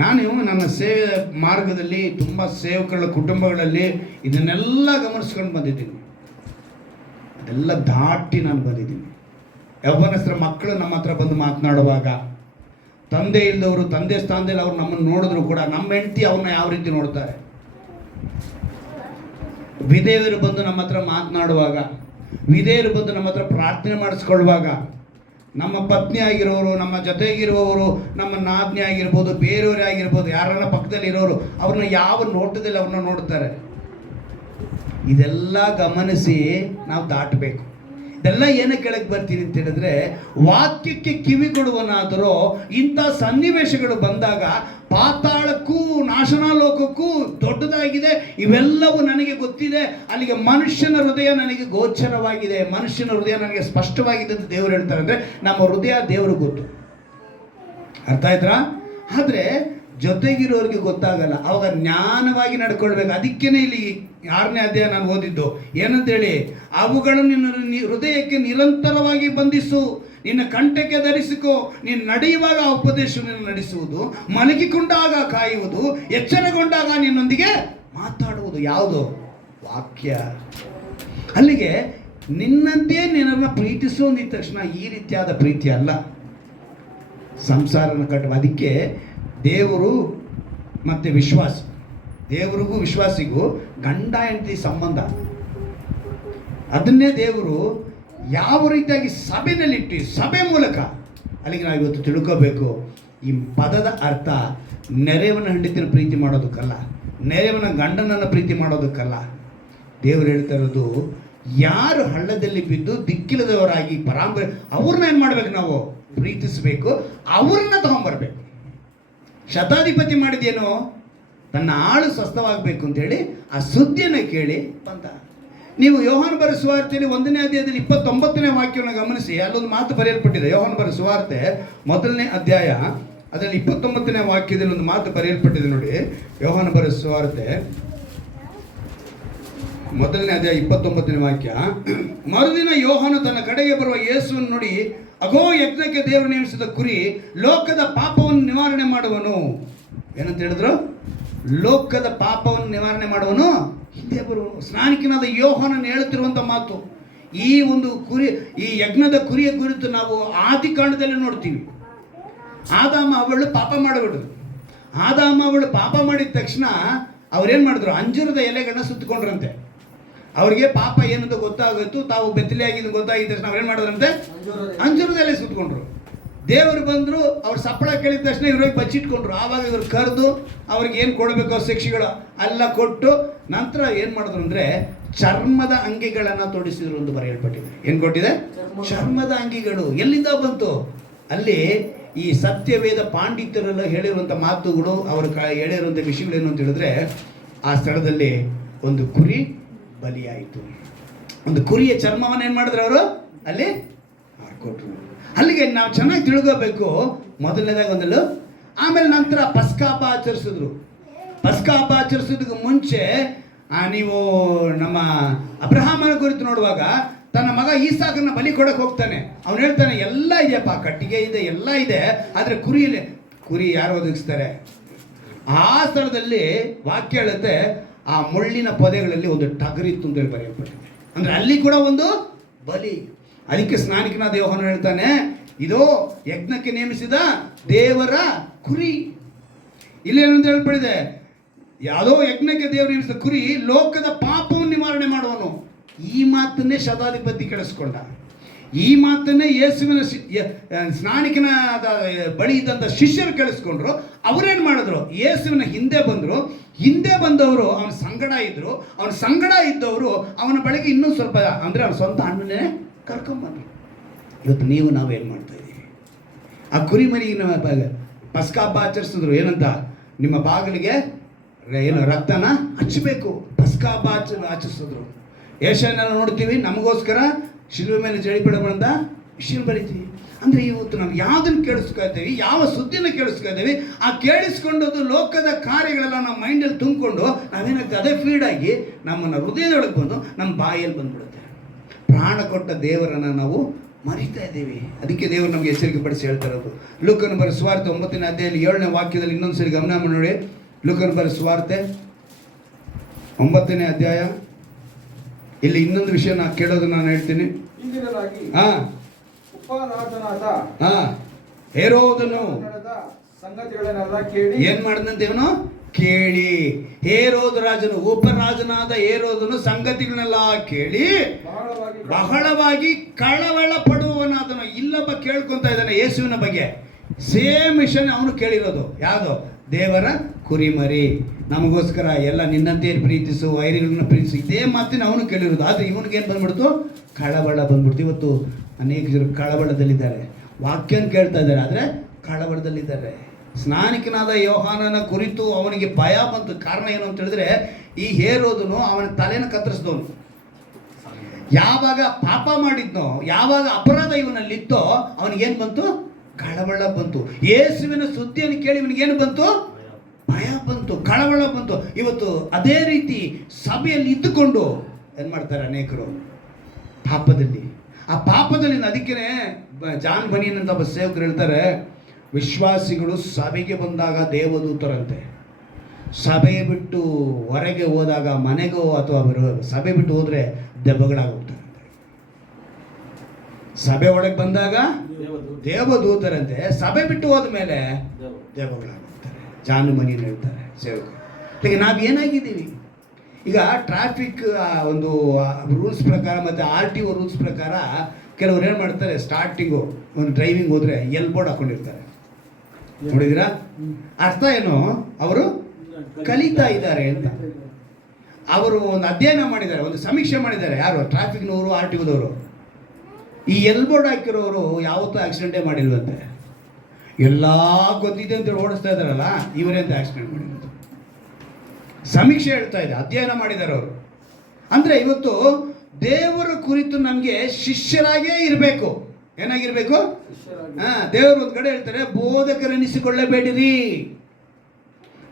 ನಾನು ನನ್ನ ಸೇವೆ ಮಾರ್ಗದಲ್ಲಿ ತುಂಬ ಸೇವಕರ ಕುಟುಂಬಗಳಲ್ಲಿ ಇದನ್ನೆಲ್ಲ ಗಮನಿಸ್ಕೊಂಡು ಬಂದಿದ್ದೀನಿ. ಅದೆಲ್ಲ ದಾಟಿ ನಾನು ಬಂದಿದ್ದೀನಿ. ಯೌವನಸ್ಥರ ಮಕ್ಕಳು ನಮ್ಮ ಹತ್ರ ಬಂದು ಮಾತನಾಡುವಾಗ, ತಂದೆ ಇಲ್ಲದವರು ತಂದೆ ಸ್ಥಾನದಲ್ಲಿ ಅವ್ರು ನಮ್ಮನ್ನು ನೋಡಿದ್ರು ಕೂಡ ನಮ್ಮ ಹೆಂಡತಿ ಅವ್ರನ್ನ ಯಾವ ರೀತಿ ನೋಡ್ತಾರೆ. ವಿಧೇಯರು ಬಂದು ನಮ್ಮ ಹತ್ರ ಮಾತನಾಡುವಾಗ, ವಿಧೇಯರು ಬಂದು ನಮ್ಮ ಹತ್ರ ಪ್ರಾರ್ಥನೆ ಮಾಡಿಸ್ಕೊಳ್ಳುವಾಗ, ನಮ್ಮ ಪತ್ನಿ ಆಗಿರೋರು, ನಮ್ಮ ಜೊತೆಗಿರುವವರು, ನಮ್ಮ ನಾದ್ನಿ ಆಗಿರ್ಬೋದು, ಬೇರೆಯವರೇ ಆಗಿರ್ಬೋದು, ಯಾರನ್ನ ಪಕ್ಕದಲ್ಲಿ ಇರೋರು, ಅವ್ರನ್ನ ಯಾವ ನೋಟದಲ್ಲಿ ಅವ್ರನ್ನ ನೋಡ್ತಾರೆ. ಇದೆಲ್ಲ ಗಮನಿಸಿ ನಾವು ದಾಟಬೇಕು. ಇದೆಲ್ಲ ಏನಕ್ಕೆ ಕೆಳಗೆ ಬರ್ತೀನಿ ಅಂತ ಹೇಳಿದ್ರೆ, ವಾಕ್ಯಕ್ಕೆ ಕಿವಿ ಕೊಡುವನಾದರೂ ಇಂಥ ಸನ್ನಿವೇಶಗಳು ಬಂದಾಗ ಪಾತಾಳಕ್ಕೂ ನಾಶನಾಲೋಕಕ್ಕೂ ದೊಡ್ಡದಾಗಿದೆ, ಇವೆಲ್ಲವೂ ನನಗೆ ಗೊತ್ತಿದೆ. ಅಲ್ಲಿಗೆ ಮನುಷ್ಯನ ಹೃದಯ ನನಗೆ ಗೋಚರವಾಗಿದೆ, ಮನುಷ್ಯನ ಹೃದಯ ನನಗೆ ಸ್ಪಷ್ಟವಾಗಿದೆ ಅಂತ ದೇವರು ಹೇಳ್ತಾರೆ. ಅಂದರೆ ನಮ್ಮ ಹೃದಯ ದೇವ್ರಿಗೆ ಗೊತ್ತು. ಅರ್ಥ ಆಯ್ತಾ? ಆದರೆ ಜೊತೆಗಿರೋರಿಗೆ ಗೊತ್ತಾಗಲ್ಲ, ಅವಾಗ ಜ್ಞಾನವಾಗಿ ನಡ್ಕೊಳ್ಬೇಕು. ಅದಕ್ಕೇನೆ ಇಲ್ಲಿ 6ನೇ ಅಧ್ಯಾಯ ನಾನು ಓದಿದ್ದು ಏನಂತೇಳಿ, ಅವುಗಳನ್ನು ನಿನ್ನ ಹೃದಯಕ್ಕೆ ನಿರಂತರವಾಗಿ ಬಂಧಿಸು, ನಿನ್ನ ಕಂಠಕ್ಕೆ ಧರಿಸಿಕೋ, ನೀನು ನಡೆಯುವಾಗ ಆ ಉಪದೇಶವನ್ನು ನಡೆಸುವುದು, ಮಲಗಿಕೊಂಡಾಗ ಕಾಯುವುದು, ಎಚ್ಚರಗೊಂಡಾಗ ನಿನ್ನೊಂದಿಗೆ ಮಾತಾಡುವುದು. ಯಾವುದು? ವಾಕ್ಯ. ಅಲ್ಲಿಗೆ ನಿನ್ನಂತೆ ನಿನ್ನನ್ನು ಪ್ರೀತಿಸು ಅಂದಿದ ತಕ್ಷಣ ಈ ರೀತಿಯಾದ ಪ್ರೀತಿ ಅಲ್ಲ, ಸಂಸಾರನ ಕಟ್ಟುವ. ಅದಕ್ಕೆ ದೇವರು ಮತ್ತು ವಿಶ್ವಾಸ, ದೇವರಿಗೂ ವಿಶ್ವಾಸಿಗೂ ಗಂಡ ಹೆಂಡತಿ ಸಂಬಂಧ, ಅದನ್ನೇ ದೇವರು ಯಾವ ರೀತಿಯಾಗಿ ಸಭೆಯಲ್ಲಿಟ್ಟು, ಸಭೆ ಮೂಲಕ ಅಲ್ಲಿಗೆ ನಾವು ಇವತ್ತು ತಿಳ್ಕೋಬೇಕು. ಈ ಪದದ ಅರ್ಥ ನೆರೆಯವನ ಹೆಂಡತಿನ ಪ್ರೀತಿ ಮಾಡೋದಕ್ಕಲ್ಲ, ನೆರೆಯವನ ಗಂಡನನ್ನು ಪ್ರೀತಿ ಮಾಡೋದಕ್ಕಲ್ಲ. ದೇವರು ಹೇಳ್ತಾ ಇರೋದು, ಯಾರು ಹಳ್ಳದಲ್ಲಿ ಬಿದ್ದು ದಿಕ್ಕಿಲ್ಲದವರಾಗಿ ಅವ್ರನ್ನ ಏನು ಮಾಡ್ಬೇಕು, ನಾವು ಪ್ರೀತಿಸಬೇಕು, ಅವ್ರನ್ನ ತಗೊಂಡ್ಬರ್ಬೇಕು. ಶತಾಧಿಪತಿ ಮಾಡಿದೇನು, ತನ್ನ ಆಳು ಸ್ವಸ್ಥವಾಗಬೇಕು ಅಂತೇಳಿ ಆ ಸುದ್ದಿಯನ್ನು ಕೇಳಿ ಬಂದ. ನೀವು ಯೋಹಾನ ಬರೆದ ಸುವಾರ್ತೆಯಲ್ಲಿ 1ನೇ ಅಧ್ಯಾಯದಲ್ಲಿ 29ನೇ ವಾಕ್ಯವನ್ನು ಗಮನಿಸಿ, ಅಲ್ಲೊಂದು ಮಾತು ಬರೆಯಲ್ಪಟ್ಟಿದೆ. ಯೋಹಾನ ಬರೆದ ಸುವಾರ್ತೆ 1ನೇ ಅಧ್ಯಾಯ ಅದರಲ್ಲಿ 29ನೇ ವಾಕ್ಯದಲ್ಲಿ ಒಂದು ಮಾತು ಬರೆಯಲ್ಪಟ್ಟಿದೆ ನೋಡಿ. ಯೋಹಾನ ಬರೆದ ಸುವಾರ್ತೆ 1ನೇ ಅಧ್ಯಾಯ 29ನೇ ವಾಕ್ಯ. ಮರುದಿನ ಯೋಹಾನು ತನ್ನ ಕಡೆಗೆ ಬರುವ ಯೇಸುವನ್ನು ನೋಡಿ, ಅಗೋ ಯಜ್ಞಕ್ಕೆ ದೇವರು ನೇಮಿಸಿದ ಕುರಿ, ಲೋಕದ ಪಾಪವನ್ನು ನಿವಾರಣೆ ಮಾಡುವನು. ಏನಂತ ಹೇಳಿದ್ರು? ಲೋಕದ ಪಾಪವನ್ನು ನಿವಾರಣೆ ಮಾಡುವನು, ಹಿಂದೆ ಬರುವನು. ಸ್ನಾನಿಕನಾದ ಯೋಹಾನನ್ನು ಹೇಳುತ್ತಿರುವಂಥ ಮಾತು. ಈ ಒಂದು ಕುರಿ, ಈ ಯಜ್ಞದ ಕುರಿಯ ಕುರಿತು ನಾವು ಆದಿಕಾಂಡದಲ್ಲಿ ನೋಡ್ತೀವಿ. ಆದಾಮ ಅವಳು ಪಾಪ ಮಾಡಿಬಿಟ್ರು. ಆದಾಮ ಅವಳು ಪಾಪ ಮಾಡಿದ ತಕ್ಷಣ ಅವ್ರೇನು ಮಾಡಿದ್ರು, ಅಂಜೂರದ ಎಲೆಗಳನ್ನ ಸುತ್ತಕೊಂಡ್ರಂತೆ. ಅವ್ರಿಗೆ ಪಾಪ ಏನಂತ ಗೊತ್ತಾಗೋಯ್ತು, ತಾವು ಬೆತ್ತಲೆಯಾಗಿದ್ದು ಗೊತ್ತಾಗಿದ್ದ ತಕ್ಷಣ ಅವ್ರೇನು ಮಾಡಿದ್ರಂತೆ, ಅಂಜೂರದ ಎಲೆ ಸುತ್ತಕೊಂಡ್ರು. ದೇವರು ಬಂದರು, ಅವ್ರು ಸಪ್ಪಳ ಕೇಳಿದ ತಕ್ಷಣ ಇವ್ರಿಗೆ ಬಚ್ಚಿಟ್ಕೊಂಡ್ರು. ಆವಾಗ ಇವ್ರು ಕರೆದು ಅವ್ರಿಗೆ ಏನು ಕೊಡಬೇಕು ಶಿಕ್ಷೆಗಳು ಎಲ್ಲ ಕೊಟ್ಟು ನಂತರ ಏನು ಮಾಡಿದ್ರು ಅಂದರೆ ಚರ್ಮದ ಅಂಗಿಗಳನ್ನು ತೊಡಿಸಿದ್ರು ಅಂತ ಬರೆಯಲ್ಪಟ್ಟಿದೆ. ಏನು ಕೊಟ್ಟಿದೆ? ಚರ್ಮದ ಅಂಗಿಗಳು. ಎಲ್ಲಿಂದ ಬಂತು? ಅಲ್ಲಿ ಈ ಸತ್ಯವೇದ ಪಾಂಡಿತ್ಯರೆಲ್ಲ ಹೇಳಿರುವಂಥ ಮಾತುಗಳು, ಅವರು ಹೇಳಿರುವಂಥ ವಿಷಯಗಳೇನು ಅಂತ ಹೇಳಿದ್ರೆ, ಆ ಸ್ಥಳದಲ್ಲಿ ಒಂದು ಕುರಿ ಬಲಿಯಾಯಿತು. ಒಂದು ಕುರಿಯ ಚರ್ಮವನ್ನು ಏನು ಮಾಡಿದ್ರು ಅವರು ಅಲ್ಲಿ ಹಾಕೊಟ್ರು. ಅಲ್ಲಿಗೆ ನಾವು ಚೆನ್ನಾಗಿ ತಿಳ್ಕೋಬೇಕು. ಮೊದಲನೇದಾಗಿ ಒಂದಲ್ಲ, ಆಮೇಲೆ ನಂತರ ಪಸ್ಕಾ ಹಬ್ಬ ಆಚರಿಸಿದ್ರು. ಪಸ್ಕಾ ಹಬ್ಬ ಆಚರಿಸೋದಕ್ಕೆ ಮುಂಚೆ ನೀವು ನಮ್ಮ ಅಬ್ರಹಾಮನ ಕುರಿತು ನೋಡುವಾಗ ತನ್ನ ಮಗ ಈಸಾಕನ್ನ ಬಲಿ ಕೊಡಕ್ಕೆ ಹೋಗ್ತಾನೆ. ಅವನು ಹೇಳ್ತಾನೆ, ಎಲ್ಲ ಇದೆಯಪ್ಪ, ಕಟ್ಟಿಗೆ ಇದೆ, ಎಲ್ಲ ಇದೆ, ಆದರೆ ಕುರಿ ಯಾರು ಒದಗಿಸ್ತಾರೆ? ಆ ಸ್ಥಳದಲ್ಲಿ ವಾಕ್ಯ ಹೇಳುತ್ತೆ, ಆ ಮುಳ್ಳಿನ ಪೊದೆಗಳಲ್ಲಿ ಒಂದು ಟಗರಿತ್ತು ಅಂತ ಹೇಳಿ ಬರೆಯಲ್ಪಟ್ಟಿದೆ. ಅಂದರೆ ಅಲ್ಲಿ ಕೂಡ ಒಂದು ಬಲಿ. ಅದಕ್ಕೆ ಸ್ನಾನಿಕನಾದ ಯೋಹಾನನು ಹೇಳ್ತಾನೆ, ಇದು ಯಜ್ಞಕ್ಕೆ ನೇಮಿಸಿದ ದೇವರ ಕುರಿ. ಇಲ್ಲಿ ಏನಂತ ಹೇಳ್ಪಡಿದೆ, ಯಾವುದೋ ಯಜ್ಞಕ್ಕೆ ದೇವರು ನೇಮಿಸಿದ ಕುರಿ ಲೋಕದ ಪಾಪವನ್ನು ನಿವಾರಣೆ ಮಾಡುವನು. ಈ ಮಾತನ್ನೇ ಶತಾಧಿಪತಿ ಕೇಳಿಸ್ಕೊಂಡ. ಈ ಮಾತನ್ನೇ ಯೇಸುವಿನ ಸ್ನಾನಿಕನ ಬಳಿ ಇದ್ದಂಥ ಶಿಷ್ಯರು ಕೇಳಿಸ್ಕೊಂಡ್ರು. ಅವರೇನು ಮಾಡಿದ್ರು, ಯೇಸುವಿನ ಹಿಂದೆ ಬಂದರು. ಹಿಂದೆ ಬಂದವರು ಅವನ ಸಂಗಡ ಇದ್ದರು. ಅವನ ಸಂಗಡ ಇದ್ದವರು ಅವನ ಬಳಿಗೆ ಇನ್ನೂ ಸ್ವಲ್ಪ, ಅಂದರೆ ಅವನ ಸ್ವಂತ ಅಣ್ಣನೇ ಕರ್ಕೊಂಬಂದರು. ಇವತ್ತು ನಾವು ಏನು ಮಾಡ್ತಾ ಇದ್ದೀವಿ? ಆ ಕುರಿಮರಿಗಿನ ಪಸ್ಕಾ ಹಬ್ಬ ಆಚರಿಸಿದ್ರು. ಏನಂತ? ನಿಮ್ಮ ಬಾಗಿಲಿಗೆ ಏನು ರಕ್ತನ ಹಚ್ಚಬೇಕು. ಪಸ್ಕಾ ಹಬ್ಬ ಆಚರಿಸಿದ್ರು. ಏಷ್ಯಾನೆಲ್ಲ ನೋಡ್ತೀವಿ, ನಮಗೋಸ್ಕರ ಶಿಲುಬೆ ಮೇಲೆ ಜಡಿಬಿಡಬಂದ ವಿಷಯ ಬರೀತೀವಿ. ಅಂದರೆ ಇವತ್ತು ನಾವು ಯಾವುದನ್ನು ಕೇಳಿಸ್ಕೊಳ್ತೀವಿ, ಯಾವ ಸುದ್ದಿನ ಕೇಳಿಸ್ಕೊಳ್ತೀವಿ, ಆ ಕೇಳಿಸ್ಕೊಂಡದ್ದು ಲೋಕದ ಕಾರ್ಯಗಳೆಲ್ಲ ನಮ್ಮ ಮೈಂಡಲ್ಲಿ ತುಂಬಿಕೊಂಡು ನಾವೇನಾಗ್ತದೆ, ಅದೇ ಫೀಡಾಗಿ ನಮ್ಮನ್ನು ಹೃದಯದೊಳಗೆ ಬಂದು ನಮ್ಮ ಬಾಯಲ್ಲಿ ಬಂದ್ಬಿಡುತ್ತೆ. ಪ್ರಾಣ ಕೊಟ್ಟ ದೇವರನ್ನು ನಾವು ಮರಿತಾ ಇದ್ದೀವಿ. ಅದಕ್ಕೆ ದೇವರು ನಮಗೆ ಎಚ್ಚರಿಕೆ ಪಡಿಸಿ ಹೇಳ್ತಾ ಇರೋದು. ಲೂಕನ ಬರೆದ ಸುವಾರ್ತೆ 9ನೇ ಅಧ್ಯಾಯದಲ್ಲಿ 7ನೇ ವಾಕ್ಯದಲ್ಲಿ ಇನ್ನೊಂದು ಸರಿ ಗಮನ ಮಾಡಿ ನೋಡಿ. ಲೂಕನ ಬರೆದ ಸುವಾರ್ತೆ 9ನೇ ಅಧ್ಯಾಯ. ಇಲ್ಲಿ ಇನ್ನೊಂದು ವಿಷಯ ನಾನು ಕೇಳೋದು ನಾನು ಹೇಳ್ತೀನಿ. ಹೇರೋದನು ಸಂಗತಿಗಳನ್ನೆಲ್ಲ ಕೇಳಿ ಏನ್ ಮಾಡಿದಂತೆ ಇವನು ಕೇಳಿ. ಹೇರೋದ ರಾಜನು, ಉಪರಾಜನಾದ ಹೇರೋದನು ಸಂಗತಿಗಳನ್ನೆಲ್ಲ ಕೇಳಿ ಬಹಳವಾಗಿ ಕಳವಳ ಪಡುವವನಾದನು. ಇಲ್ಲೊಬ್ಬ ಕೇಳ್ಕೊಂತ ಇದ್ದಾನೆ ಯೇಸುವಿನ ಬಗ್ಗೆ. ಸೇಮ್ ವಿಷಯ ಅವನು ಕೇಳಿರೋದು. ಯಾವುದು? ದೇವರ ಕುರಿಮರಿ, ನಮಗೋಸ್ಕರ ಎಲ್ಲ ನಿನ್ನಂತೆ ಪ್ರೀತಿಸು, ವೈರಿಗಳನ್ನ ಪ್ರೀತಿಸು. ಇದೇ ಮಾತಿನ ಅವನು ಕೇಳಿರೋದು. ಆದರೆ ಇವನಿಗೇನು ಬಂದ್ಬಿಡ್ತು? ಕಳವಳ ಬಂದ್ಬಿಡ್ತು. ಇವತ್ತು ಅನೇಕ ಜನ ಕಳವಳದಲ್ಲಿದ್ದಾರೆ. ವಾಕ್ಯನ ಕೇಳ್ತಾ ಇದ್ದಾರೆ, ಆದರೆ ಕಳವಳದಲ್ಲಿದ್ದಾರೆ. ಸ್ನಾನಿಕನಾದ ಯೋಹಾನನ ಕುರಿತು ಅವನಿಗೆ ಭಯ ಬಂತು. ಕಾರಣ ಏನು ಅಂತ ಹೇಳಿದ್ರೆ, ಈ ಹೇರೋದನು ಅವನ ತಲೆನ ಕತ್ತರಿಸಿದವನು. ಯಾವಾಗ ಪಾಪ ಮಾಡಿದ್ನೋ, ಯಾವಾಗ ಅಪರಾಧ ಇವನಲ್ಲಿತ್ತೋ ಅವನಿಗೇನು ಬಂತು? ಕಳವಳ ಬಂತು. ಯೇಸುವಿನ ಸುದ್ದಿಯನ್ನು ಕೇಳಿ ಇವನಿಗೇನು ಬಂತು? ಭಯ ಬಂತು, ಕಳವಳ ಬಂತು. ಇವತ್ತು ಅದೇ ರೀತಿ ಸಭೆಯಲ್ಲಿ ಇದ್ದುಕೊಂಡು ಏನು ಮಾಡ್ತಾರೆ ಅನೇಕರು? ಪಾಪದಲ್ಲಿ. ಆ ಪಾಪದಲ್ಲಿ ಅದಕ್ಕೆ ಜಾನ್ ಬನಿಯನ್ ಅಂತ ಒಬ್ಬ ಸೇವಕರು ಹೇಳ್ತಾರೆ, ವಿಶ್ವಾಸಿಗಳು ಸಭೆಗೆ ಬಂದಾಗ ದೇವದೂತರಂತೆ, ಸಭೆ ಬಿಟ್ಟು ಹೊರಗೆ ಹೋದಾಗ, ಮನೆಗೋ ಅಥವಾ ಸಭೆ ಬಿಟ್ಟು ಹೋದರೆ ದೆಬ್ಬಗಳಾಗೋಗ್ತಾರಂತೆ. ಸಭೆ ಒಳಗೆ ಬಂದಾಗ ದೇವದೂತರಂತೆ, ಸಭೆ ಬಿಟ್ಟು ಹೋದ ಮೇಲೆ ದೆವ್ವಗಳಾಗೋಗ್ತಾರೆ. ಜಾನು ಮನಿ ಹೇಳ್ತಾರೆ ಸೇವಕರು. ಈಗ ನಾವು ಏನಾಗಿದ್ದೀವಿ ಈಗ? ಟ್ರಾಫಿಕ್ ಒಂದು ರೂಲ್ಸ್ ಪ್ರಕಾರ ಮತ್ತು RTO ರೂಲ್ಸ್ ಪ್ರಕಾರ ಕೆಲವರು ಏನು ಮಾಡ್ತಾರೆ, ಸ್ಟಾರ್ಟಿಂಗು ಒಂದು ಡ್ರೈವಿಂಗ್ ಹೋದರೆ ಬೋರ್ಡ್ ಹಾಕೊಂಡಿರ್ತಾರೆ. ನೋಡಿದಿರಾ? ಅರ್ಥ ಏನು? ಅವರು ಕಲಿತಾ ಇದ್ದಾರೆ ಅಂತ. ಅವರು ಒಂದು ಅಧ್ಯಯನ ಮಾಡಿದ್ದಾರೆ, ಒಂದು ಸಮೀಕ್ಷೆ ಮಾಡಿದ್ದಾರೆ. ಯಾರು? ಟ್ರಾಫಿಕ್ನವರು, RTOದವರು. ಈ ಬೋರ್ಡ್ ಹಾಕಿರೋರು ಯಾವತ್ತೂ ಆಕ್ಸಿಡೆಂಟೇ ಮಾಡಿಲ್ವಂತೆ. ಎಲ್ಲ ಗೊತ್ತಿದೆ ಅಂತ ಓಡಿಸ್ತಾ ಇದ್ದಾರಲ್ಲ, ಇವರೇ ಅಂತ ಆಕ್ಸಿಡೆಂಟ್ ಮಾಡಿರೋದು. ಸಮೀಕ್ಷೆ ಹೇಳ್ತಾ ಇದೆ, ಅಧ್ಯಯನ ಮಾಡಿದ್ದಾರೆ ಅವರು. ಅಂದರೆ ಇವತ್ತು ದೇವರ ಕುರಿತು ನಮಗೆ ಶಿಷ್ಯರಾಗೇ ಇರಬೇಕು. ಏನಾಗಿರ್ಬೇಕು? ದೇವರು ಒಂದು ಕಡೆ ಹೇಳ್ತಾರೆ, ಬೋಧಕರೆನಿಸಿಕೊಳ್ಳಬೇಡಿರಿ.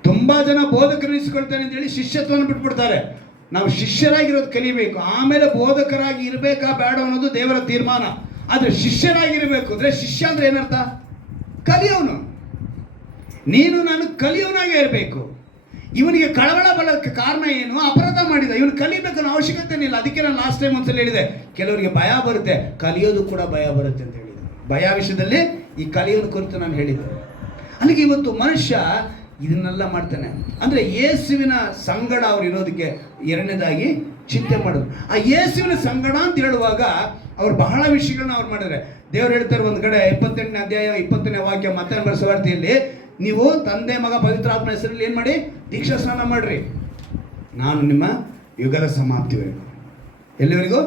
ತುಂಬಾ ಜನ ಬೋಧಕರೆನಿಸಿಕೊಳ್ತಾರೆ ಅಂತೇಳಿ ಶಿಷ್ಯತ್ವವನ್ನು ಬಿಟ್ಬಿಡ್ತಾರೆ. ನಾವು ಶಿಷ್ಯರಾಗಿರೋದು ಕಲಿಬೇಕು. ಆಮೇಲೆ ಬೋಧಕರಾಗಿ ಇರಬೇಕಾ ಬೇಡ ಅನ್ನೋದು ದೇವರ ತೀರ್ಮಾನ. ಆದರೆ ಶಿಷ್ಯರಾಗಿರಬೇಕು ಅಂದರೆ, ಶಿಷ್ಯ ಅಂದರೆ ಏನರ್ಥ? ಕಲಿಯೋನು. ನೀನು ನಾನು ಕಲಿಯೋನಾಗೇ ಇರಬೇಕು. ಇವನಿಗೆ ಕಳವಳ ಬರೋಕ್ಕೆ ಕಾರಣ ಏನು? ಅಪರಾಧ ಮಾಡಿದ. ಇವನು ಕಲಿಬೇಕನ್ನೋ ಅವಶ್ಯಕತೆ ಇಲ್ಲ. ಅದಕ್ಕೆ ನಾನು ಲಾಸ್ಟ್ ಟೈಮ್ ಒಂದ್ಸಲ ಹೇಳಿದೆ, ಕೆಲವರಿಗೆ ಭಯ ಬರುತ್ತೆ, ಕಲಿಯೋದು ಕೂಡ ಭಯ ಬರುತ್ತೆ ಅಂತ ಹೇಳಿದೆ. ಭಯ ವಿಷಯದಲ್ಲಿ ಈ ಕಲಿಯೋನ ಕುರಿತು ನಾನು ಹೇಳಿದ್ದೆ. ಅಲ್ಲಿಗೆ ಇವತ್ತು ಮನುಷ್ಯ ಇದನ್ನೆಲ್ಲ ಮಾಡ್ತಾನೆ. ಅಂದರೆ ಯೇಸುವಿನ ಸಂಗಡ ಅವ್ರು ಇರೋದಕ್ಕೆ ಎರಡನೇದಾಗಿ ಚಿಂತೆ ಮಾಡೋದು. ಆ ಯೇಸುವಿನ ಸಂಗಡ ಅಂತ ಹೇಳುವಾಗ ಅವ್ರು ಬಹಳ ವಿಷಯಗಳನ್ನ ಅವ್ರು ಮಾಡಿದ್ದಾರೆ. ದೇವ್ರು ಹೇಳ್ತಾರೆ ಒಂದು ಕಡೆ 28ನೇ ಅಧ್ಯಾಯ 20ನೇ ವಾಕ್ಯ ಮತ್ತಾಯನ ಬರೆದ ಸುವಾರ್ತೆಯಲ್ಲಿ, ನೀವು ತಂದೆ ಮಗ ಪವಿತ್ರಾತ್ಮ ಹೆಸರಲ್ಲಿ ಏನು ಮಾಡಿ ದೀಕ್ಷಾ ಸ್ನಾನ ಮಾಡ್ರಿ, ನಾನು ನಿಮ್ಮ ಯುಗದ ಸಮಾಪ್ತಿವರೆಗೂ. ಎಲ್ಲಿವರೆಗೂ?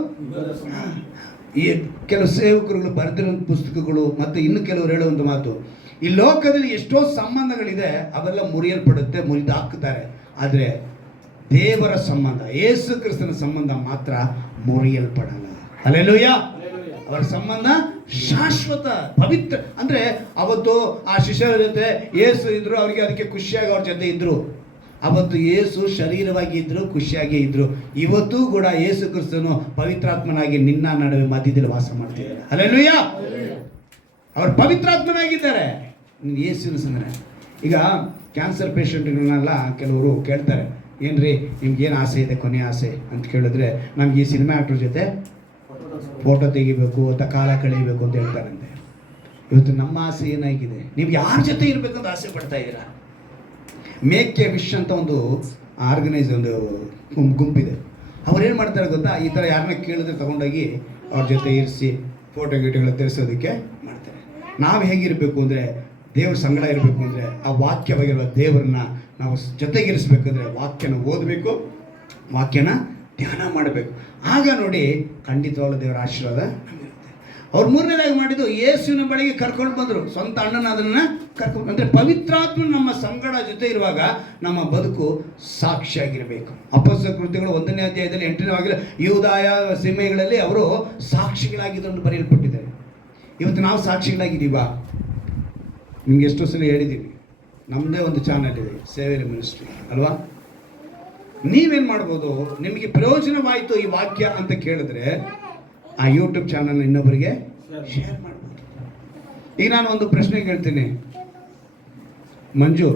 ಈ ಕೆಲವು ಸೇವಕರುಗಳು ಬರೆದಿರುವಂಥ ಪುಸ್ತಕಗಳು ಮತ್ತು ಇನ್ನು ಕೆಲವರು ಹೇಳುವಂಥ ಮಾತು, ಈ ಲೋಕದಲ್ಲಿ ಎಷ್ಟೋ ಸಂಬಂಧಗಳಿದೆ, ಅವೆಲ್ಲ ಮುರಿಯಲ್ಪಡುತ್ತೆ, ಮುರಿದಾಕ್ತಾರೆ. ಆದರೆ ದೇವರ ಸಂಬಂಧ, ಯೇಸು ಕ್ರಿಸ್ತನ ಸಂಬಂಧ ಮಾತ್ರ ಮುರಿಯಲ್ಪಡಲ್ಲ. ಹಲ್ಲೆಲೂಯಾ. ಅವರ ಸಂಬಂಧ ಶಾಶ್ವತ ಪವಿತ್ರ. ಅಂದರೆ ಅವತ್ತು ಆ ಶಿಷ್ಯರ ಜೊತೆ ಯೇಸು ಇದ್ರು, ಅವರಿಗೆ ಅದಕ್ಕೆ ಖುಷಿಯಾಗಿ ಅವ್ರ ಜೊತೆ ಇದ್ರು. ಅವತ್ತು ಯೇಸು ಶರೀರವಾಗಿ ಇದ್ರು, ಖುಷಿಯಾಗಿ ಇದ್ರು. ಇವತ್ತು ಕೂಡ ಯೇಸು ಕ್ರಿಸ್ತನು ಪವಿತ್ರಾತ್ಮನಾಗಿ ನಿನ್ನ ನಡುವೆ ಮಧ್ಯದಲ್ಲಿ ವಾಸ ಮಾಡ್ತಿದ್ದಾರೆ. ಹಲ್ಲೆಲೂಯಾ. ಅವರು ಪವಿತ್ರಾತ್ಮನಾಗಿದ್ದಾರೆ. ಯೇಸುವಿನ ಸಂಗಡ. ಈಗ ಕ್ಯಾನ್ಸರ್ ಪೇಷಂಟ್ಗಳನ್ನೆಲ್ಲ ಕೆಲವರು ಕೇಳ್ತಾರೆ, ಏನ್ರಿ ನಿಮ್ಗೇನು ಆಸೆ ಇದೆ, ಕೊನೆ ಆಸೆ ಅಂತ ಕೇಳಿದ್ರೆ, ನಮ್ಗೆ ಈ ಸಿನಿಮಾ ಆಕ್ಟರ್ ಜೊತೆ ಫೋಟೋ ತೆಗಿಬೇಕು ಅಥವಾ ಕಾಲ ಕಳೀಬೇಕು ಅಂತ ಹೇಳ್ತಾರಂತೆ. ಇವತ್ತು ನಮ್ಮ ಆಸೆ ಏನಾಗಿದೆ? ನೀವು ಯಾರ ಜೊತೆ ಇರಬೇಕಂತ ಆಸೆ ಪಡ್ತಾ ಇದ್ದೀರಾ? ಮೇಕ್ ಎ ವಿಶ್ ಅಂತ ಒಂದು ಆರ್ಗನೈಸ್, ಒಂದು ಗುಂಪಿದೆ. ಅವ್ರು ಏನು ಮಾಡ್ತಾರೆ ಗೊತ್ತಾ, ಈ ಥರ ಯಾರನ್ನ ಕೇಳಿದ್ರೆ ತಗೊಂಡೋಗಿ ಅವ್ರ ಜೊತೆ ಇರಿಸಿ ಫೋಟೋ ಗೀಟೋಗಳು ತೆರೆಸೋದಕ್ಕೆ ಮಾಡ್ತಾರೆ. ನಾವು ಹೇಗಿರಬೇಕು ಅಂದರೆ, ದೇವ್ರ ಸಂಗಡ ಇರಬೇಕು ಅಂದರೆ, ಆ ವಾಕ್ಯವಾಗಿರುವ ದೇವರನ್ನ ನಾವು ಜೊತೆಗಿರಿಸ್ಬೇಕಂದ್ರೆ ವಾಕ್ಯನ ಓದಬೇಕು, ವಾಕ್ಯನ ಧ್ಯಾನ ಮಾಡಬೇಕು. ಆಗ ನೋಡಿ ಖಂಡಿತವಾಗ್ಲೂ ದೇವರ ಆಶೀರ್ವಾದ ನಮಗಿರುತ್ತೆ. ಅವ್ರು ಮೂರನೇದಾಗಿ ಮಾಡಿದ್ದು, ಯೇಸುವಿನ ಬಳಿಗೆ ಕರ್ಕೊಂಡು ಬಂದರು. ಸ್ವಂತ ಅಣ್ಣನ ಅದನ್ನು ಕರ್ಕೊಂಡು, ಅಂದರೆ ಪವಿತ್ರಾತ್ಮ ನಮ್ಮ ಸಂಗಡ ಜೊತೆ ಇರುವಾಗ ನಮ್ಮ ಬದುಕು ಸಾಕ್ಷಿಯಾಗಿರಬೇಕು. ಅಪೊಸ್ತಲರ ಕೃತ್ಯಗಳು 1ನೇ ಅಧ್ಯಾಯದಲ್ಲಿ 8ನೇ ವಾಕ್ಯದಲ್ಲಿ ಯೂದಾಯ ಸೀಮೆಗಳಲ್ಲಿ ಅವರು ಸಾಕ್ಷಿಗಳಾಗಿದ್ದು ಅಂತ ಬರೆಯಲ್ಪಟ್ಟಿದ್ದಾರೆ. ಇವತ್ತು ನಾವು ಸಾಕ್ಷಿಗಳಾಗಿದ್ದೀವಾ? ನಿಮ್ಗೆ ಎಷ್ಟೋ ಸಲ ಹೇಳಿದ್ದೀವಿ, ನಮ್ಮದೇ ಒಂದು ಚಾನಲ್ ಇದೆ, ಸೇವೆಯ ಮಿನಿಸ್ಟ್ರಿ ಅಲ್ವಾ? ನೀವೇನು ಮಾಡ್ಬೋದು, ನಿಮಗೆ ಪ್ರಯೋಜನವಾಯಿತು ಈ ವಾಕ್ಯ ಅಂತ ಕೇಳಿದ್ರೆ ಆ ಯೂಟ್ಯೂಬ್ ಚಾನಲ್ನ ಇನ್ನೊಬ್ಬರಿಗೆ ಶೇರ್ ಮಾಡ್ಬೋದು. ಈಗ ನಾನು ಒಂದು ಪ್ರಶ್ನೆ ಕೇಳ್ತೀನಿ, ಮಂಜು,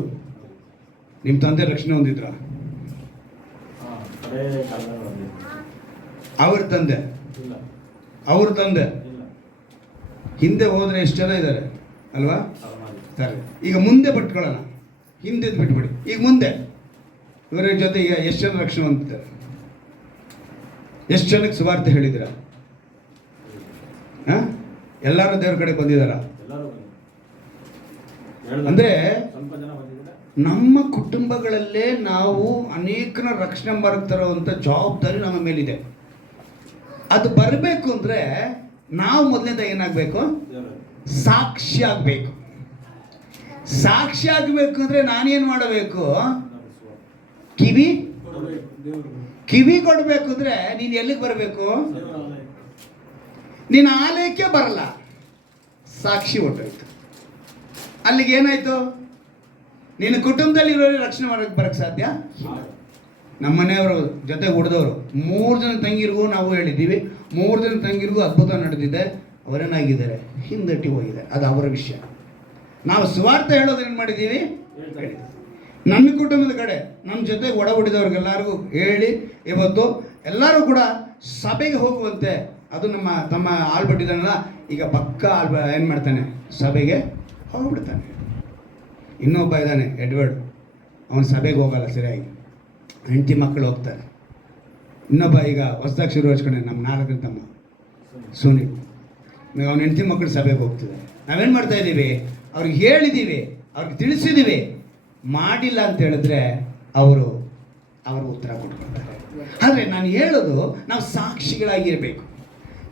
ನಿಮ್ಮ ತಂದೆ ರಕ್ಷಣೆ ಹೊಂದಿದ್ರ? ಅವ್ರ ತಂದೆ ಹಿಂದೆ ಹೋದ್ರೆ ಎಷ್ಟು ಜನ ಇದ್ದಾರೆ ಅಲ್ವಾ? ಸರಿ, ಈಗ ಮುಂದೆ ಪಟ್ಕೊಳ್ಳೋಣ, ಹಿಂದೆ ಬಿಟ್ಬಿಡಿ. ಈಗ ಮುಂದೆ ಇವರ ಜೊತೆ ಈಗ ಎಷ್ಟು ಜನ ರಕ್ಷಣೆ ಹೊಂದಿದ್ದಾರೆ? ಎಷ್ಟು ಜನಕ್ಕೆ ಸುವಾರ್ತೆ ಹೇಳಿದಿರ? ಎಲ್ಲರೂ ದೇವ್ರ ಕಡೆ ಬಂದಿದಾರ? ಅಂದ್ರೆ ನಮ್ಮ ಕುಟುಂಬಗಳಲ್ಲೇ ನಾವು ಅನೇಕನ ರಕ್ಷಣೆ ಬರುತ್ತಿರುವಂಥ ಜವಾಬ್ದಾರಿ ನಮ್ಮ ಮೇಲಿದೆ. ಅದು ಬರಬೇಕು ಅಂದರೆ ನಾವು ಮೊದಲನೇದ ಏನಾಗಬೇಕು? ಸಾಕ್ಷಿ ಆಗಬೇಕು. ಸಾಕ್ಷಿ ಆಗಬೇಕು ಅಂದರೆ ನಾನೇನು ಮಾಡಬೇಕು? ಕಿವಿ ಕೊಡಬೇಕು. ಅಂದರೆ ನೀನು ಎಲ್ಲಿಗೆ ಬರಬೇಕು? ನೀನು ಆಲಯಕ್ಕೆ ಬರಲ್ಲ, ಸಾಕ್ಷಿ ಹೊಟ್ಟೋಯ್ತು. ಅಲ್ಲಿಗೆ ಏನಾಯ್ತು? ನಿನ್ನ ಕುಟುಂಬದಲ್ಲಿ ಇರೋರಿಗೆ ರಕ್ಷಣೆ ಬರಕ್ಕೆ ಸಾಧ್ಯ? ನಮ್ಮ ಮನೆಯವರು ಜೊತೆ ಹುಡ್ದವರು 3 ಜನ ತಂಗಿರಿಗೂ ನಾವು ಹೇಳಿದ್ದೀವಿ, 3 ಜನ ತಂಗಿರಿಗೂ ಅದ್ಭುತ ನಡೆದಿದೆ, ಅವರೇನಾಗಿದ್ದಾರೆ? ಹಿಂದಟ್ಟಿ ಹೋಗಿದೆ. ಅದು ಅವರ ವಿಷಯ. ನಾವು ಸುವಾರ್ತೆ ಹೇಳೋದು ಏನು ಮಾಡಿದ್ದೀವಿ? ನನ್ನ ಕುಟುಂಬದ ಕಡೆ ನಮ್ಮ ಜೊತೆ ಒಡಹುಟ್ಟಿದವ್ರಿಗೆಲ್ಲರಿಗೂ ಹೇಳಿ ಇವತ್ತು ಎಲ್ಲರೂ ಕೂಡ ಸಭೆಗೆ ಹೋಗುವಂತೆ. ಅದು ನಮ್ಮ ತಮ್ಮ ಆಲ್ಬಿಟ್ಟಿದ್ದಾನಲ್ಲ, ಈಗ ಪಕ್ಕ ಏನು ಮಾಡ್ತಾನೆ? ಸಭೆಗೆ ಹೋಗ್ಬಿಡ್ತಾನೆ. ಇನ್ನೊಬ್ಬ ಇದ್ದಾನೆ ಎಡ್ವರ್ಡ್, ಅವನು ಸಭೆಗೆ ಹೋಗಲ್ಲ ಸರಿಯಾಗಿ, ಹೆಂಡತಿ ಮಕ್ಕಳು ಹೋಗ್ತಾರೆ. ಇನ್ನೊಬ್ಬ ಈಗ ಹೊಸದಾಗಿ ಶುರು ಹಚ್ಕೊಂಡೆ, ನಮ್ಮ 4ನೇ ತಮ್ಮ ಸುನೀಲ್, ಅವನ ಹೆಂಡತಿ ಮಕ್ಕಳು ಸಭೆಗೆ ಹೋಗ್ತಿದ್ದಾರೆ. ನಾವೇನು ಮಾಡ್ತಾ ಇದ್ದೀವಿ? ಅವ್ರಿಗೆ ಹೇಳಿದ್ದೀವಿ, ಅವ್ರಿಗೆ ತಿಳಿಸಿದ್ದೀವಿ, ಮಾಡಿಲ್ಲ ಅಂತ ಹೇಳಿದ್ರೆ ಅವರು ಉತ್ತರ ಕೊಟ್ಕೊಳ್ತಾರೆ. ಆದರೆ ನಾನು ಹೇಳೋದು, ನಾವು ಸಾಕ್ಷಿಗಳಾಗಿರಬೇಕು.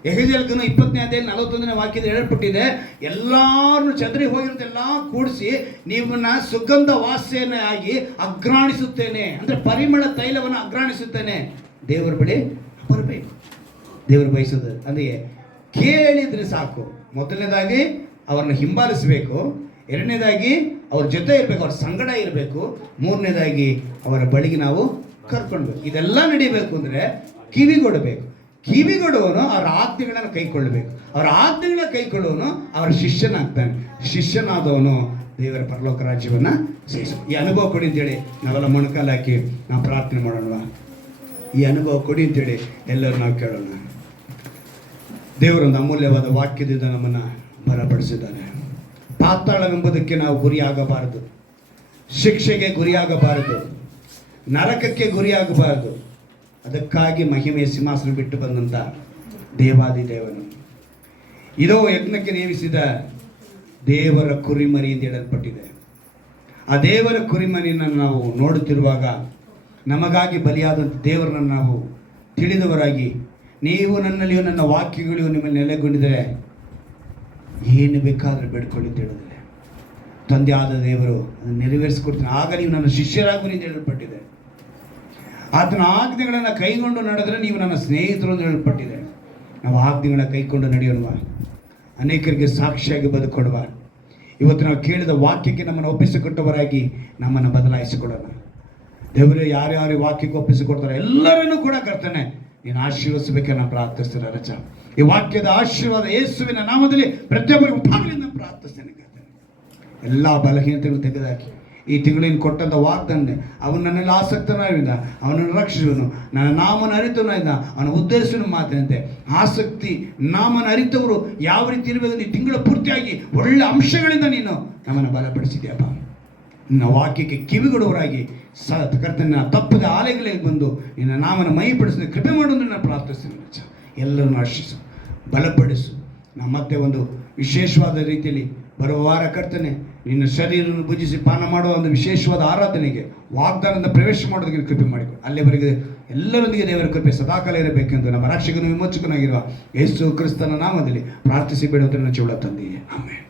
ಯೆಹೆಜ್ಕೇಲನು 20ನೇ ಅಧ್ಯಾಯದಲ್ಲಿ 41ನೇ ವಾಕ್ಯದಲ್ಲಿ ಹೇಳಲ್ಪಟ್ಟಿದೆ, ಎಲ್ಲರೂ ಚದರಿ ಹೋಗಿರೋದೆಲ್ಲ ಕೂಡಿಸಿ ನಿಮ್ಮನ್ನ ಸುಗಂಧ ವಾಸನೆ ಆಗಿ ಅಗ್ರಾಣಿಸುತ್ತೇನೆ, ಅಂದರೆ ಪರಿಮಳ ತೈಲವನ್ನು ಅಗ್ರಾಣಿಸುತ್ತೇನೆ. ದೇವರ ಬಳಿ ಬರಬೇಕು. ದೇವರು ಬಯಸೋದು ಅಂದರೆ ಕೇಳಿದರೆ ಸಾಕು. ಮೊದಲನೇದಾಗಿ ಅವ್ರನ್ನ ಹಿಂಬಾಲಿಸಬೇಕು, ಎರಡನೇದಾಗಿ ಅವ್ರ ಜೊತೆ ಇರಬೇಕು, ಅವ್ರ ಸಂಗಡ ಇರಬೇಕು, ಮೂರನೇದಾಗಿ ಅವರ ಬಳಿಗೆ ನಾವು ಕರ್ಕೊಳ್ಬೇಕು. ಇದೆಲ್ಲ ನಡಿಬೇಕು ಅಂದರೆ ಕಿವಿಗೊಡಬೇಕು. ಕಿವಿಗೊಡುವನು ಅವರ ಆಜ್ಞೆಗಳನ್ನು ಕೈಕೊಳ್ಳಬೇಕು. ಅವರ ಆಜ್ಞೆಗಳನ್ನ ಕೈಕೊಳ್ಳುವನು ಅವರ ಶಿಷ್ಯನಾಗ್ತಾನೆ. ಶಿಷ್ಯನಾದವನು ದೇವರ ಪರಲೋಕ ರಾಜ್ಯವನ್ನು ಸೇರಿಸು. ಈ ಅನುಭವ ಕೊಡಿ ಅಂತೇಳಿ ನಾವೆಲ್ಲ ಮೊಣಕಾಲು ಹಾಕಿ ನಾವು ಪ್ರಾರ್ಥನೆ ಮಾಡೋಣ. ಈ ಅನುಭವ ಕೊಡಿ ಅಂತೇಳಿ ಎಲ್ಲರೂ ನಾವು ಕೇಳೋಣ. ದೇವರೊಂದು ಅಮೂಲ್ಯವಾದ ವಾಕ್ಯದಿಂದ ನಮ್ಮನ್ನು ಬಲಪಡಿಸಿದ್ದಾನೆ. ಪಾತಾಳವೆಂಬುದಕ್ಕೆ ನಾವು ಗುರಿಯಾಗಬಾರದು. ಶಿಕ್ಷೆಗೆ ಗುರಿಯಾಗಬಾರದು, ನರಕಕ್ಕೆ ಗುರಿಯಾಗಬಾರದು. ಅದಕ್ಕಾಗಿ ಮಹಿಮೆಯ ಸಿಂಹಾಸನ ಬಿಟ್ಟು ಬಂದಂಥ ದೇವಾದಿದೇವನು ಇದೋ ಯಜ್ಞಕ್ಕೆ ನೇಮಿಸಿದ ದೇವರ ಕುರಿಮರಿ ಎಂದು ಹೇಳಲ್ಪಟ್ಟಿದೆ. ಆ ದೇವರ ಕುರಿಮರಿಯನ್ನು ನಾವು ನೋಡುತ್ತಿರುವಾಗ ನಮಗಾಗಿ ಬಲಿಯಾದಂಥ ದೇವರನ್ನು ನಾವು ತಿಳಿದವರಾಗಿ, ನೀವು ನನ್ನಲ್ಲಿಯೂ ನನ್ನ ವಾಕ್ಯಗಳಿಯೂ ನಿಮ್ಮಲ್ಲಿ ನೆಲೆಗೊಂಡಿದ್ದರೆ ಏನು ಬೇಕಾದರೂ ಬೇಡ್ಕೊಳ್ಳಿ ಅಂತ ಹೇಳಿದರೆ ತಂದೆ ಆದ ದೇವರು ಅದನ್ನು ನೆರವೇರಿಸಿಕೊಡ್ತಾನೆ. ಆಗ ನೀವು ನನ್ನ ಶಿಷ್ಯರಾಗುವಿರಿ ಎಂದು ಹೇಳಲ್ಪಟ್ಟಿದೆ. ಆತನ ಆಜ್ಞೆಗಳನ್ನು ಕೈಗೊಂಡು ನಡೆದರೆ ನೀವು ನನ್ನ ಸ್ನೇಹಿತರು ಎಂದು ಹೇಳಲ್ಪಟ್ಟಿದೆ. ನಾವು ಆಜ್ಞೆಗಳನ್ನು ಕೈಕೊಂಡು ನಡೆಯೋಣ, ಅನೇಕರಿಗೆ ಸಾಕ್ಷಿಯಾಗಿ ಬದುಕೊಡುವ. ಇವತ್ತು ನಾವು ಕೇಳಿದ ವಾಕ್ಯಕ್ಕೆ ನಮ್ಮನ್ನು ಒಪ್ಪಿಸಿಕೊಟ್ಟವರಾಗಿ ನಮ್ಮನ್ನು ಬದಲಾಯಿಸಿಕೊಡೋಣ. ದೇವರು ಯಾರ್ಯಾರು ವಾಕ್ಯಕ್ಕೆ ಒಪ್ಪಿಸಿಕೊಡ್ತಾರೆ ಎಲ್ಲರನ್ನೂ ಕೂಡ ಕರ್ತನೆ ನೀನು ಆಶೀರ್ವದಿಸಬೇಕನ್ನು ಪ್ರಾರ್ಥಿಸ್ತಾರೆ. ರಚ ಈ ವಾಕ್ಯದ ಆಶೀರ್ವಾದ ಯೇಸುವಿನ ನಾಮದಲ್ಲಿ ಪ್ರತಿಯೊಬ್ಬರಿಗೂ ಉಂಟಾಗಲಿಂದ ಪ್ರಾರ್ಥಿಸ್ತೇನೆ. ಎಲ್ಲ ಬಲಹೀನತೆಗಳು ತೆಗೆದುಹಾಕಿ ಈ ತಿಂಗಳಿನ ಕೊಟ್ಟಂಥ ವಾಗ್ದಾನ ಅವನು ನನ್ನಲ್ಲಿ ಆಸಕ್ತನಾಗಿದ್ದ, ಅವನನ್ನು ರಕ್ಷಿಸುವನು, ನನ್ನ ನಾಮನ ಅರಿತವನಾಗಿದ್ದ, ಅವನ ಉದ್ದೇಶವನ್ನು ಮಾತಿನಂತೆ ಆಸಕ್ತಿ ನಾಮನ ಅರಿತವರು ಯಾವ ರೀತಿ ಇರಬೇಕು. ಈ ತಿಂಗಳ ಪೂರ್ತಿಯಾಗಿ ಒಳ್ಳೆ ಅಂಶಗಳಿಂದ ನೀನು ನಮ್ಮನ್ನು ಬಲಪಡಿಸಿದ್ಯಪ್ಪ. ನಿನ್ನ ವಾಕ್ಯಕ್ಕೆ ಕಿವಿಗೊಡುವರಾಗಿ ಕರ್ತನ ತಪ್ಪದ ಆಲೆಗಳಿಗೆ ಬಂದು ನಿನ್ನ ನಾಮನ ಮೈಪಡಿಸಿದ ಕೃಪೆ ಮಾಡುವುದು ನಾನು ಪ್ರಾರ್ಥಿಸ್ತೀನಿ. ಎಲ್ಲರನ್ನು ಆಶಿಸು, ಬಲಪಡಿಸು. ನಾವು ಮತ್ತೆ ಒಂದು ವಿಶೇಷವಾದ ರೀತಿಯಲ್ಲಿ ಬರುವ ವಾರ ಕರ್ತನೆ ನಿನ್ನ ಶರೀರವನ್ನು ಭುಜಿಸಿ ಪಾನ ಮಾಡುವ ಒಂದು ವಿಶೇಷವಾದ ಆರಾಧನೆಗೆ ವಾಗ್ದಾನದಿಂದ ಪ್ರವೇಶ ಮಾಡೋದಕ್ಕೆ ಕೃಪೆ ಮಾಡಿಕೊಡು. ಅಲ್ಲಿವರೆಗೆ ಎಲ್ಲರೊಂದಿಗೆ ದೇವರ ಕೃಪೆ ಸದಾಕಾಲ ಇರಬೇಕೆಂದು ನಮ್ಮ ರಕ್ಷಕನು ವಿಮೋಚಕನಾಗಿರುವ ಯೇಸು ಕ್ರಿಸ್ತನ ನಾಮದಲ್ಲಿ ಪ್ರಾರ್ಥಿಸಿ ಬೇಡುವುದನ್ನು ಚೌಳ ತಂದೆಯೇ, ಆಮೆನ್.